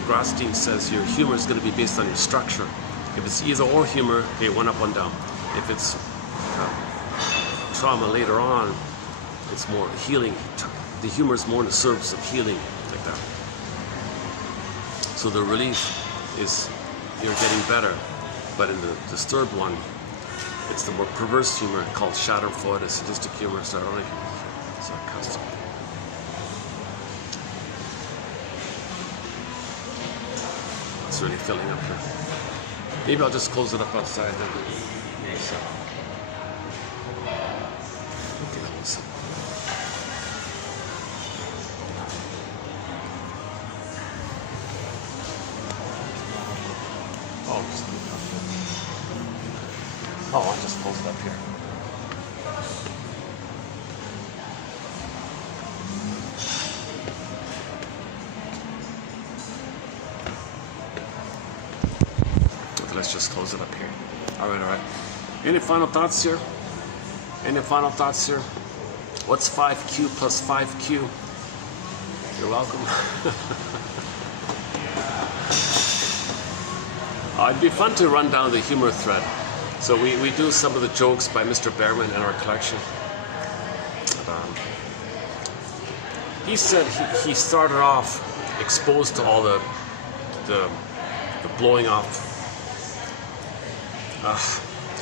Grotstein says your humor is going to be based on your structure. If it's either or humor, okay, one up, one down. If it's trauma later on, it's more healing. The humor is more in the service of healing, like that. So the relief is you're getting better, but in the disturbed one, it's the more perverse humor called schadenfreude, sadistic humor, sarcastic. It's really filling up here. Maybe I'll just close it up outside then. Okay, listen. I'll just close it up here. Okay, let's just close it up here. All right. Any final thoughts here? What's 5Q plus 5Q? You're welcome. It'd be fun to run down the humor thread. So we do some of the jokes by Mr. Behrman in our collection. He said he started off exposed to all the blowing off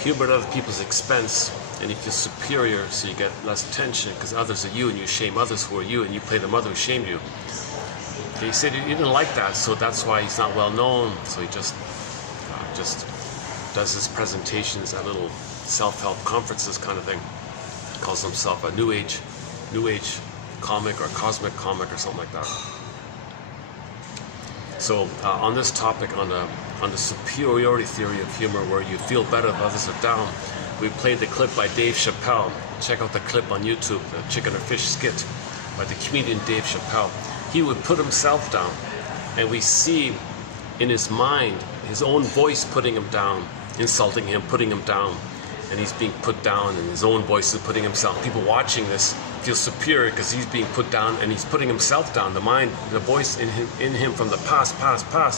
humor at other people's expense, and he feels superior, so you get less tension because others are you and you shame others who are you, and you play the mother who shamed you. He said he didn't like that, so that's why he's not well known. So he just does his presentations at little self-help conferences kind of thing. He calls himself a new age comic or cosmic comic or something like that. So on this topic, on the superiority theory of humor, where you feel better if others are down, we played the clip by Dave Chappelle. Check out the clip on YouTube, the chicken or fish skit by the comedian Dave Chappelle. He would put himself down, and we see in his mind his own voice putting him down, insulting him, putting him down, and he's being put down, and his own voice is putting himself. People watching this feel superior because he's being put down and he's putting himself down. The mind, the voice in him from the past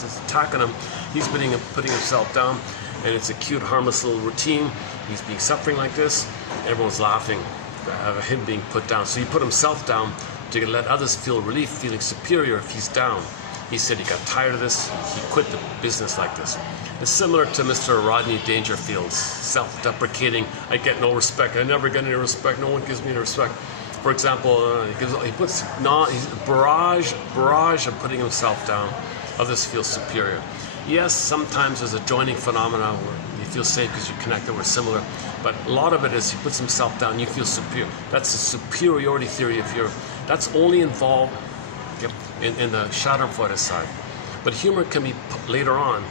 is attacking him. He's putting himself down, and it's a cute, harmless little routine. He's being suffering like this. Everyone's laughing at him being put down. So he put himself down to let others feel relief, feeling superior if he's down. He said he got tired of this. He quit the business like this. It's similar to Mr. Rodney Dangerfield's self-deprecating. I get no respect. I never get any respect. No one gives me any respect. For example, he puts barrage of putting himself down. Others feel superior. Yes, sometimes there's a joining phenomena where you feel safe because you're connected, we're similar. But a lot of it is he puts himself down, you feel superior. That's the superiority theory of humor. That's only involved in the schadenfreude side. But humor can be later on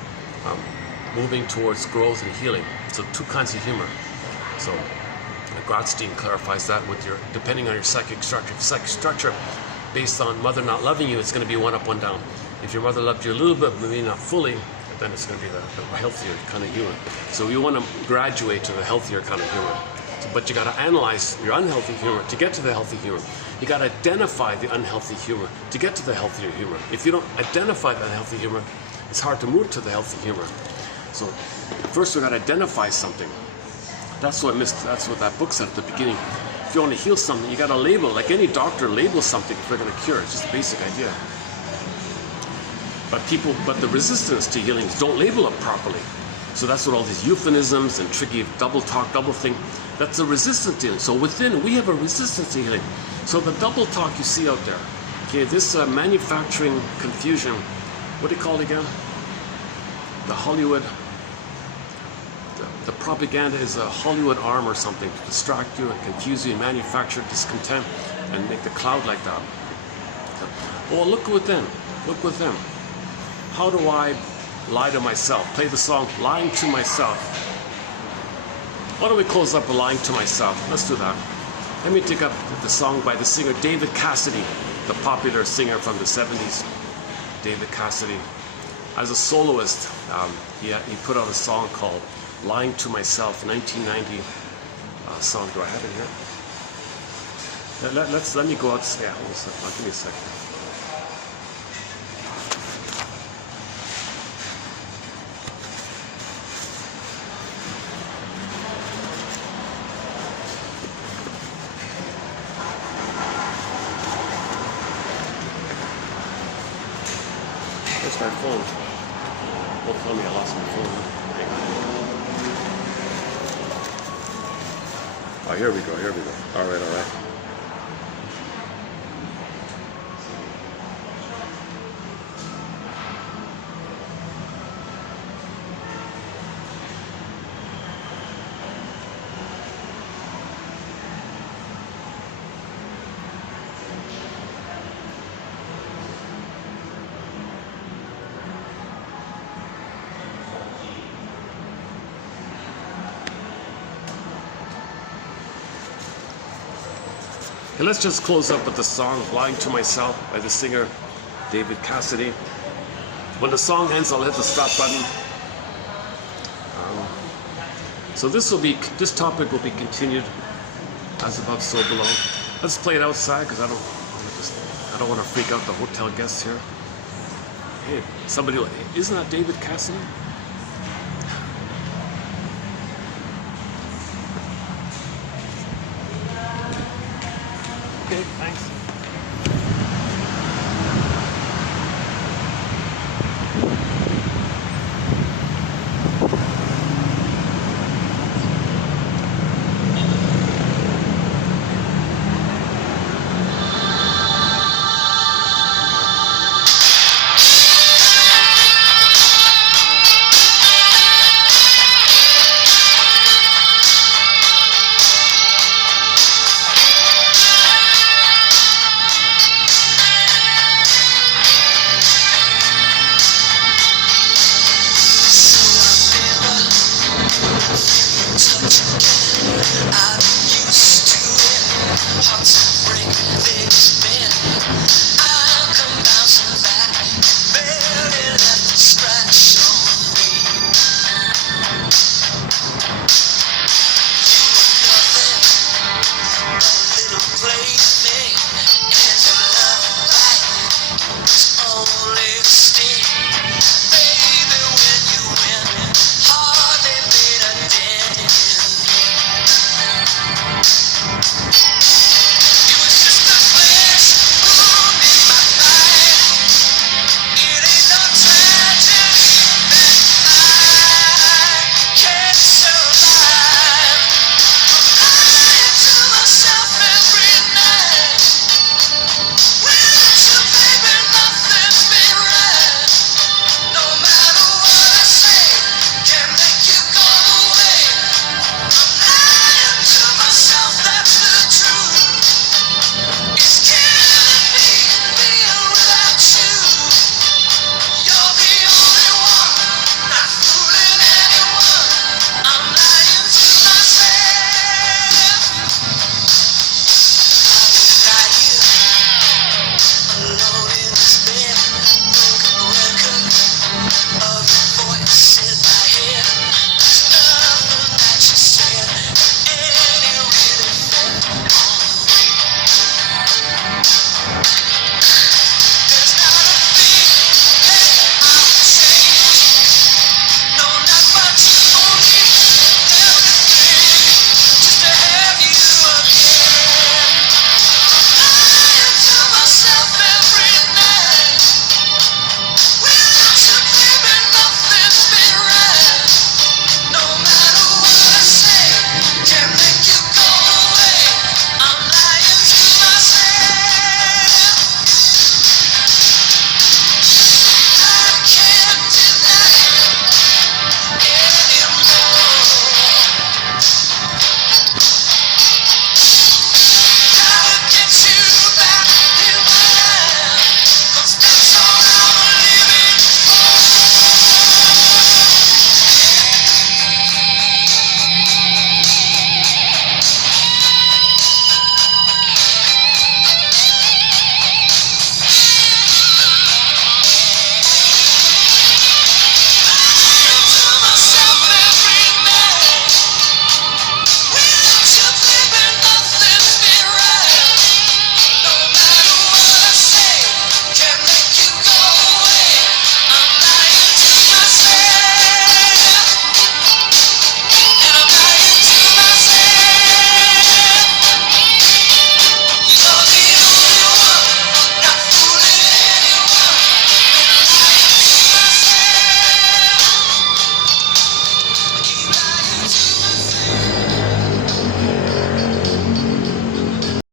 moving towards growth and healing. So two kinds of humor. So Grotstein clarifies that with your, depending on your psychic structure. If psychic structure based on mother not loving you, it's going to be one up, one down. If your mother loved you a little bit, maybe not fully, then it's going to be the healthier kind of humor. So you want to graduate to the healthier kind of humor. So, but you got to analyze your unhealthy humor to get to the healthy humor. You got to identify the unhealthy humor to get to the healthier humor. If you don't identify the unhealthy humor, it's hard to move to the healthy humor. So first we got to identify something. That's what that book said at the beginning. you want to heal something, you got to label. Like any doctor labels something if they're going to cure. It's just a basic idea. But the resistance to healing is don't label it properly. So that's what all these euphemisms and tricky double talk, double thing, that's a resistance to healing. So within, we have a resistance to healing. So the double talk you see out there, okay, this manufacturing confusion, what do you call it again? The Hollywood, the propaganda is a Hollywood arm or something to distract you and confuse you and manufacture discontent and make the cloud like that. Oh, look within, look within. How do I lie to myself? Play the song, Lying to Myself. Why don't we close up with Lying to Myself? Let's do that. Let me take up the song by the singer David Cassidy, the popular singer from the 70s. David Cassidy. As a soloist, he put out a song called Lying to Myself, 1990 song. Do I have it here? Let me go out. Yeah, hold on a second. Give me a second. Where's my phone? Don't tell me I lost my phone. Hang on. Oh, here we go, here we go. All right, all right. Okay, let's just close up with the song Lying to Myself by the singer David Cassidy. When the song ends, I'll hit the stop button. So this topic will be continued as above, so below. Let's play it outside because I don't want to freak out the hotel guests here. Hey, somebody, isn't that David Cassidy?